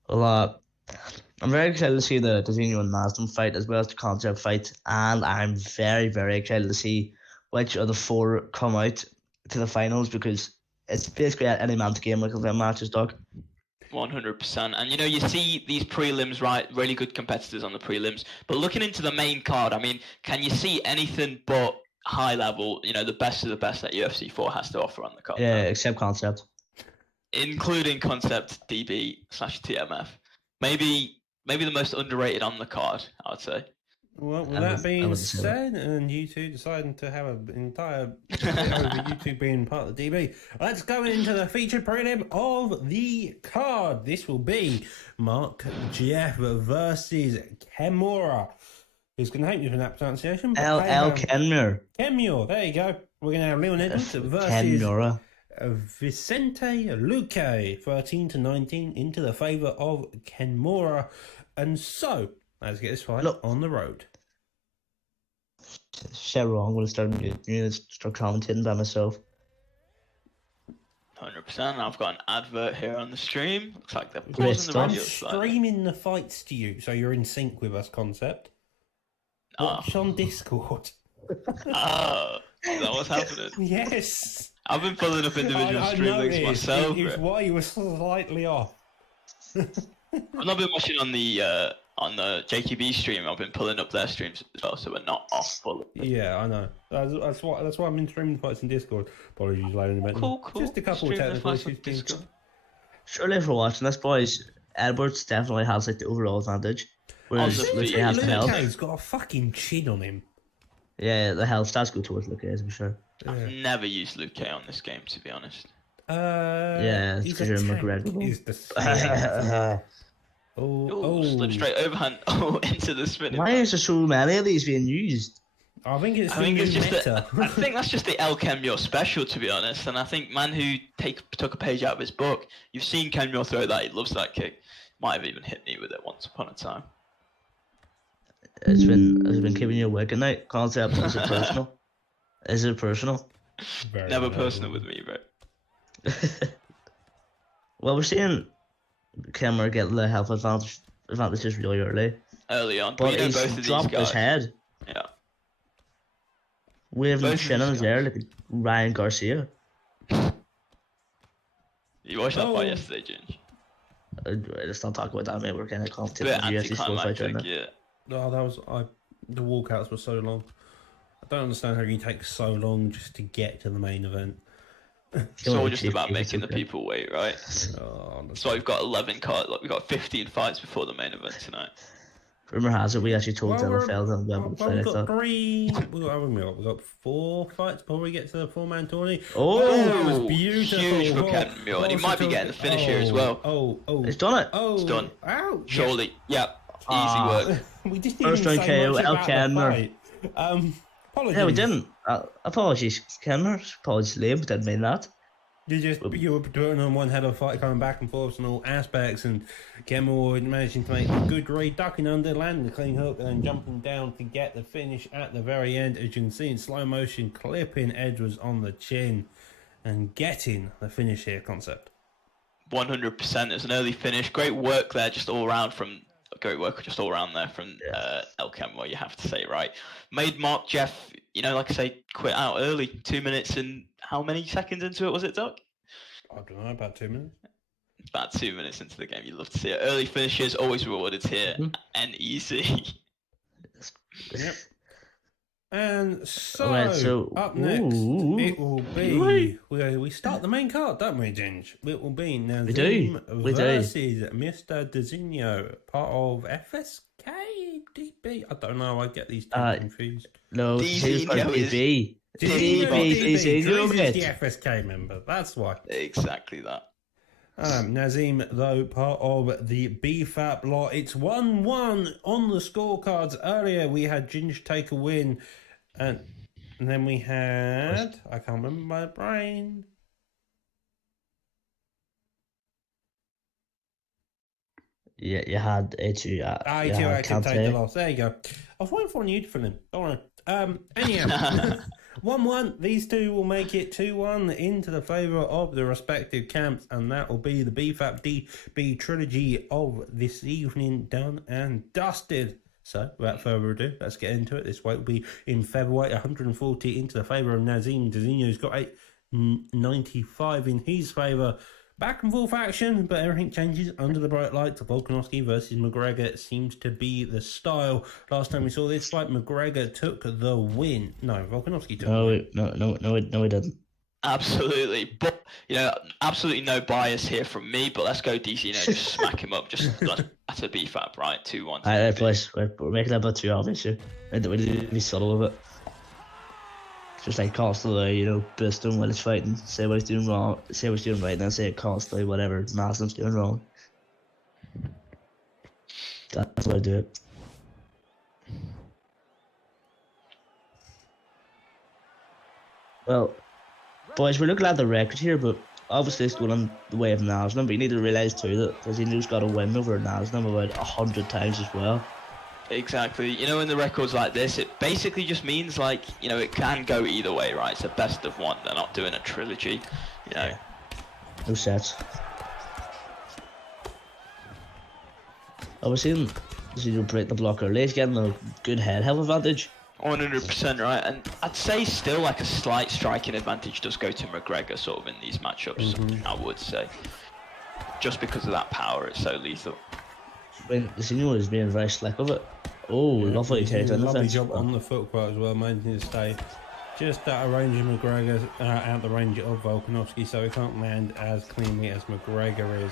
Well, I'm very excited to see the Dezinho and Mazdam fight as well as the Concept fight. And I'm very, very excited to see which of the four come out to the finals because it's basically any man's game like them matches, Doc. 100%. And you see these prelims, right? Really good competitors on the prelims. But looking into the main card, I mean, can you see anything but high level, the best of the best that UFC 4 has to offer on the card? Yeah, except Concept. Including Concept, DB/TMF. Maybe the most underrated on the card, I would say. Well, with that being said, and you two deciding to have an entire over you two being part of the DB, let's go into the featured prelim of the card. This will be Mark Jeff versus Kimura. Who's going to hate me for that pronunciation? L. Kenmure. Kenmure, there you go. We're going to have Leon Edwards versus Kimura. Vicente Luque, 13-19, into the favour of Kimura. And so, let's get this fight on the road. Shit wrong. I'm going to start commentating by myself. 100%. I've got an advert here on the stream. Looks like they're Great pausing the radio I'm streaming the fights to you, so you're in sync with us, Concept. Watch on Discord. Oh, is that what's happening? Yes. I've been pulling up individual stream links myself. It's why you were slightly off. I've not been watching on the JQB stream. I've been pulling up their streams as well, so we're not off fully. Yeah, I know. That's why I've been streaming the fights in Discord. Apologies, ladies and gentlemen. Cool. Just a couple of technical issues. Surely if we're watching this, boys, Edwards definitely has the overall advantage. Whereas Luque has the health. Luque's got a fucking chin on him. Yeah, the health stats go towards Luque, I'm sure. I've never used Luque on this game, to be honest. Yeah, because you're McGregor. Slip straight overhand into the spinning. Why is there so many of these being used? I think it's I the think new it's just meta. I think that's just the El Kemyor special, to be honest. And I think man who took a page out of his book. You've seen Kemyor throw that. He loves that kick. Might have even hit me with it once upon a time. It's been keeping you awake at night. Concept, is it personal? Is it personal? Very Never low. personal with me, bro. Well, we're seeing Kemmer get the health advantages really early, Early on, but you know he's both of these dropped guys. his head, Yeah. waving Both the of chin on these his air like Ryan Garcia. You watched that Oh. fight yesterday, Ginge. Let's not talk about that, mate. We're kind of It's a commentating bit the UFC sport fight right anticlimactic, now. yeah. Oh, that was the walkouts were so long. I don't understand how you take so long just to get to the main event. It's all just about making the people wait, right? Oh, That's why we've got 11 cards. Like we've got 15 fights before the main event tonight. Rumor has it we actually told Well, we're- Delafield and well, Wembley to we've fight got that. three. We've got 4 fights before we get to the 4-man tourney. Oh, that was beautiful. Huge for What- Kemyor, what and he was might the be getting the finish here as well. Oh, he's done it. oh, It's done. Ow! Surely, yeah. Ah. Easy work. We didn't First even round say KO, much El about the Kemmer. fight. Apologies. Yeah, we didn't. Apologies, Kemmer. Apologies, Liam. Didn't mean that. You were putting on one head of fight, going back and forth in all aspects, and Kemmer managing to make a good read, ducking under, landing the clean hook, and then jumping down to get the finish at the very end. As you can see in slow motion, clipping Edwards on the chin and getting the finish here. Concept. 100%. It's an early finish. Great work there, just all around from. Great work just all around there from El Kemmer, you have to say, right? Made Mark Jeff, like I say, quit out early. 2 minutes and how many seconds into it was it, Doc? I don't know, about 2 minutes. About 2 minutes into the game. You love to see it. Early finishes always rewarded here. NEC. Yep. And so, Alright, so- up next, Ooh. it will be we start the main card, don't we, Ginge? It will be Nazim do. We do. versus Mr. Designo, part of FSK DB. I don't know. I get these two confused. No, he's got Designo is- DB. DB, is Drew is mate. the FSK member. That's why. Exactly that. Nazim, though, part of the BFAP lot. It's 1-1 on the scorecards. Earlier, we had Ginge take a win. And then we had... I can't remember my brain. Yeah, you had A2. A2 actually take the loss. There you go. I was waiting for you to fill in. Don't worry. Anyhow, 1-1. These two will make it 2-1 into the favour of the respective camps, and that will be the BFAP DB trilogy of this evening done and dusted. So, without further ado, let's get into it. This weight will be in featherweight, 140 into the favour of Nazim. Designo's got 895 in his favour. Back and forth action, but everything changes under the bright lights. Volkanovski versus McGregor seems to be the style. Last time we saw this fight, McGregor took the win. No, Volkanovski took the win. No, he didn't. Absolutely. But, absolutely no bias here from me, but let's go Designo, just smack him up. Just that's a BFAP, right? 2-1. Alright, boys, we're making that a bit too obvious here. We need to be subtle with it. Just like constantly, boost him while he's fighting, say what he's doing wrong, say what he's doing right, and then say it constantly, whatever Maslim's doing wrong. That's what I do it. Well, boys, we're looking at the record here, but obviously it's going on the way of Naslim, but you need to realise too that Designo's got a win over Naslim about 100 times as well. Exactly. In the records like this, it basically just means it can go either way, right? It's a best of one. They're not doing a trilogy, No sets. I was seeing Designo break the block early. He's getting a good head health advantage. 100% right. And I'd say still a slight striking advantage does go to McGregor sort of in these matchups, I would say. Just because of that power, it's so lethal. When Designo is being very slick with it. Oh, lovely take on the Lovely fence. job on the foot quite as well, managing to stay just out of range of McGregor, out the range of Volkanovski, so he can't land as cleanly as McGregor is.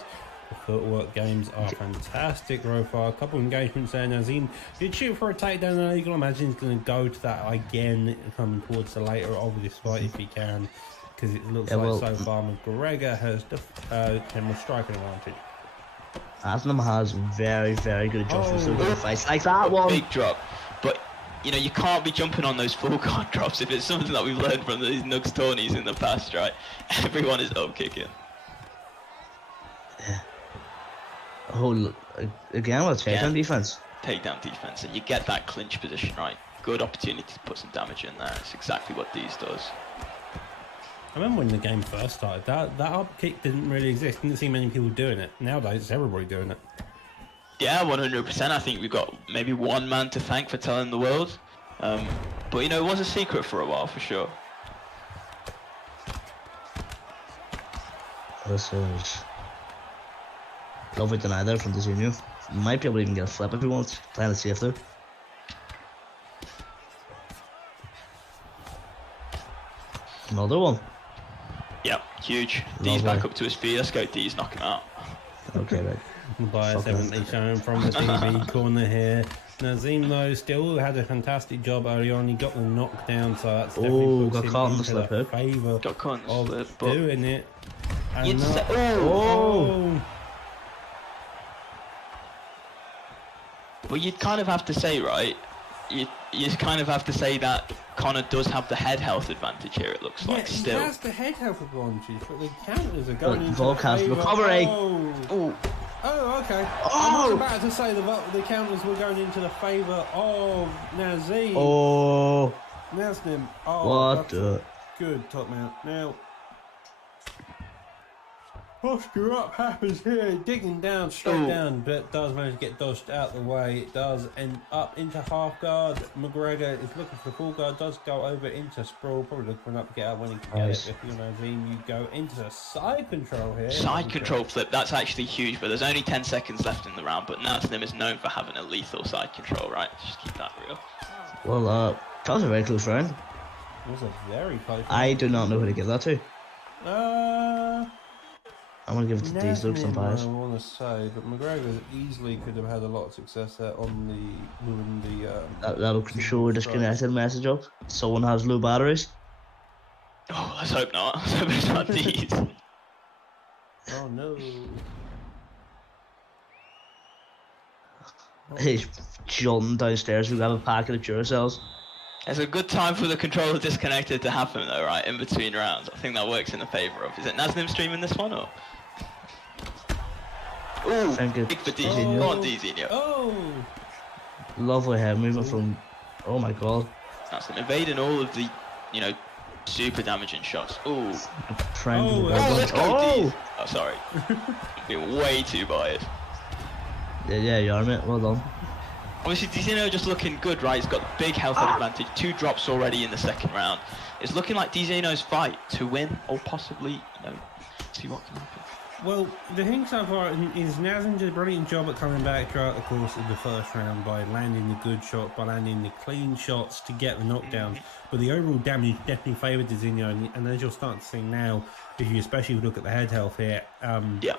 The footwork games are fantastic, Rofar. A couple of engagements there. Nazim did shoot for a takedown, and you can imagine he's going to go to that again coming towards the later of this fight if he can, because it looks so far McGregor has the striking advantage. Aslam has very, very good adjustments to fights like that one. Big drop. But you can't be jumping on those full guard drops if it's something that we've learned from these NUGS tourneys in the past, right? Everyone is up kicking. Yeah. Oh, look, again, with takedown defense. Takedown defense, and you get that clinch position, right? Good opportunity to put some damage in there. It's exactly what D's does. I remember when the game first started, that up kick didn't really exist. Didn't see many people doing it. Nowadays, it's everybody doing it. Yeah, 100%. I think we've got maybe one man to thank for telling the world. But it was a secret for a while, for sure. This is lovely deny there from Dezinho. You might be able to even get a flip if you want. Playing it safe though. Another one. Yep, huge. D's Lovely. back up to his feet. Let's go, D's, knock him out. Okay, right. By Fucking 70 shown from the TV corner here. Nazim though still had a fantastic job early on. He got the knockdown, so that's definitely got puts caught him in the into slip the hook. favour Got caught in the of slip, but doing it. And you'd not- say, oh. Well, you'd kind of have to say, right? You kind of have to say that Connor does have the head health advantage here. It looks like Yeah, still. he has the head health advantage, but the counters are going into Volk's the favour. recovery. Oh. Oh, okay. I Oh! was about to say the counters were going into the favour of Nazim. Oh, Nazim. Oh, what that's the? good top mount. Now, posture up happens here, digging down, straight Ooh. down, but does manage to get dodged out the way. It does end up into half guard. McGregor is looking for full guard, does go over into sprawl, probably looking for an up get out when he can Nice. get it. If you're Nazim, you go into side control here. Side control flip, that's actually huge, but there's only 10 seconds left in the round, but Nazim is known for having a lethal side control, right? Just keep that real. Well, that was a very close round. It was a very close I do not know who to give that to. I'm gonna give it to these looks and bias. I want to say, but McGregor easily could have had a lot of success there on the That'll control disconnected message up. Someone has low batteries. Oh, let's hope not. Let's hope it's not these. Oh no! He's jolting downstairs. We have a packet of Duracells. It's a good time for the controller disconnected to happen though, right? In between rounds. I think that works in the favour of. Is it Nazim streaming this one or? Ooh, Thank you. big for DZ. Dezinho. Go on, DZ. Oh! Lovely head movement from. Oh my god. Nazim evading all of the, super damaging shots. Ooh. Trying Oh, to Oh, let's go, oh! D's. Oh, sorry. Being way too biased. Yeah, you are, mate. Well done. Obviously, Dizino just looking good, right? He's got the big health advantage. 2 drops already in the second round. It's looking like Dizino's fight to win, or possibly, see what can happen. Well, the thing so far is Nazim did a brilliant job at coming back throughout the course of the first round by landing the good shot, by landing the clean shots to get the knockdowns. But the overall damage definitely favoured Dizino, and as you're starting to see now, if you especially look at the head health here, Yeah.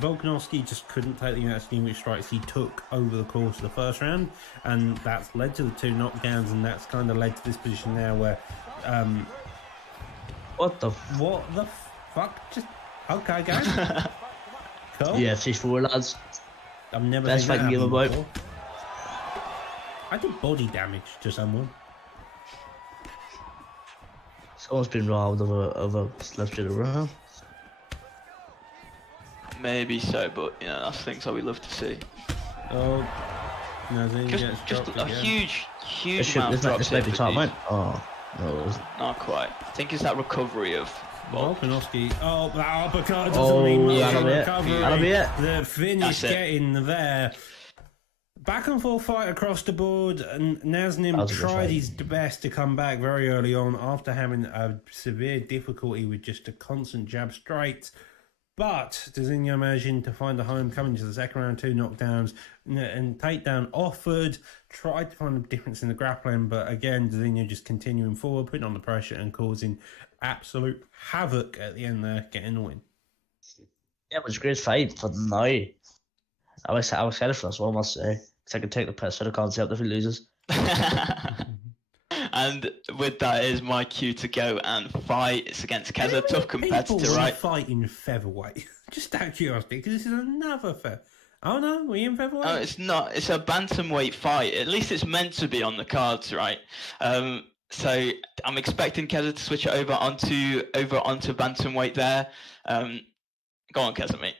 Volkanovski just couldn't take the amount of which strikes he took over the course of the first round, and that's led to the 2 knockdowns, and that's kind of led to this position now where, What the? what the fuck? Just okay, guys. Cool. Yeah, C4 lads. I've never Best seen that fighting game happen about. before. I did body damage to someone. Someone's been robbed of a slipstream around. Maybe so, but, that's things that we love to see. Oh, Nazim Just, gets just dropped a again. huge amount of drops This might be here top for man. D's. Oh, no. It isn't. Not quite. I think it's that recovery of Volkanovski. Oh, that uppercut doesn't Oh, mean much yeah, of that'll be it. recovery. That'll be it. The finish That's it. getting there. Back and forth fight across the board, and That Nazim was a good tried fight. his best to come back very early on after having a severe difficulty with just a constant jab straight. But Dezinho managing to find a home, coming to the second round, 2 knockdowns, and takedown offered. Tried to find a difference in the grappling, but again, Dezinho just continuing forward, putting on the pressure and causing absolute havoc at the end there, getting the win. Yeah, it was a great fight, but now I was excited for this one, I must say. Because I could take the piss out of concept if he loses. And with that is my cue to go and fight. It's against Keza, tough competitor, People right? fight in featherweight. Just out of curiosity, because this is Oh no, were you in featherweight? No, it's not. It's a bantamweight fight. At least it's meant to be on the cards, right? So I'm expecting Keza to switch it over onto bantamweight there. Go on, Keza, mate.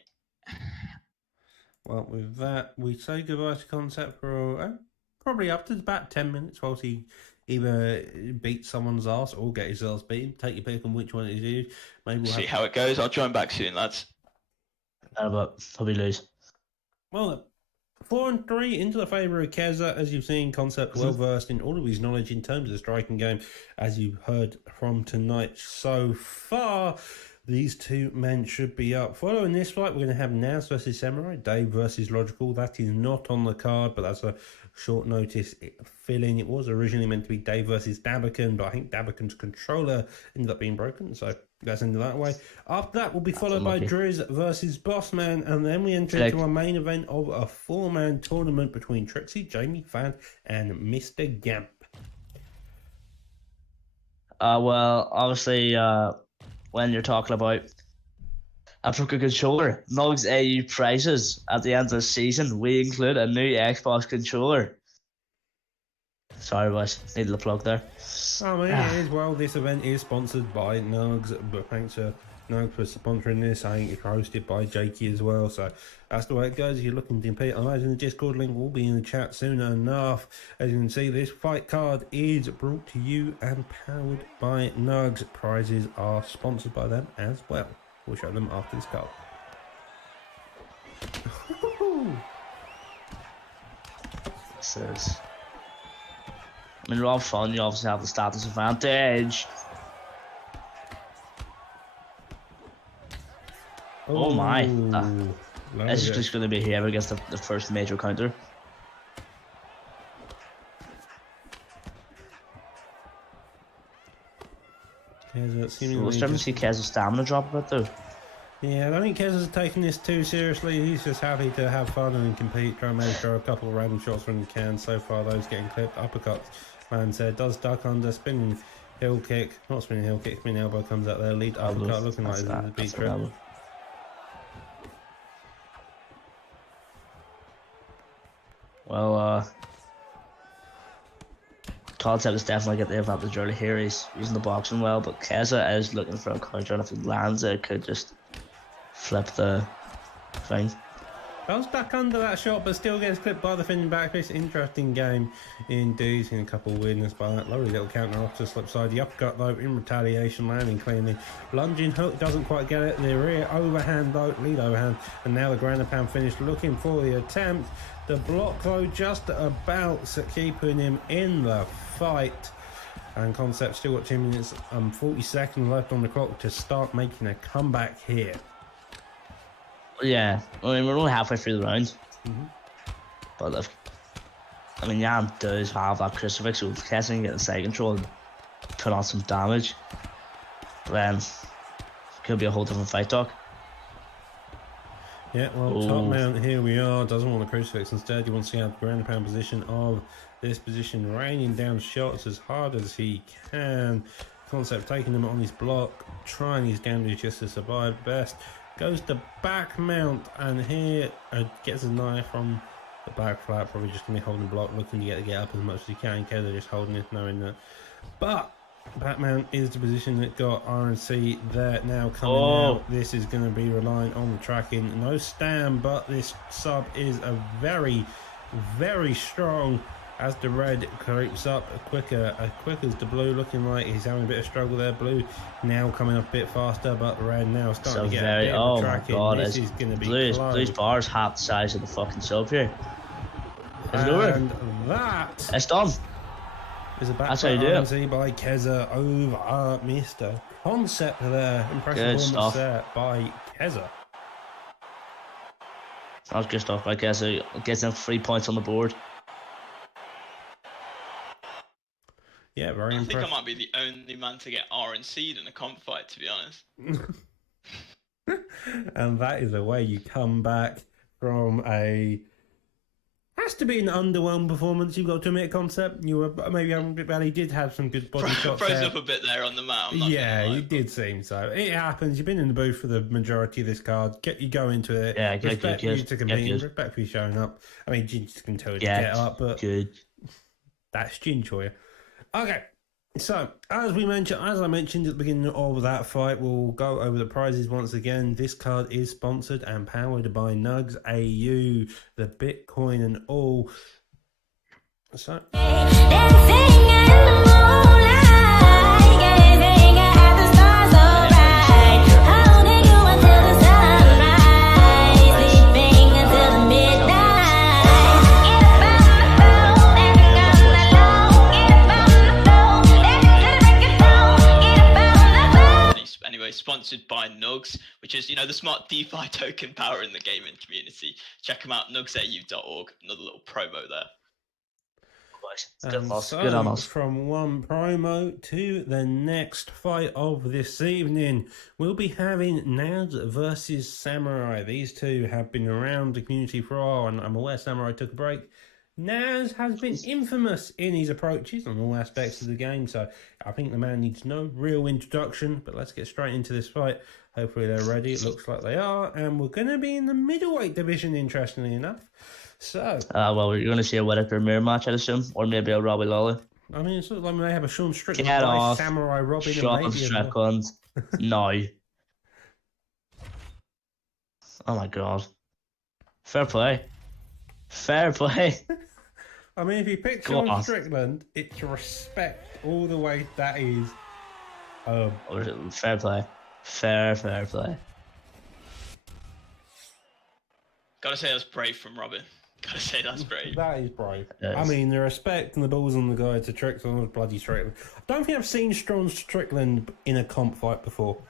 Well, with that, we say goodbye to Concept for probably up to about 10 minutes whilst he either beats someone's ass or get his ass beaten. Take your pick on which one it is. Maybe we'll See how it goes. I'll join back soon, lads. But probably lose. Well, 4-3 into the favour of Keza. As you've seen, Concept well versed in all of his knowledge in terms of the striking game, as you heard from tonight so far. These two men should be up. Following this fight, we're going to have Naz versus Samurai, Dave versus Logical. That is not on the card, but that's a short notice fill-in. It was originally meant to be Dave versus Dabakan, but I think Dabakan's controller ended up being broken, so that's ended that way. After that will be followed by Driz versus Bossman, and then we enter into our main event of a 4-man tournament between Trixie, Jamie Fan, and Mr. Gamp. Well, obviously, when you're talking about a Africa controller, NUGS AU prizes at the end of the season, we include a new Xbox controller. Sorry, boys, needed a plug there. I mean, it is. Well, this event is sponsored by NUGS, but thanks to NUGS for sponsoring this. I think it's hosted by Jakey as well, so that's the way it goes. If you're looking to compete, I imagine the Discord link will be in the chat soon enough. As you can see, this fight card is brought to you and powered by NUGS. Prizes are sponsored by them as well. We'll show them after this card. This is... I mean, Rob Fun, you obviously have the status advantage. Oh my. This is just going to be whoever gets the first major counter. We're starting to see Keza's stamina drop a bit though. Yeah, I don't think Keza's taking this too seriously. He's just happy to have fun and compete, try and maybe throw a couple of random shots when he can. So far, those getting clipped. Uppercuts, man said, does duck under, spinning heel kick. Not spinning heel kick, spinning elbow comes out there. Lead uppercut, looking like it's a beat trip. Well, Concept is definitely getting the advantage early here. He's using the boxing well, but Keza is looking for a counter, and if he lands it, could just flip the thing. Does duck under that shot, but still gets clipped by the Finning back fist. Interesting game indeed. Seen a couple of weirdness by that. Lovely little counter off to the slip side. The uppercut, though, in retaliation, landing cleanly. Lunging hook doesn't quite get it. The rear overhand, though, lead overhand. And now the ground and pound finish, looking for the attempt. The block, though, just about keeping him in the fight. And Concept still got 2 minutes and 40 seconds left on the clock to start making a comeback here. Yeah, I mean, we're only halfway through the round. But if, I mean, Jan does have that crucifix, so if Keza can get the side control and put on some damage, then it could be a whole different fight, Doc. Yeah, well, top mount, here we are. Doesn't want a crucifix. Instead, he wants to have the ground and pound position of this position, raining down shots as hard as he can. Concept taking him on his block, trying his damage just to survive best. Goes to back mount, and here gets a knife from the back flat. Probably just going to be holding the block, looking to get up as much as he can. Keza just holding it, knowing that. But back mount is the position that got RNC there now coming out. This is going to be relying on the tracking. No stand, but this sub is a very, very strong. As the red creeps up quick as the blue, looking like he's having a bit of struggle there. Blue now coming up a bit faster, but the red now starting to get a bit of tracking. This is going to be Blue's bars half the size of the fucking sub here. Is it over? And that it's done. Is a back RNC by Keza over Mr. Concept there. Impressive performance there by Keza. That was good stuff by Keza. Gets them 3 points on the board. Yeah, very impressive. I think I might be the only man to get RNC'd in a comp fight, to be honest. And that is the way you come back from a has to be an underwhelming performance. You've got to admit, Concept. You were maybe he did have some good body shots. Froze there. up a bit there on the mat. Yeah, you did seem so. It happens. You've been in the booth for the majority of this card. Get you go into it. Yeah, good, respect good, you to compete. good. Respect for you showing up. I mean, Ginge can tell you to Yeah, get up, but good. that's Ginge for you. Okay. So, as I mentioned at the beginning of that fight, we'll go over the prizes once again. This card is sponsored and powered by NUGS AU, the Bitcoin and all. So. Sponsored by NUGS, which is, the smart DeFi token power in the gaming community. Check them out, nugsau.org. Another little promo there. Good on us. From one promo to the next fight of this evening, we'll be having NUGS versus Samurai. These two have been around the community for a while, and I'm aware Samurai took a break. NUGS has been infamous in his approaches on all aspects of the game, so I think the man needs no real introduction, but let's get straight into this fight. Hopefully they're ready. It looks like they are, and we're going to be in the middleweight division, interestingly enough. So... well, we're going to see a Whittaker mirror match, I'd assume, or maybe a Robbie Lawler. I mean, it's like they have a Sean Strickland, Get off. Samurai Robin, Sean and Strickland. No. Oh my god. Fair play. Fair play. I mean, if you pick Sean Strickland, it's respect all the way that is. Fair play. Fair play. Gotta say that's brave from Robin. Gotta say that's brave. That is brave. Yes. I mean, the respect and the balls on the guy to Strickland was bloody Strickland. I don't think I've seen Sean Strickland in a comp fight before.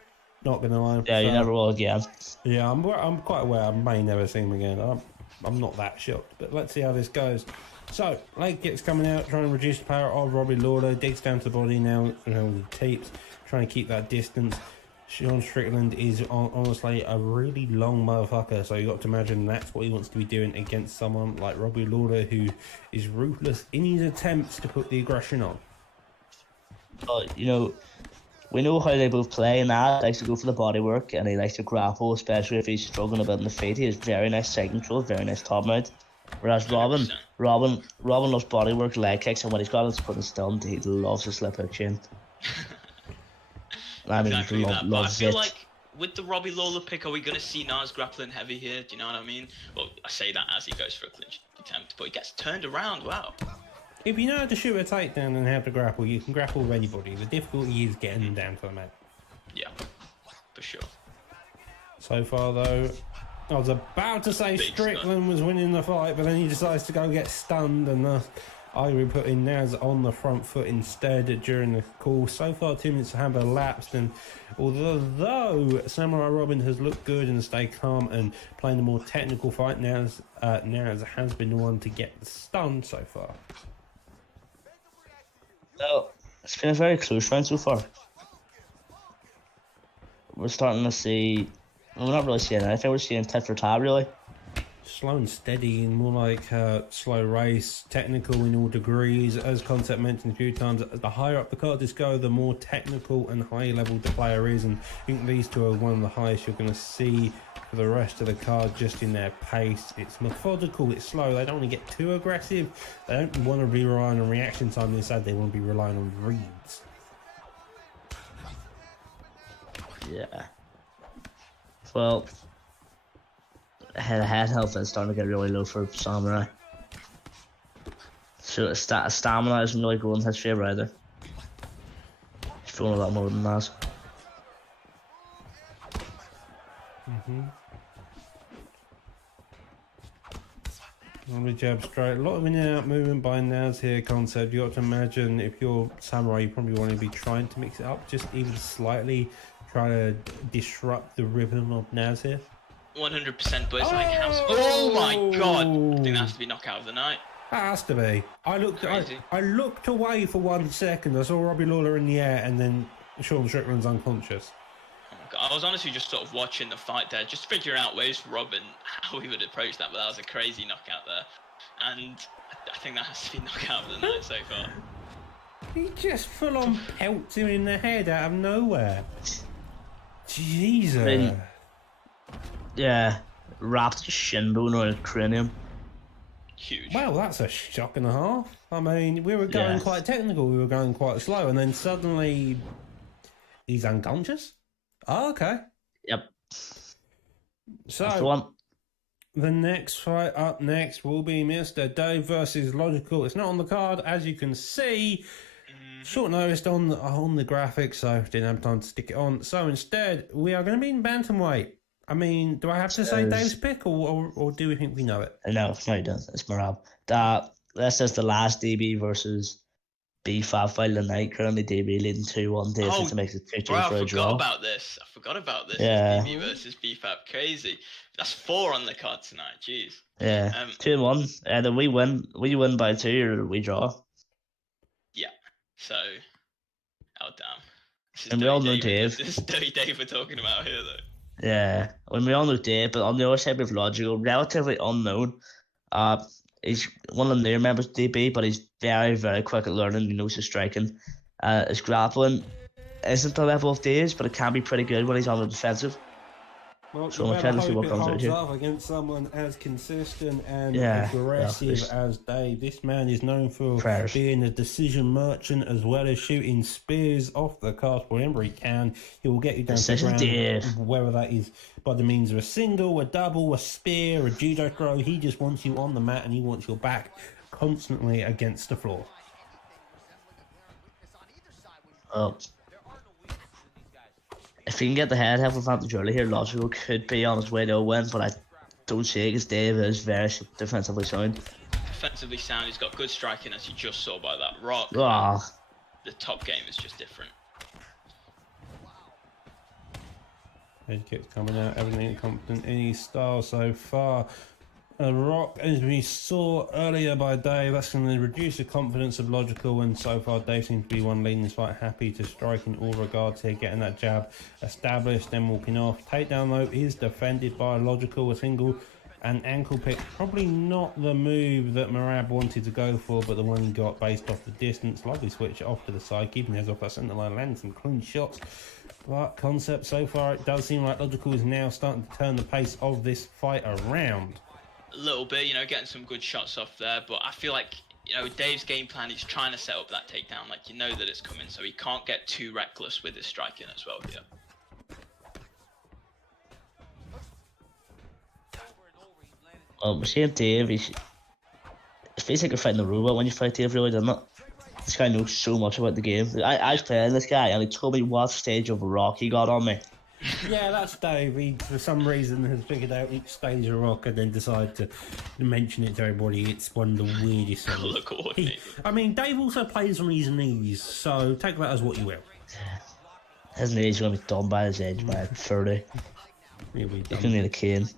Not gonna lie. Yeah, you never will again. Yeah, I'm quite aware I may never see him again. I'm not that shocked, but let's see how this goes. So, leg kicks coming out, trying to reduce the power of Robbie Lawler, digs down to the body now, with the teeps, trying to keep that distance. Sean Strickland is honestly a really long motherfucker, so you got to imagine that's what he wants to be doing against someone like Robbie Lawler, who is ruthless in his attempts to put the aggression on. But, we know how they both play, and that likes to go for the body work, and he likes to grapple, especially if he's struggling a bit in the feet. He has very nice side control, very nice top mount. Whereas Robin loves body work, leg kicks, and when he's got his foot stunned, he loves to slip hook chain. I mean, exactly that. But I feel it. like with the Robbie Lawler pick, are we going to see NUGS grappling heavy here? Do you know what I mean? Well, I say that as he goes for a clinch attempt, but he gets turned around. Wow. If you know how to shoot a takedown and how to grapple, you can grapple with anybody. The difficulty is getting them down to the mat. Yeah, for sure. So far, though, I was about to say Strickland was winning the fight, but then he decides to go get stunned, and Ivory putting NUGS on the front foot instead during the call. So far, 2 minutes have elapsed, and although Samurai Robin has looked good and stayed calm and playing a more technical fight, NUGS has been the one to get stunned so far. Well, it's been a very close round so far. We're starting to see... We're not really seeing anything. We're seeing tit for tat, really. Slow and steady, and more like slow race, technical in all degrees. As Concept mentioned a few times, the higher up the cards go, the more technical and high level the player is, and I think these two are one of the highest you're going to see for the rest of the card, just in their pace. It's methodical, it's slow, they don't want to get too aggressive, they don't want to be relying on reaction time, instead they want to be relying on reads. Yeah. Well, head health is starting to get really low for Samurai. So stamina isn't really going in his favour either. He's throwing a lot more than that. Lovely jab straight. A lot of in and out movement by NUGS here, Concept. You got to imagine if you're Samurai, you probably want to be trying to mix it up just even slightly, try to disrupt the rhythm of NUGS here. 100%, but it's like, oh my god! I think that has to be knockout of the night. That has to be. I looked away for 1 second. I saw Robbie Lawler in the air, and then Sean Strickland's unconscious. Oh my god! I was honestly just sort of watching the fight there, just figuring out ways for Robin how he would approach that, but that was a crazy knockout there. and I think that has to be knockout of the night so far. He just full on pelts him in the head out of nowhere. Jesus. mean, Yeah, wrapped his shin bone around his cranium. Huge. Well, that's a shock and a half. I mean, we were going Yeah. quite technical, we were going quite slow, and then suddenly he's unconscious? Oh, okay. Yep, So, that's the one. the next fight up next will be Mr. Dave versus Logical. It's not on the card, as you can see. Short notice on the graphics, so didn't have time to stick it on. So instead, we are going to be in bantamweight. I mean, do I have to say Dave's pick, or do we think we know it? No, you don't. It's Marab. This is the last DB versus B5 fight of the night. Currently, DB leading 2-1. Dave Oh, to make it 2-2 Bro, I for a forgot draw. about this. Yeah. BB versus BFAB. Crazy. That's 4 on the card tonight. Jeez. Yeah, 2-1. Either we win by 2, or we draw. So, oh damn. This is And we all know Dirty Dave. This is Dirty Dave we're talking about here, though. Yeah, when we all know Dave, but on the other side with Logical, relatively unknown. He's one of the newer members of DB, but he's very, very quick at learning. He knows his striking. His grappling isn't the level of Dave's, but it can be pretty good when he's on the defensive. Well, So you we'll better try to see hope what it comes out holds here. up against someone as consistent and Yeah, aggressive it's- as Dave. This man is known for Prayers. being a decision merchant as well as shooting spears off the cast whenever he can. He will get you down Decision to the ground, Dave. whether that is by the means of a single, a double, a spear, a judo throw. He just wants you on the mat and he wants your back constantly against the floor. If he can get the head half advantage early here, Logical could be on his way to a win, but I don't see it because Dave is very defensively sound. Defensively sound, he's got good striking, as you just saw by that rock. Ah, The top game is just different. Head kicks coming out, everything confident in his style so far. A rock, as we saw earlier by Dave, that's going to reduce the confidence of Logical, and so far Dave seems to be one leading this fight, happy to strike in all regards here, getting that jab established, then walking off. Takedown though is defended by Logical, a single and ankle pick. Probably not the move that Marab wanted to go for, but the one he got based off the distance. Lovely switch off to the side, keeping his off that centre line, landing some clean shots. But concept so far, it does seem like Logical is now starting to turn the pace of this fight around. A little bit, getting some good shots off there, but I feel like, Dave's game plan is trying to set up that takedown, like that it's coming, so he can't get too reckless with his striking as well here. well, we're seeing Dave. It feels like you're fighting the robot when you fight Dave, really, doesn't it? This guy knows so much about the game. I was playing this guy, and he told me what stage of a rock he got on me. Yeah, that's Dave. He, for some reason, has figured out each stage of rock and then decided to mention it to everybody. It's one of the weirdest things. Colour coordinated. I mean, Dave also plays on his knees, so take that as what you will. His knees going to be done by his age, by 30. He'll be He's going done. to need a cane.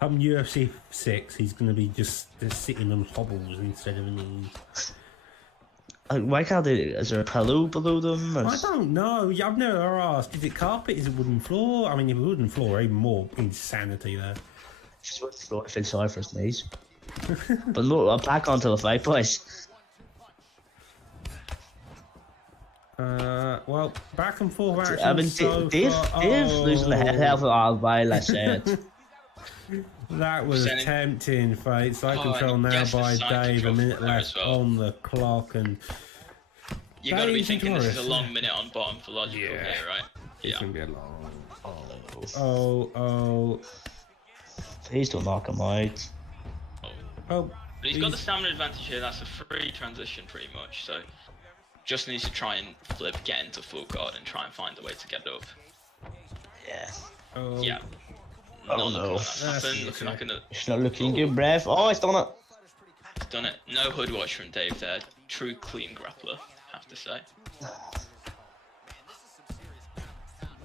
Come UFC 6, he's going to be just sitting on hobbles instead of knees. Why can't they? Is there a pillow below them? I don't know. I've never asked. Is it carpet? Is it wooden floor? I mean, if it wooden floor, even more insanity there. Just want to throw it, feel sorry for his knees. But no, back onto the fight, boys. Well, back and forth action. I mean, so Dave's far. losing the head half of while I said. That was Sending- tempting, fate. Side Oh, control and now yes, the by side Dave. A control minute from there left as well. on the clock, and You got to be Dave's thinking this is a notorious. long minute on bottom for Logical Yeah. here, right? it's Yeah. gonna be a long. Oh. Please don't knock him out. Oh. But he's got the stamina advantage here. That's a free transition pretty much. So just needs to try and flip, get into full guard, and try and find a way to get up. Yeah. Oh. Yeah. Oh, Not no. gonna That's happen. It's not gonna. It's not looking good, Brev. Oh, he's done it. Done it. No hood watch from Dave there. True clean grappler, I have to say.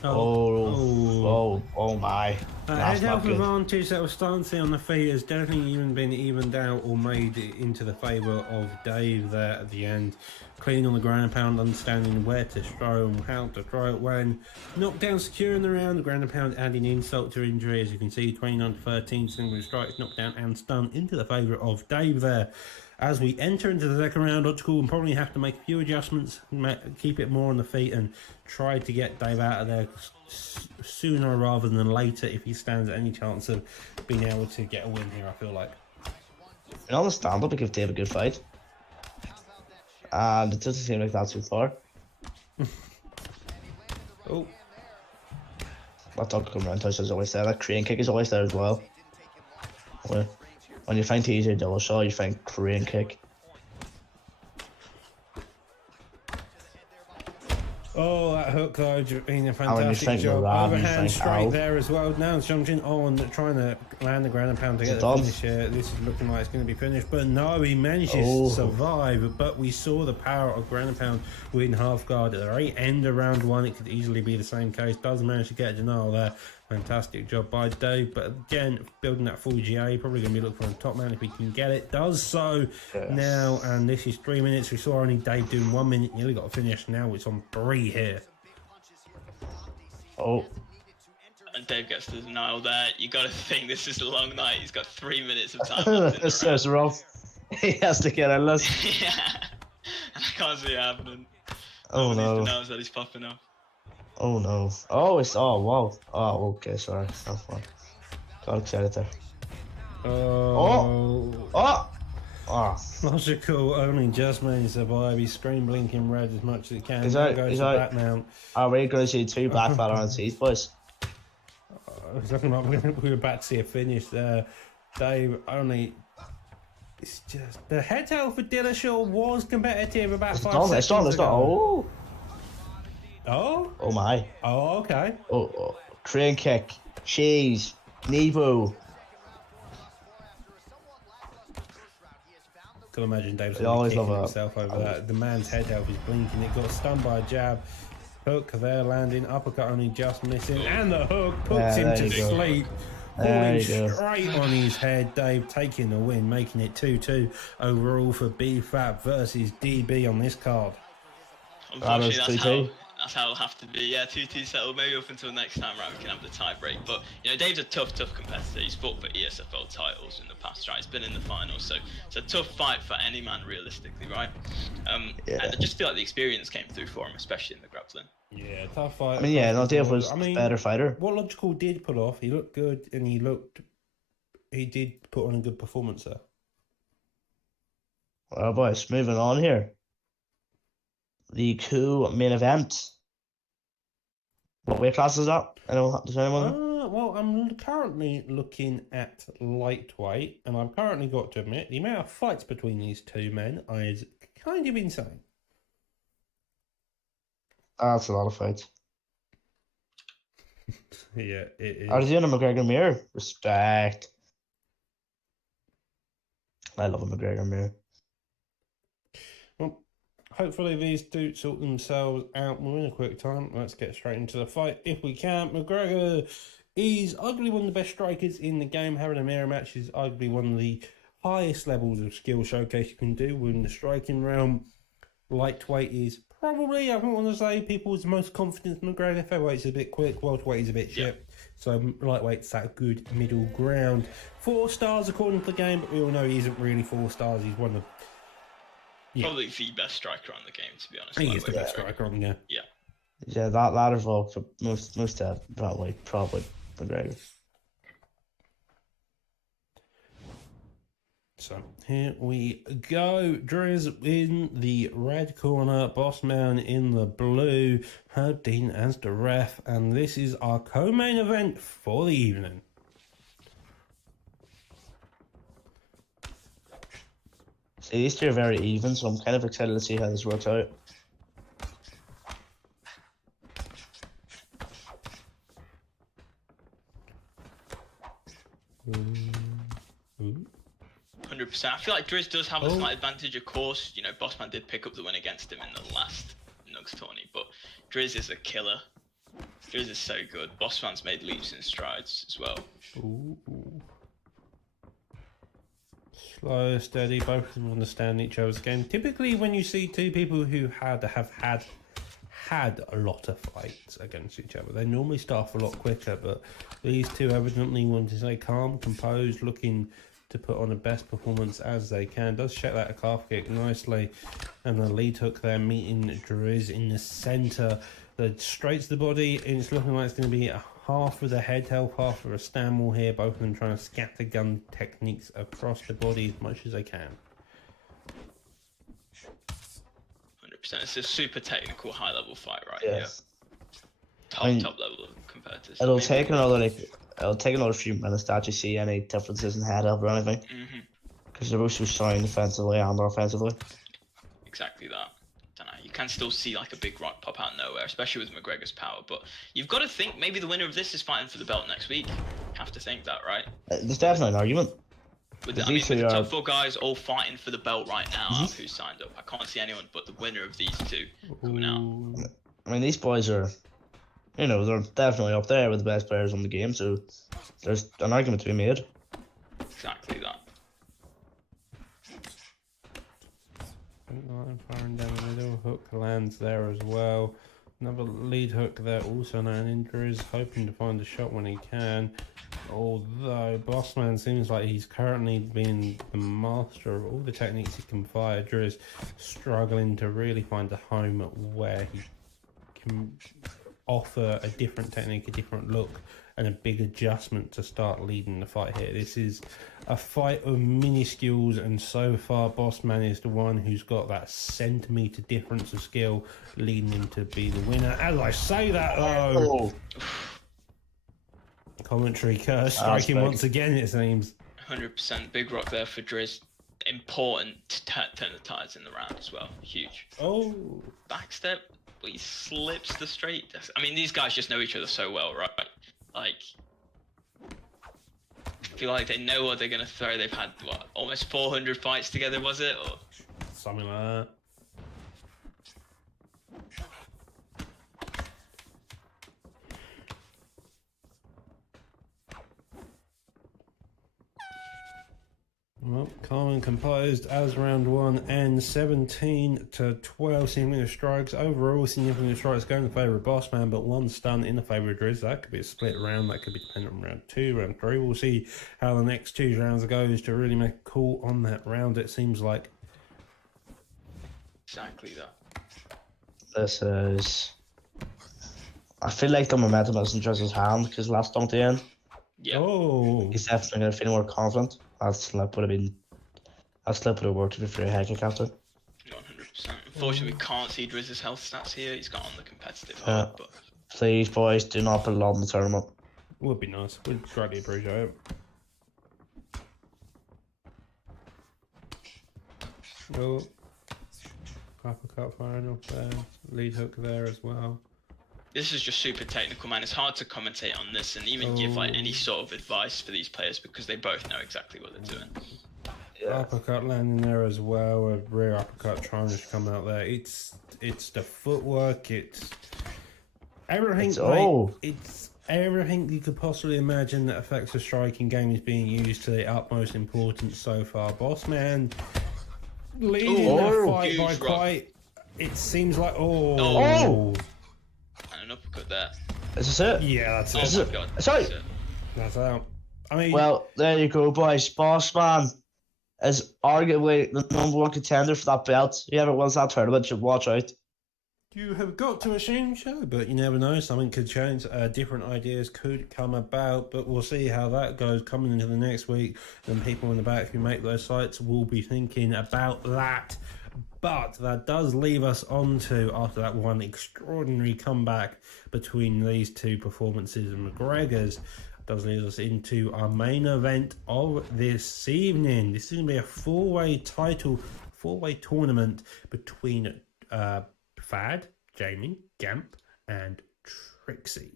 Oh, Oh my. Head That's not health good. advantage that was starting to see on the feet has definitely even been evened out or made it into the favour of Dave there at the end. Clean on the ground pound, understanding where to throw and how to throw it when knocked down, securing the round. The ground and pound adding insult to injury, as you can see, 29-13, single strikes, knocked down and stunned into the favour of Dave there. As we enter into the second round, Logical will probably have to make a few adjustments, keep it more on the feet, and try to get Dave out of there sooner rather than later if he stands any chance of being able to get a win here, I feel like. And on the stand-up, we give Dave a good fight. And it doesn't seem like that so far. Oh, That dog come around touch is always there. That crane kick is always there as well. When you find TJ Dillashaw, you find crane kick. oh, that hook though, doing a when you fantastic think job. Moran, you Overhand think straight Al. there as well. Now jumping on, trying to land the ground and pound to get the done. finish here. This is looking like it's going to be finished, but no, he manages to survive. But we saw the power of ground and pound win half guard at the very end of round one. It could easily be the same case. Does manage to get a denial there. Fantastic job by Dave, but again, building that full GA, probably going to be looking for the top man if he can get it. Does so now, and this is 3 minutes. We saw only Dave doing 1 minute, nearly got a finish. Now it's on 3 here. Oh, And Dave gets the denial there. You got to think this is a long night. He's got 3 minutes of time left in this the round. is rough. He has to get in this. Yeah. And I can't see it happening. Oh These no. denials that he's popping off. Oh no. Oh, it's. Oh, wow. Oh, okay, sorry. That's fine. Got excited there. Oh. Oh! Oh. Logical only just managed to survive. He's screen blinking red as much as he can. Is that- Goes is to that- back mount. Are we going to see 2 black fat on seats, boys? It's looking like we're about to see a finish there. Dave only. It's just the head health for Dillashaw was competitive about 5 seconds It's not. ago. Oh! Oh, Oh my. oh, okay. Oh. Crane kick. Cheese. Nebo. Can imagine Dave's They always kicking love himself over that. The man's head health is blinking. It got stunned by a jab. Hook there landing. Uppercut only just missing. And the hook puts him there to you go. sleep. There Falling you go. straight on his head. Dave taking the win, making it 2-2 overall for B-Fab versus DB on this card. Unfortunately, That is 2-2. that's how it'll have to be. Yeah, 2-2 settle. Maybe up until next time round we can have the tie break. But you know, Dave's a tough competitor. He's fought for ESFL titles in the past, right? He's been in the finals, so it's a tough fight for any man, realistically, right? Yeah. And I just feel like the experience came through for him, especially in the grappling. Yeah, tough fight. I mean, yeah, no, Dave was I mean, a better fighter. What Logical did pull off, he looked good and he did put on a good performance there. Well, boys, moving on here. The coup main event. What weight class is that? Does anyone know? Well, I'm currently looking at lightweight, and I've currently got to admit the amount of fights between these two men is kind of insane. That's a lot of fights. Yeah, it is. Are they doing a McGregor mirror? Respect. I love a McGregor mirror. Well, hopefully these two sort themselves out within a quick time. Let's get straight into the fight if we can. McGregor is arguably one of the best strikers in the game. Having a mirror match is arguably one of the highest levels of skill showcase you can do within the striking realm. Lightweight is probably, I want to say, people's most confident McGregor. Featherweight's a bit quick, welterweight is a bit shit. So lightweight's that good middle ground. 4 stars according to the game, but we all know he isn't really 4 stars. He's one of Probably the best striker on the game, to be honest. he is the lightweight. best striker on there. Yeah. Yeah, that is all for most probably McGregor. So here we go. Driz in the red corner, Bossman in the blue, Herb Dean as the ref, and this is our co-main event for the evening. See, these two are very even, so I'm kind of excited to see how this works out. Ooh. 100%. I feel like Driz does have a slight advantage, of course. You know, Bossman did pick up the win against him in the last NUGS tourney, but Driz is a killer. Driz is so good. Bossman's made leaps and strides as well. Ooh. Slow, steady, both of them understand each other's game. Typically, when you see two people who have had a lot of fights against each other, they normally start off a lot quicker, but these two evidently want to stay calm, composed, looking to put on the best performance as they can. Does check that a calf kick nicely, and the lead hook there meeting Driz in the centre. The straight to the body, and it's looking like it's going to be a half of the head help, half of a stand wall here, both of them trying to scatter gun techniques across the body as much as they can. 100%. It's a super technical, high-level fight right Yes. here. Top level of competitors. It'll take another few minutes to actually see any differences in head help or anything. Because they're both so sound defensively and offensively. Exactly that. Don't know. You can still see like a big rock pop out of nowhere, especially with McGregor's power. But you've got to think maybe the winner of this is fighting for the belt next week. Have to think that, right? There's definitely an argument. With the top 4 guys all fighting for the belt right now, who's signed up. I can't see anyone but the winner of these two coming out. I mean, these boys are, they're definitely up there with the best players on the game, so there's an argument to be made. Exactly that. Firing down the middle, hook lands there as well. Another lead hook there, also now an injury, hoping to find a shot when he can. Although Bossman seems like he's currently been the master of all the techniques he can fire. Driz struggling to really find a home where he can offer a different technique, a different look, and a big adjustment to start leading the fight here. This is a fight of minuscules, and so far Bossman is the one who's got that centimetre difference of skill, leading him to be the winner. As I say that though, commentary curse striking once again, it seems. 100% big rock there for Driz. Important to turn the tides in the round as well. Huge. Oh, Backstep, but he slips the straight. I mean, these guys just know each other so well, right? Like, I feel like they know what they're gonna throw. They've had what, almost 400 fights together, was it? Or something like that. Well, calm and composed as round 1 ends, 17-12 significant strikes. Overall, significant strikes going in favour of Bossman, but 1 stun in the favour of Driz. That could be a split round. That could be dependent on round 2, round 3. We'll see how the next 2 rounds goes to really make a call on that round, it seems like. exactly that. This is... I feel like the momentum is in Driz's hand, because last time at the end, Yeah. Oh, he's definitely going to feel more confident. That slip would have worked to be free head kick after. 100%. Unfortunately, we can't see Driz's health stats here. He's got on the competitive hard, but Please, boys, do not put it on the tournament. would be nice. We'd greatly appreciate it. Oh, uppercut firing off there. Lead hook there as well. this is just super technical, man. It's hard to commentate on this and even give like any sort of advice for these players because they both know exactly what they're doing. Yeah. Uppercut landing there as well. A rear uppercut trying to come out there. It's the footwork. It's everything. It's everything you could possibly imagine that affects the striking game is being used to the utmost importance so far. Bossman leading the fight by quite. It seems like and an uppercut there. Is this it? Yeah, that's it. Oh my god. Sorry. That's it. That's out. I mean, Well, there you go, boys. Bossman is arguably the #1 contender for that belt. Whoever wins that tournament should watch out. you have got to assume so, but you never know. Something could change. Different ideas could come about, but we'll see how that goes coming into the next week. And people in the back who make those sites will be thinking about that. But that does leave us on to, after that one extraordinary comeback between these two performances and McGregor's, does lead us into our main event of this evening. This is going to be a four-way tournament between Fad, Jamie, Gamp, and Trixie.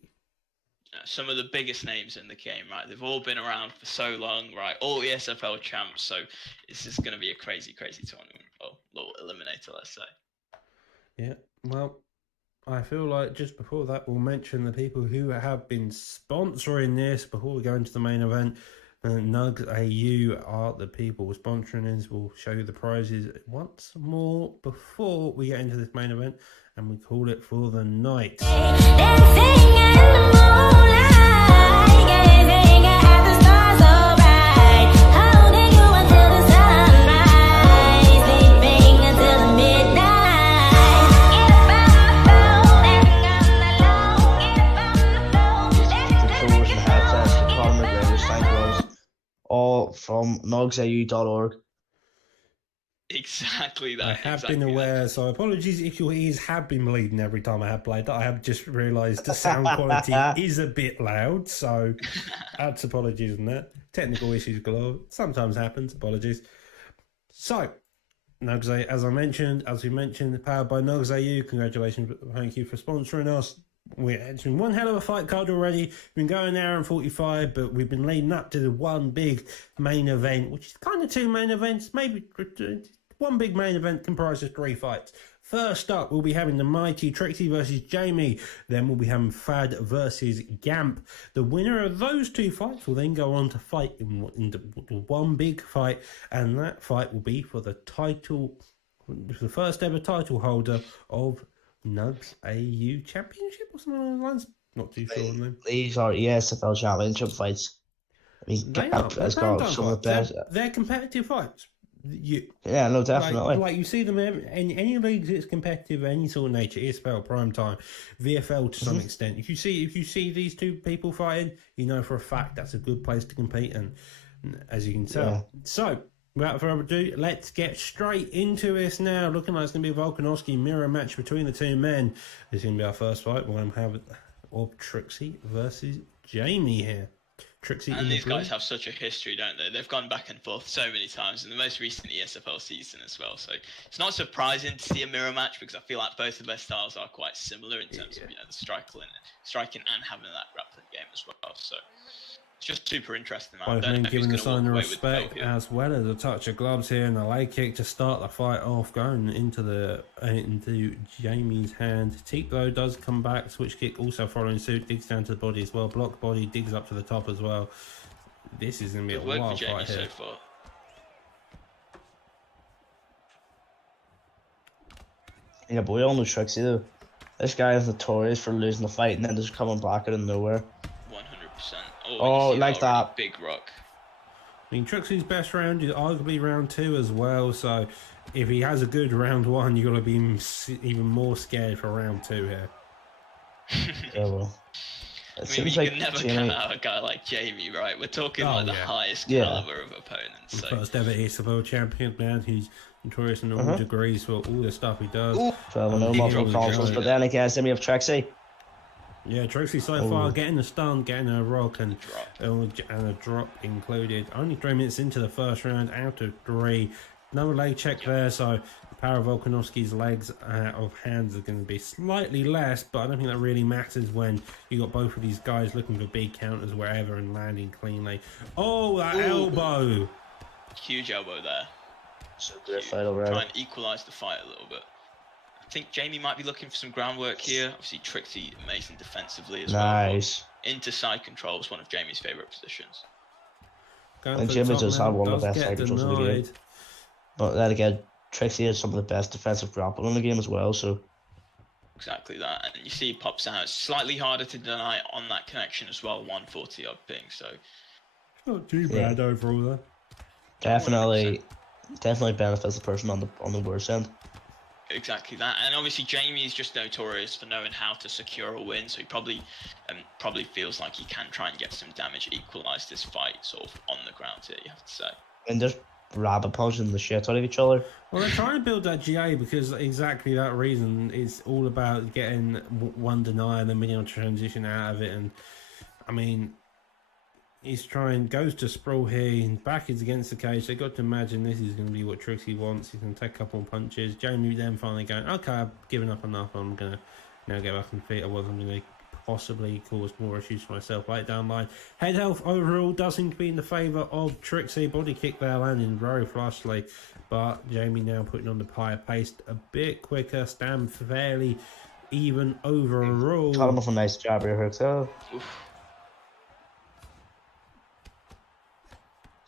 Some of the biggest names in the game, right? They've all been around for so long, right? All ESFL champs, so this is going to be a crazy, crazy tournament. Well, little eliminator, let's say. Yeah, well, I feel like just before that, we'll mention the people who have been sponsoring this before we go into the main event. NUGS AU are the people sponsoring this. We'll show you the prizes once more before we get into this main event, and we call it for the night. All from nugsau.org. Exactly that. I have exactly been aware, that. so apologies if your ears have been bleeding every time I have played that. I have just realised the sound quality is a bit loud, so that's apologies on that. Technical issues galore. Sometimes happens, apologies. So, NUGS AU, as we mentioned, powered by NUGS AU. Congratulations, thank you for sponsoring us. It's been one hell of a fight card already. We've been going an hour and 45, but we've been leading up to the one big main event, which is kind of two main events, maybe one big main event comprised of 3 fights. First up, we'll be having the mighty Trixie versus Jamie. Then we'll be having Fad versus Gamp. The winner of those 2 fights will then go on to fight in the one big fight, and that fight will be for the title, the first ever title holder of NUGS AU Championship or something along those lines. Not too sure on them. These are ESFL Championship fights. I mean, Gamp has got some of the best. They're competitive fights. Yeah, no, definitely. Like you see them in any leagues that's competitive, any sort of nature, ESPORTS, Prime Time, VFL to some extent. If you see these 2 people fighting, you know for a fact that's a good place to compete, and as you can tell. Yeah. So, without further ado, let's get straight into this now. Looking like it's going to be a Volkanovski mirror match between the 2 men. This is going to be our first fight. We're going to have Trixie versus Jamie here. Trixie and these guys have such a history, don't they? They've gone back and forth so many times in the most recent ESFL season as well. So it's not surprising to see a mirror match because I feel like both of their styles are quite similar in terms of the striking and having that grappling game as well. So it's just super interesting. Both men giving the sign of respect as well as a touch of gloves here and a leg kick to start the fight off, going into Jamie's hand. Teep though does come back, switch kick also following suit, digs down to the body as well, block body, digs up to the top as well. This is going to be a wild fight here. So far. Yeah, but we all know Trixie though. This guy is notorious for losing the fight and then just coming back out of nowhere. 100%. Oh, like that. Big rock. I mean, Trixie's best round is arguably round 2 as well, so if he has a good round 1, you've got to be even more scared for round 2 here. Yeah, well. I mean, you can never count out a guy like Jamie, right? We're talking the highest caliber of opponents. So. First ever ESPORTS champion, man. He's notorious in all degrees for all the stuff he does. 12-0 multiple consoles, but then against him we have Trixie. Yeah, Trixie so far getting a stun, getting a rock, and a drop included. Only 3 minutes into the first round out of 3. No leg check there, so the power of Volkanovski's legs of hands are going to be slightly less, but I don't think that really matters when you got both of these guys looking for big counters wherever and landing cleanly. Oh, that elbow! Huge elbow there. So good fight over there. Try and equalise the fight a little bit. I think Jamie might be looking for some groundwork here. Obviously, Trixie amazing defensively as well. Nice. Into side control is one of Jamie's favourite positions. And Jamie does have one of the best side controls in the game. But then again, Trixie has some of the best defensive grappling in the game as well. So exactly that, and you see he pops out. It's slightly harder to deny on that connection as well. 140 odd ping, so not too bad overall though. Definitely benefits the person on the worst end. Exactly that, and obviously Jamie is just notorious for knowing how to secure a win, so he probably feels like he can try and get some damage, equalise this fight sort of on the ground here, you have to say. And just rabbit punching the shit out of each other. Well, they're trying to build that GA because exactly that reason. It's all about getting one deny and then being able to transition out of it. And I mean, goes to sprawl here, and back is against the cage. They got to imagine this is going to be what Trixie wants. He's going to take a couple of punches. Jamie then finally going, okay, I've given up enough. I'm going to now get back on feet. I wasn't going to possibly cause more issues for myself later down the line. Head health overall does seem to be in the favour of Trixie. Body kick there landing very flushly, but Jamie now putting on the higher pace a bit quicker. Stand fairly even overall. Caught him off a nice jab here, Hooks. Oh. Oof.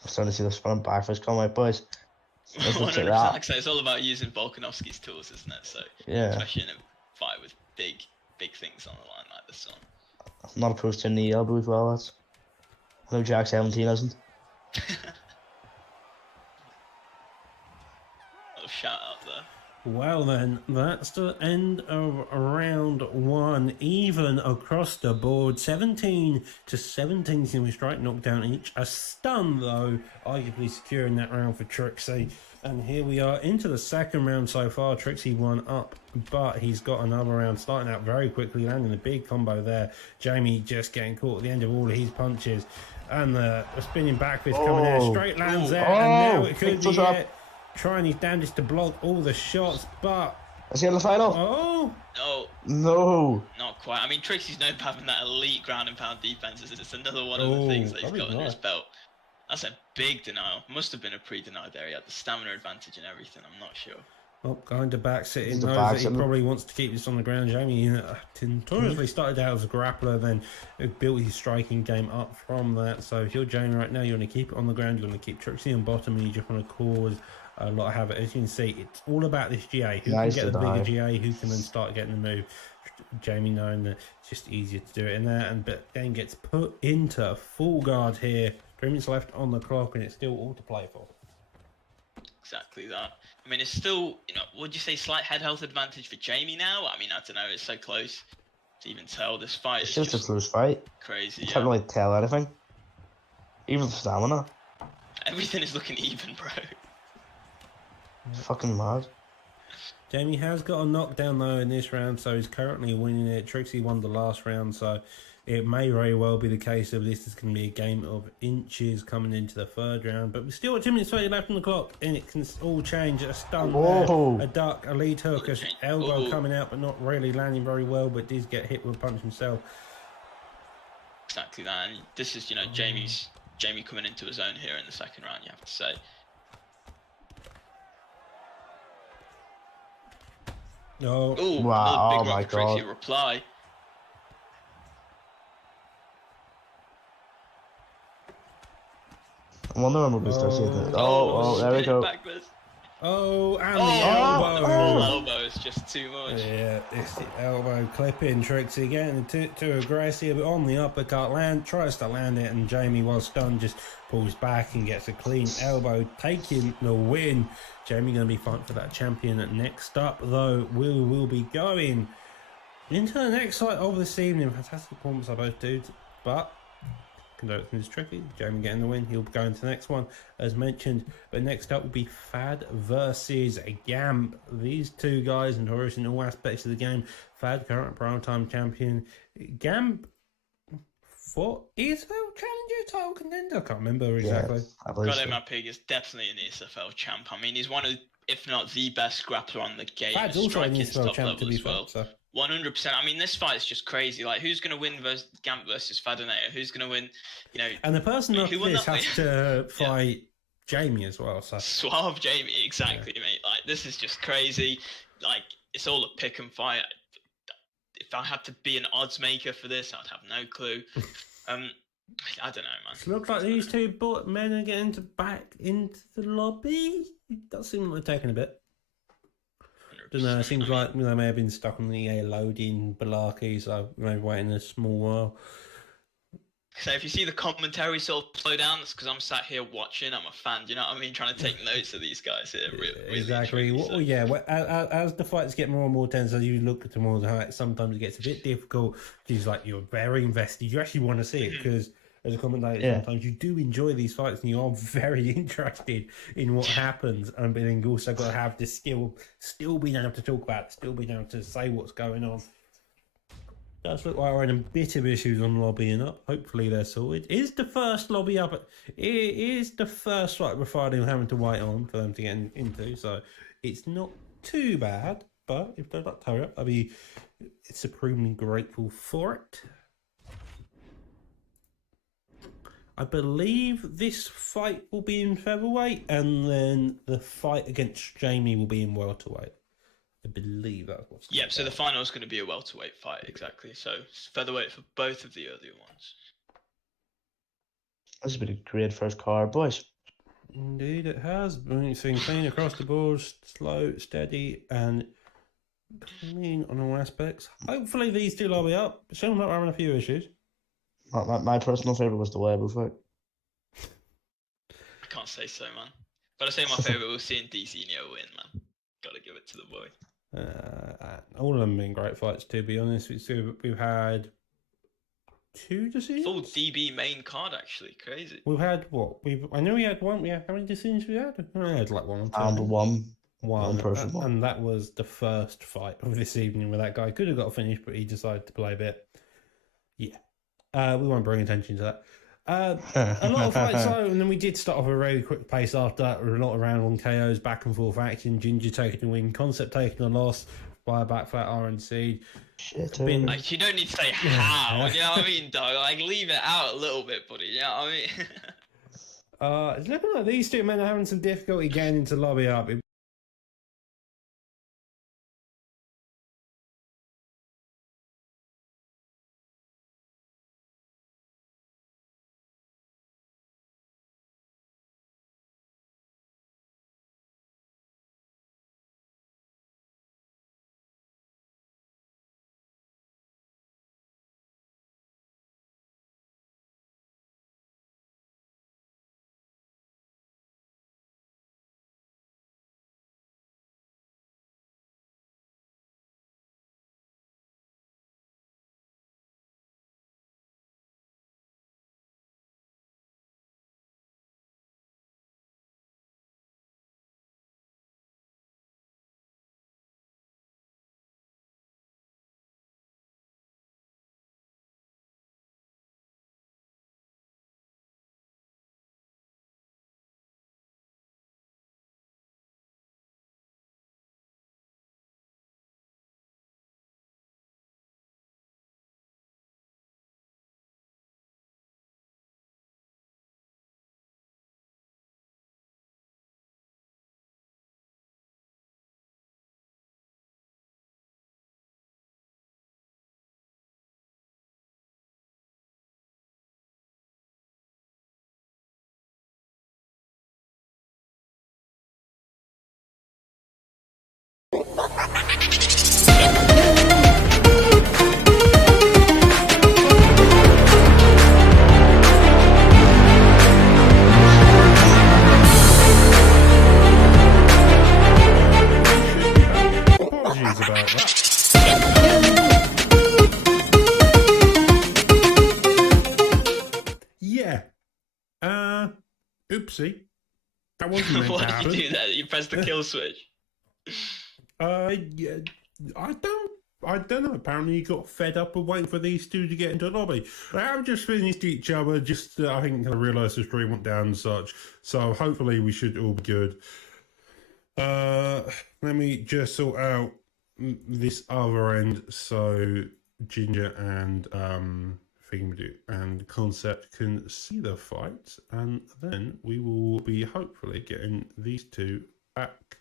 I'm starting to see the front back fist come out, boys. Let's look at 100%. that. Like I say, it's all about using Volkanovski's tools, isn't it? So, Yeah. especially in a fight with big things on the line like this one. I'm not opposed to a knee elbow as well, lads. I know Jack 17 isn't. Little shout out there. Well then, that's the end of round 1, even across the board. 17 to 17 single strike knockdown each. A stun though, arguably securing that round for Trixie. And here we are into the second round so far. Trixie one up, but he's got another round starting out very quickly, landing a big combo there. Jamie just getting caught at the end of all of his punches. And the spinning back fist coming out, straight lands there, and now it could be it. Trying his damnedest to block all the shots, but... Is he in the final? Oh! No. Not quite. I mean, Trixie's known for having that elite ground and pound defense. It's another one of the things that he's got under his belt. That's a big denial. Must have been a pre-denial there. He had the stamina advantage and everything. I'm not sure. Oh, going to back sitting, The knows back that he sitting. probably wants to keep this on the ground. Jamie notoriously started out as a grappler, then built his striking game up from that. So if you're Jamie right now, you want to keep it on the ground, you want to keep Trixie on bottom, and you just want to cause a lot of havoc. As you can see, it's all about this GA. Who can get the bigger GA, who can then start getting the move. Jamie knowing that it's just easier to do it in there, but then gets put into full guard here. 3 minutes left on the clock, and it's still all to play for. Exactly that. I mean, it's still, would you say slight head health advantage for Jamie now? I mean, I don't know. It's so close to even tell. This fight It's is just a close fight. crazy. You can't really tell anything. Even the stamina. Everything is looking even, bro. Fucking mad. Jamie has got a knockdown though in this round, so he's currently winning it. Trixie won the last round, so it may very well be the case of this is going to be a game of inches coming into the third round. But we've still got 2 minutes 30 left on the clock, and it can all change. A stun there, a duck, a lead hook, a elbow coming out, but not really landing very well, but did get hit with a punch himself. Exactly that. And this is, Jamie coming into his own here in the second round, you have to say. Oh, wow! Another big Oh my one for Trixie god! reply. I wonder when we'll be starting it. Oh, there we go. Backwards. oh, and the elbow. The elbow is just too much. Yeah, it's the elbow clipping. Trixie getting too aggressive on the uppercut. Tries to land it, and Jamie, while stunned, just pulls back and gets a clean elbow, taking the win. Jamie going to be fighting for that champion. Next up, though, we'll be going into the next fight of this evening. Fantastic performance by both dudes, but conducting is tricky. Jamie getting the win. He'll go into the next one, as mentioned. But next up will be Fad versus Gamp. These two guys notorious in all aspects of the game. Fad, current primetime champion. Gamp, what is a challenger title contender? I can't remember exactly. I believe Got him so. up here. He's definitely an ESFL champ. I mean, he's one of, if not the best grappler on the game. Fad's also an striking ESPORTS top champ, to level be as fair. well. So. 100%. I mean, this fight is just crazy. Like, who's going to win versus Gamp versus Fadoneo? Who's going to win? And the person I mean, after who won this that has to fight Jamie as well. So Suave Jamie, exactly, mate. Like, this is just crazy. Like, it's all a pick and fight. If I had to be an odds maker for this, I'd have no clue. I don't know, man. it looks like these two men are getting back into the lobby. It does seem like they're taking a bit. Don't know, it seems like they may have been stuck on the loading Balaki, so maybe waiting a small while. So if you see the commentary sort of slow down, that's because I'm sat here watching. I'm a fan, do you know what I mean? Trying to take notes of these guys here. Really Exactly. intriguing, so. Well, as the fights get more and more tense, as you look at them all, sometimes it gets a bit difficult. It's like you're very invested. You actually want to see it because as a commentator, sometimes you do enjoy these fights and you are very interested in what happens. But then you also got to have this skill, still being able to talk about it, still being able to say what's going on. Does look like we're in a bit of issues on lobbying up. Hopefully they're sorted. Is the first lobby up? It is the first fight we're fighting having to wait on for them to get into. So it's not too bad. But if they'd like to hurry up, I'll be supremely grateful for it. I believe this fight will be in featherweight, and then the fight against Jamie will be in welterweight. I believe that's what's. Yep. So the final is going to be a welterweight fight, exactly. So it's featherweight for both of the earlier ones. This has been a great first card, boys. Indeed, it has. It's been clean across the board, slow, steady, and clean on all aspects. Hopefully, these two will be up. Still not having a few issues. My personal favourite was the Weber fight. I can't say so, man. Gotta say my favourite was seeing DCNO win, man. Gotta give it to the boy. All of them been great fights, to be honest. We've had 2 decisions. Full DB main card, actually. Crazy. We've had what? I know we had one. Yeah, how many decisions we had? I had like one or two. And one One, one. and that was the first fight of this evening where that guy could have got a finish, but he decided to play a bit. Yeah, we won't bring attention to that. A lot of fights though, and then we did start off a very quick pace after that with a lot of round 1 KOs, back and forth action. Ginger taking a win, Concept taking a loss by a back flat RNC. Shit, Like, you don't need to say how, you know what I mean, dog? Like, leave it out a little bit, buddy, you know what I mean? It's looking like these two men are having some difficulty getting into lobby up. Apologies about that. Yeah. Oopsie. That wasn't meant to What did happen. you do there? You pressed the kill switch. Yeah, I don't know. Apparently, you got fed up of waiting for these two to get into the lobby. They have just finished each other. Just, I think, I realised the stream went down and such. So hopefully, we should all be good. Let me just sort out this other end so Ginger and Thingamajig and Concept can see the fight, and then we will be hopefully getting these two back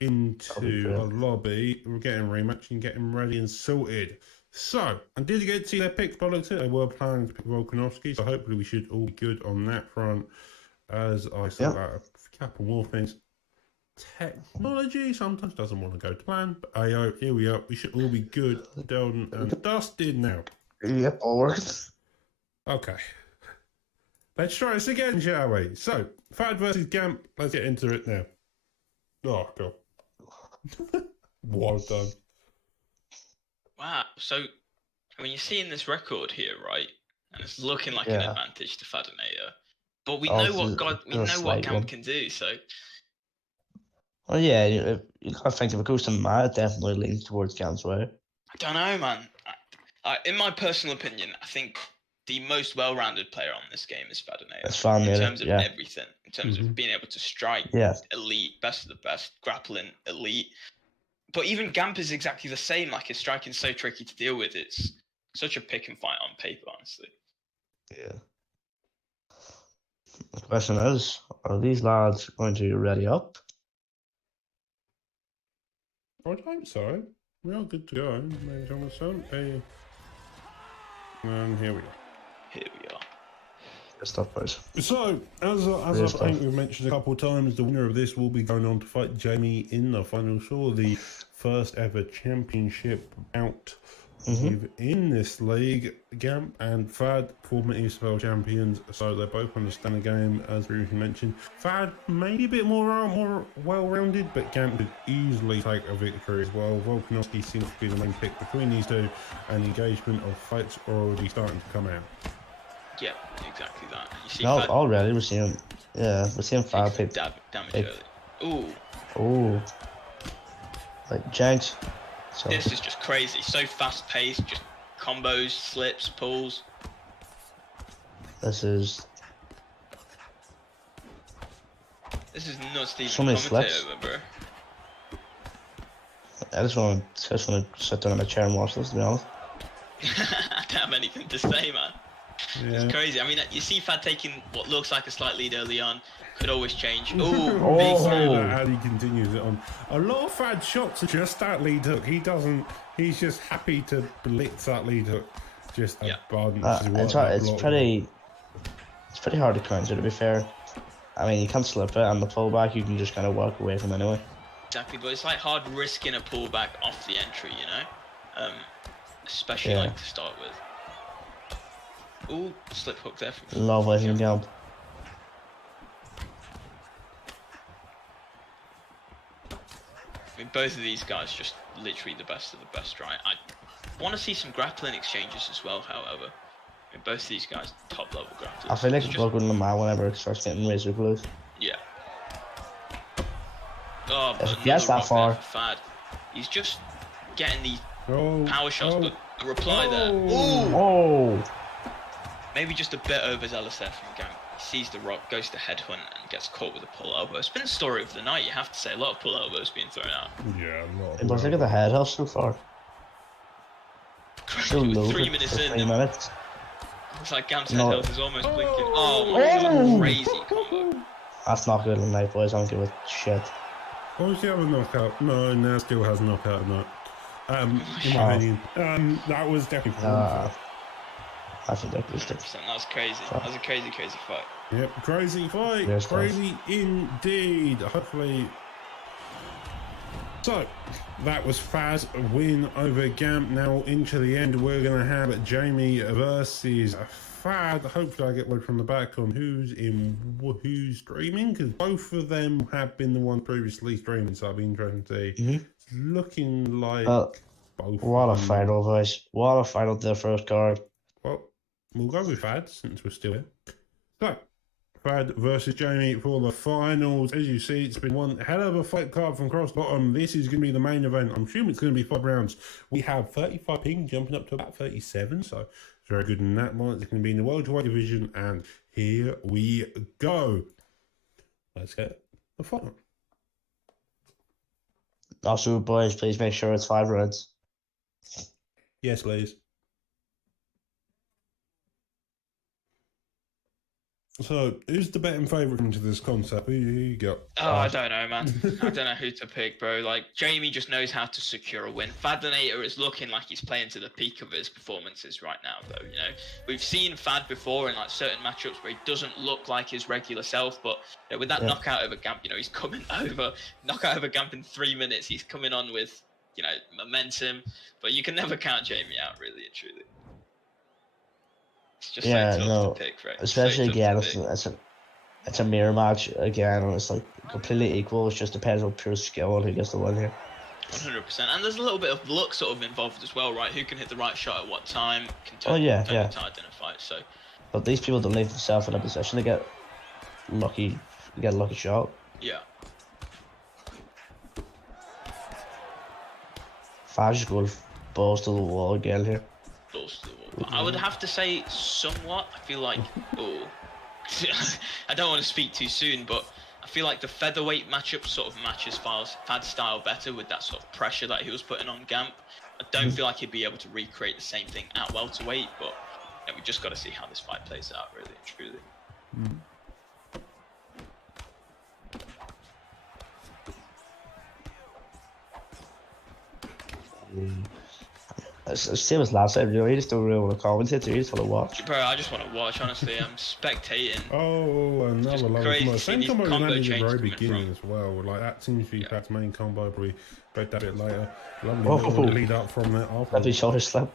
into a lobby. We're getting rematch and getting ready and sorted. So, and did you get to see their picks by the looks of it? They were planning to pick Volkanovski, so hopefully we should all be good on that front. As I sort out a couple more things. Technology sometimes doesn't want to go to plan, but ayo, here we are. We should all be good, done and dusted now. Yep, all works. Okay. Let's try this again, shall we? So, Fad versus Gamp. Let's get into it now. Oh, God. Well done. Wow. So, when you're seeing this record here, right, and it's looking like an advantage to Fadinator, but we know what Gamp can do, so... Well, yeah, you gotta think if it goes to Matt, it definitely leans towards Gamp's way. I don't know, man. In my personal opinion, I think the most well-rounded player on this game is Fadinator. It's fun, in terms of everything, in terms of being able to strike, elite, best of the best, grappling, elite. But even Gamp is exactly the same. Like, his striking's so tricky to deal with. It's such a pick and fight on paper, honestly. Yeah. The question is, are these lads going to ready up? I hope so. We are good to go. Ladies and gentlemen. Hey. And here we go. Here we are. Good stuff, boys. So, as I think we've mentioned a couple of times, the winner of this will be going on to fight Jamie in the final show, the first ever championship bout within this league. Gamp and Fad, former ESPORTS champions, so they both understand the game, as we mentioned. Fad maybe a bit more well-rounded, but Gamp could easily take a victory as well. Volkanovski seems to be the main pick between these two, and engagement of fights are already starting to come out. Yeah, exactly that. You see No, Fad already we're seeing Fad pick. damage early. Ooh. Like Jenks. So This is just crazy. So fast paced, just combos, slips, pulls. this is nuts to even So many commentate slips. over, bro. I just want to sit down in my chair and watch this, to be honest. I don't have anything to say, man. Yeah. It's crazy. I mean, you see Fad taking what looks like a slight lead early on. Could always change. Ooh, big Oh. snap. And he continues it on. A lot of Fad shots are just that lead hook. He's just happy to blitz that lead hook. Just a bunch. It's pretty hard to counter, to be fair. I mean, you can't slip it, and the pullback you can just kind of walk away from anyway. Exactly, but it's like hard risking a pullback off the entry, you know? Especially Yeah. like to start with. Ooh, slip hook there from Lovely from Gamp. I mean, both of these guys just literally the best of the best, right? I want to see some grappling exchanges as well, however. I mean, both of these guys, top level grapplers. I feel like It's it's just- going to my whenever it starts getting razor close. Yeah. Oh, but If he gets another that rock there far. for Fad. He's just getting these Oh, power shots, oh, but the reply there. oh. Ooh! Oh! Maybe just a bit overzealous there from Gamp. He sees the rock, goes to headhunt, and gets caught with a pull elbow. It's been the story of the night, you have to say. A lot of pull elbows being thrown out. Yeah, a lot. It must look at the head health so far. So With low 3 for minutes 3 in, minutes. it's like Gamp's No. head health is almost blinking. Oh my god, crazy combo. That's not good tonight, boys. I don't give a shit. Oh, does he have a knockout? No, now still has knockout or not. In my Oh. opinion. That was definitely That's ridiculous. 100%, that was crazy. That was a crazy fight. Yep, crazy fight. Yes, Crazy indeed. Hopefully. So, that was Faz win over Gamp. Now into the end, we're going to have Jamie versus Fad. Hopefully I get word from the back on who's streaming, because both of them have been the one previously streaming, so I'll be interested to see. Looking like both. What a of them- final, boys. What a final to the first card. Well, we'll go with Fad since we're still here. So, Fad versus Jamie for the finals. As you see, it's been one hell of a fight card from cross bottom. This is going to be the main event. I'm assuming it's going to be 5 rounds. We have 35 ping jumping up to about 37, so it's very good in that one. It's going to be in the welterweight division, and here we go. Let's get the fight. Also, boys, please make sure it's 5 rounds. Yes, please. So, who's the betting favourite into this concept? Who you got? Oh, I don't know, man. I don't know who to pick, bro. Like, Jamie just knows how to secure a win. Fadinator is looking like he's playing to the peak of his performances right now, though. You know, we've seen Fad before in like certain matchups where he doesn't look like his regular self, but you know, with that knockout over Gamp, you know, he's coming over knockout over Gamp in 3 minutes. He's coming on with, you know, momentum. But you can never count Jamie out, really and truly. It's just so tough to pick, right? Especially So again, tough to pick. it's a mirror match again, and it's like completely equal. It just depends on pure skill and who gets the win here. 100%, and there's a little bit of luck sort of involved as well, right? Who can hit the right shot at what time? Can turn the tide in a fight. So, but these people don't leave themselves in a position to get lucky, get a lucky shot. yeah. Faz just go balls to the wall again here. Balls to the wall. But I would have to say somewhat. I feel like, I don't want to speak too soon, but I feel like the featherweight matchup sort of matches Fad's style better with that sort of pressure that he was putting on Gamp. I don't feel like he'd be able to recreate the same thing at welterweight, but yeah, we just got to see how this fight plays out, really and truly. It's the same as last time, you know, you just don't really want to commentate, you just want to watch. Bro, I just want to watch. Honestly, I'm spectating. Oh, another just lovely crazy combo. to see Same these combo we combo landed at the chains very coming beginning from. as well. Like that seems to be Pat's main combo, but we break that a bit later. Lovely Oh. little lead up from that Every after. shoulder slip.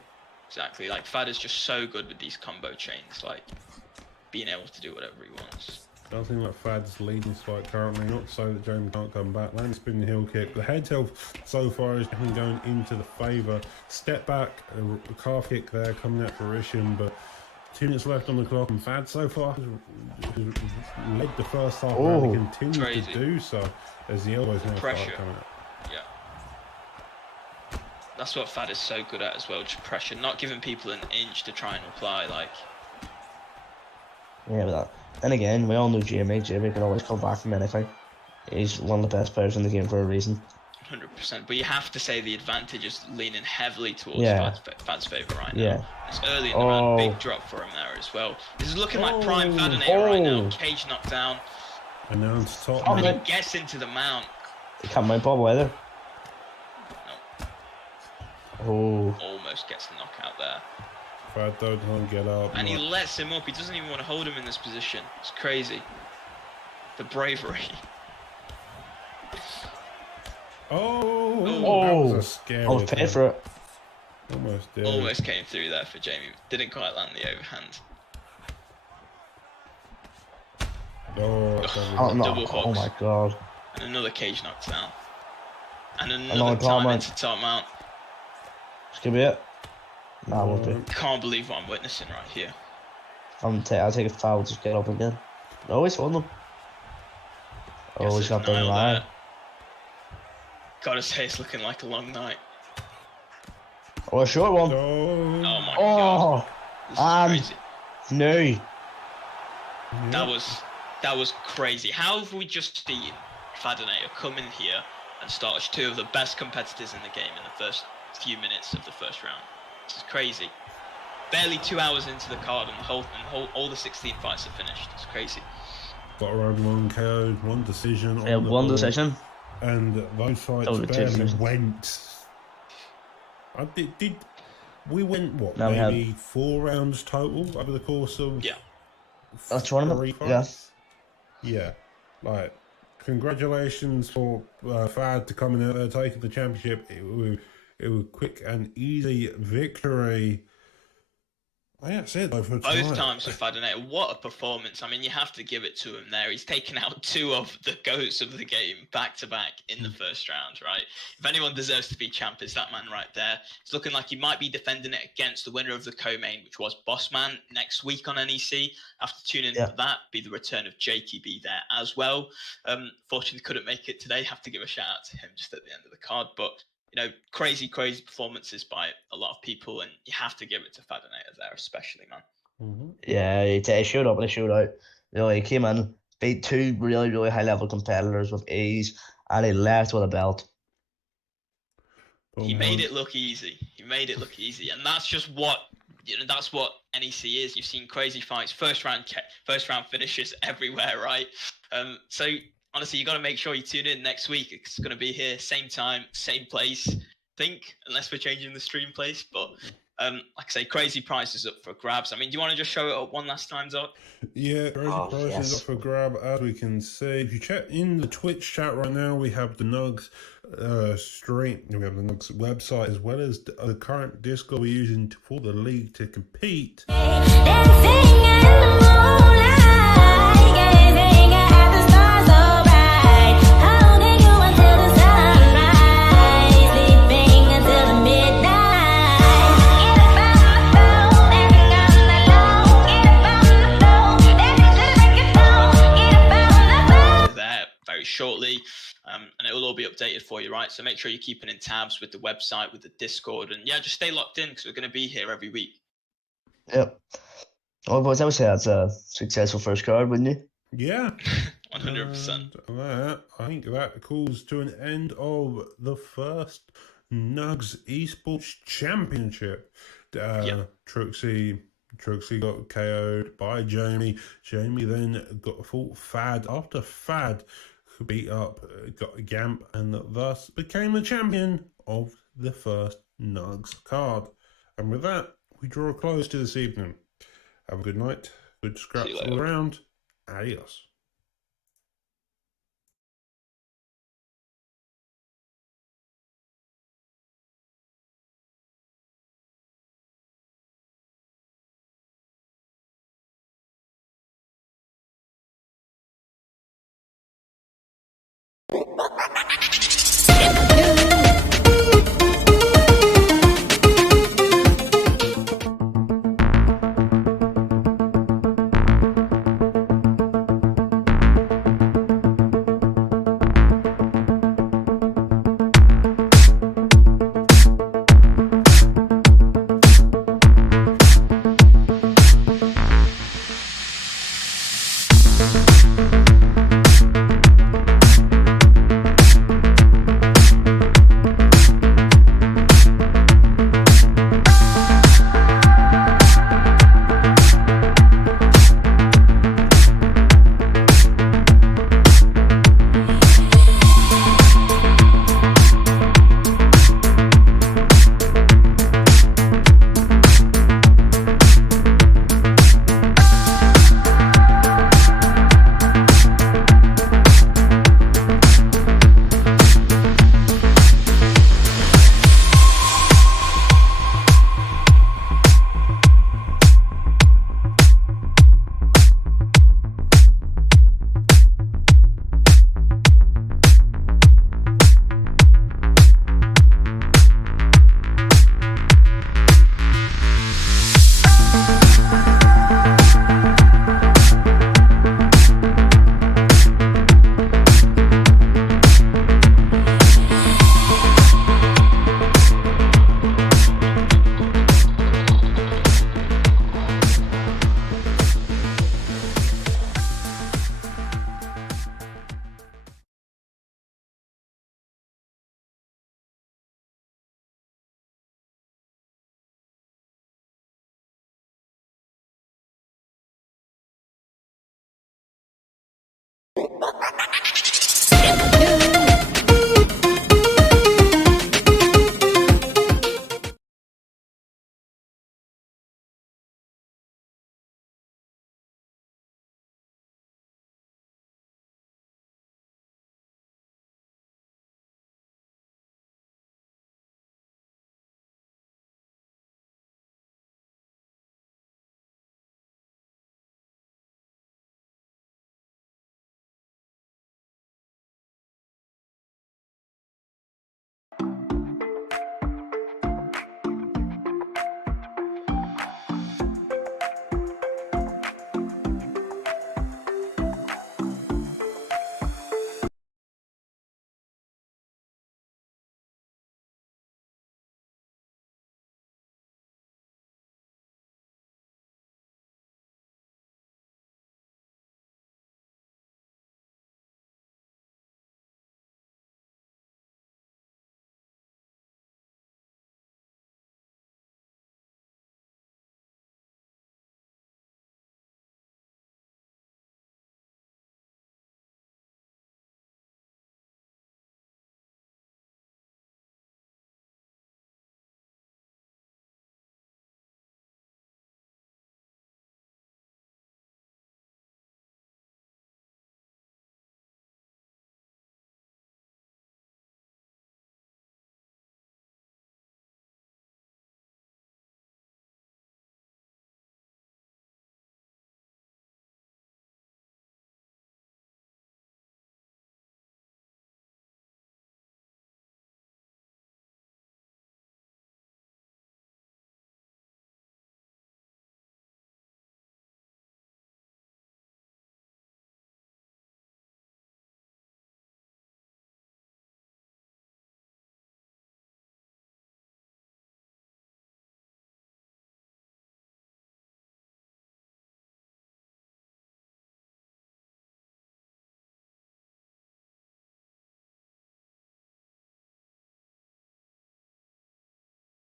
Exactly. Like Fad is just so good with these combo chains, like being able to do whatever he wants. Does seem like Fad's leading this fight currently, not so that Jamie can't come back. Land spinning heel kick. The head tilt so far is definitely going into the favour. Step back, a calf kick there coming at fruition, but 2 minutes left on the clock, and Fad so far has led the first half round and continues Crazy. to do so as the elbows now start Pressure. coming up. Yeah. That's what Fad is so good at as well, just pressure, not giving people an inch to try and reply, like. Yeah, but that. Then again, we all know Jamie. Jamie can always come back from anything. He's one of the best players in the game for a reason. 100%, but you have to say the advantage is leaning heavily towards Fad's favour right now. Yeah. It's early in the round, big drop for him there as well. This is looking like prime Fadinator right now. Cage knockdown. And now it's top And man. he gets into the mount. He can't mount ball either. No, Oh. almost gets the knockout there. Fad though can't get up. And he lets him up. He doesn't even want to hold him in this position. It's crazy. The bravery. Oh, Oh. that was a scary I was paid attempt. for it. Almost did. Almost came through there for Jamie. Didn't quite land the overhand. Oh, that was Oh, no. Double Oh hooks. my god. And another cage knockdown. And Another another top time mount. into top mount. This could be it. Nah, won't be. Can't believe what I'm witnessing right here. I'll take a foul, just get up again. No, he's won them. Guess Oh, he's got there's the Niall line. there. Gotta say, it's looking like a long night. Oh, a short one. Oh Oh, my god. Oh, This is crazy. no. That was crazy. How have we just seen Fadinator come in here and start as two of the best competitors in the game in the first few minutes of the first round? This is crazy. Barely 2 hours into the card and all the 16 fights are finished. It's crazy. got around one KO, one decision. Yeah, on the one board, decision. and those fights Oh, the two barely decisions. went. I did. We went what? No, we maybe 4 rounds total over the course of Yeah. A tournament? 3 fights? Yeah. Like, congratulations for Fad to come in there taking the championship. It was quick and easy victory. I think that's it though for tonight. Both times for Fadinator, what a performance. I mean, you have to give it to him there. He's taken out 2 of the goats of the game back to back in the first round, right? If anyone deserves to be champ, it's that man right there. It's looking like he might be defending it against the winner of the co-main, which was Bossman, next week on NEC. Have to tune in for that. Be the return of Jakey B there as well. Fortunately, couldn't make it today. Have to give a shout out to him just at the end of the card. But you know, crazy performances by a lot of people, and you have to give it to Fadinator there, especially, man. Mm-hmm. Yeah, he showed up in a shootout. You know, he came in, beat 2 really, really high level competitors with ease, and he left with a belt. He made it look easy. He made it look easy, and that's just what that's what NEC is. You've seen crazy fights, first round finishes everywhere, right? So honestly, you got to make sure you tune in next week. It's going to be here, same time, same place. Unless we're changing the stream place, but like I say, crazy prizes up for grabs. I mean, do you want to just show it up one last time, Doc? Yeah, crazy prizes yes. up for grab, as we can see. If you check in the Twitch chat right now, we have the NUGS stream, we have the NUGS website, as well as the current Discord we're using for the league to compete. Shortly, and it will all be updated for you, right? So make sure you're keeping in tabs with the website, with the Discord, and yeah, just stay locked in because we're going to be here every week. Yep. Well, boys, I would say that's a successful first card, wouldn't you? Yeah. 100%. I think that calls to an end of the first NUGS Esports Championship. Truxie got KO'd by Jamie. Jamie then fought Fad. After Fad beat up, got Gamp, and thus became the champion of the first NUGS card. And with that, we draw a close to this evening. Have a good night. Good scraps you all later. around. Adios.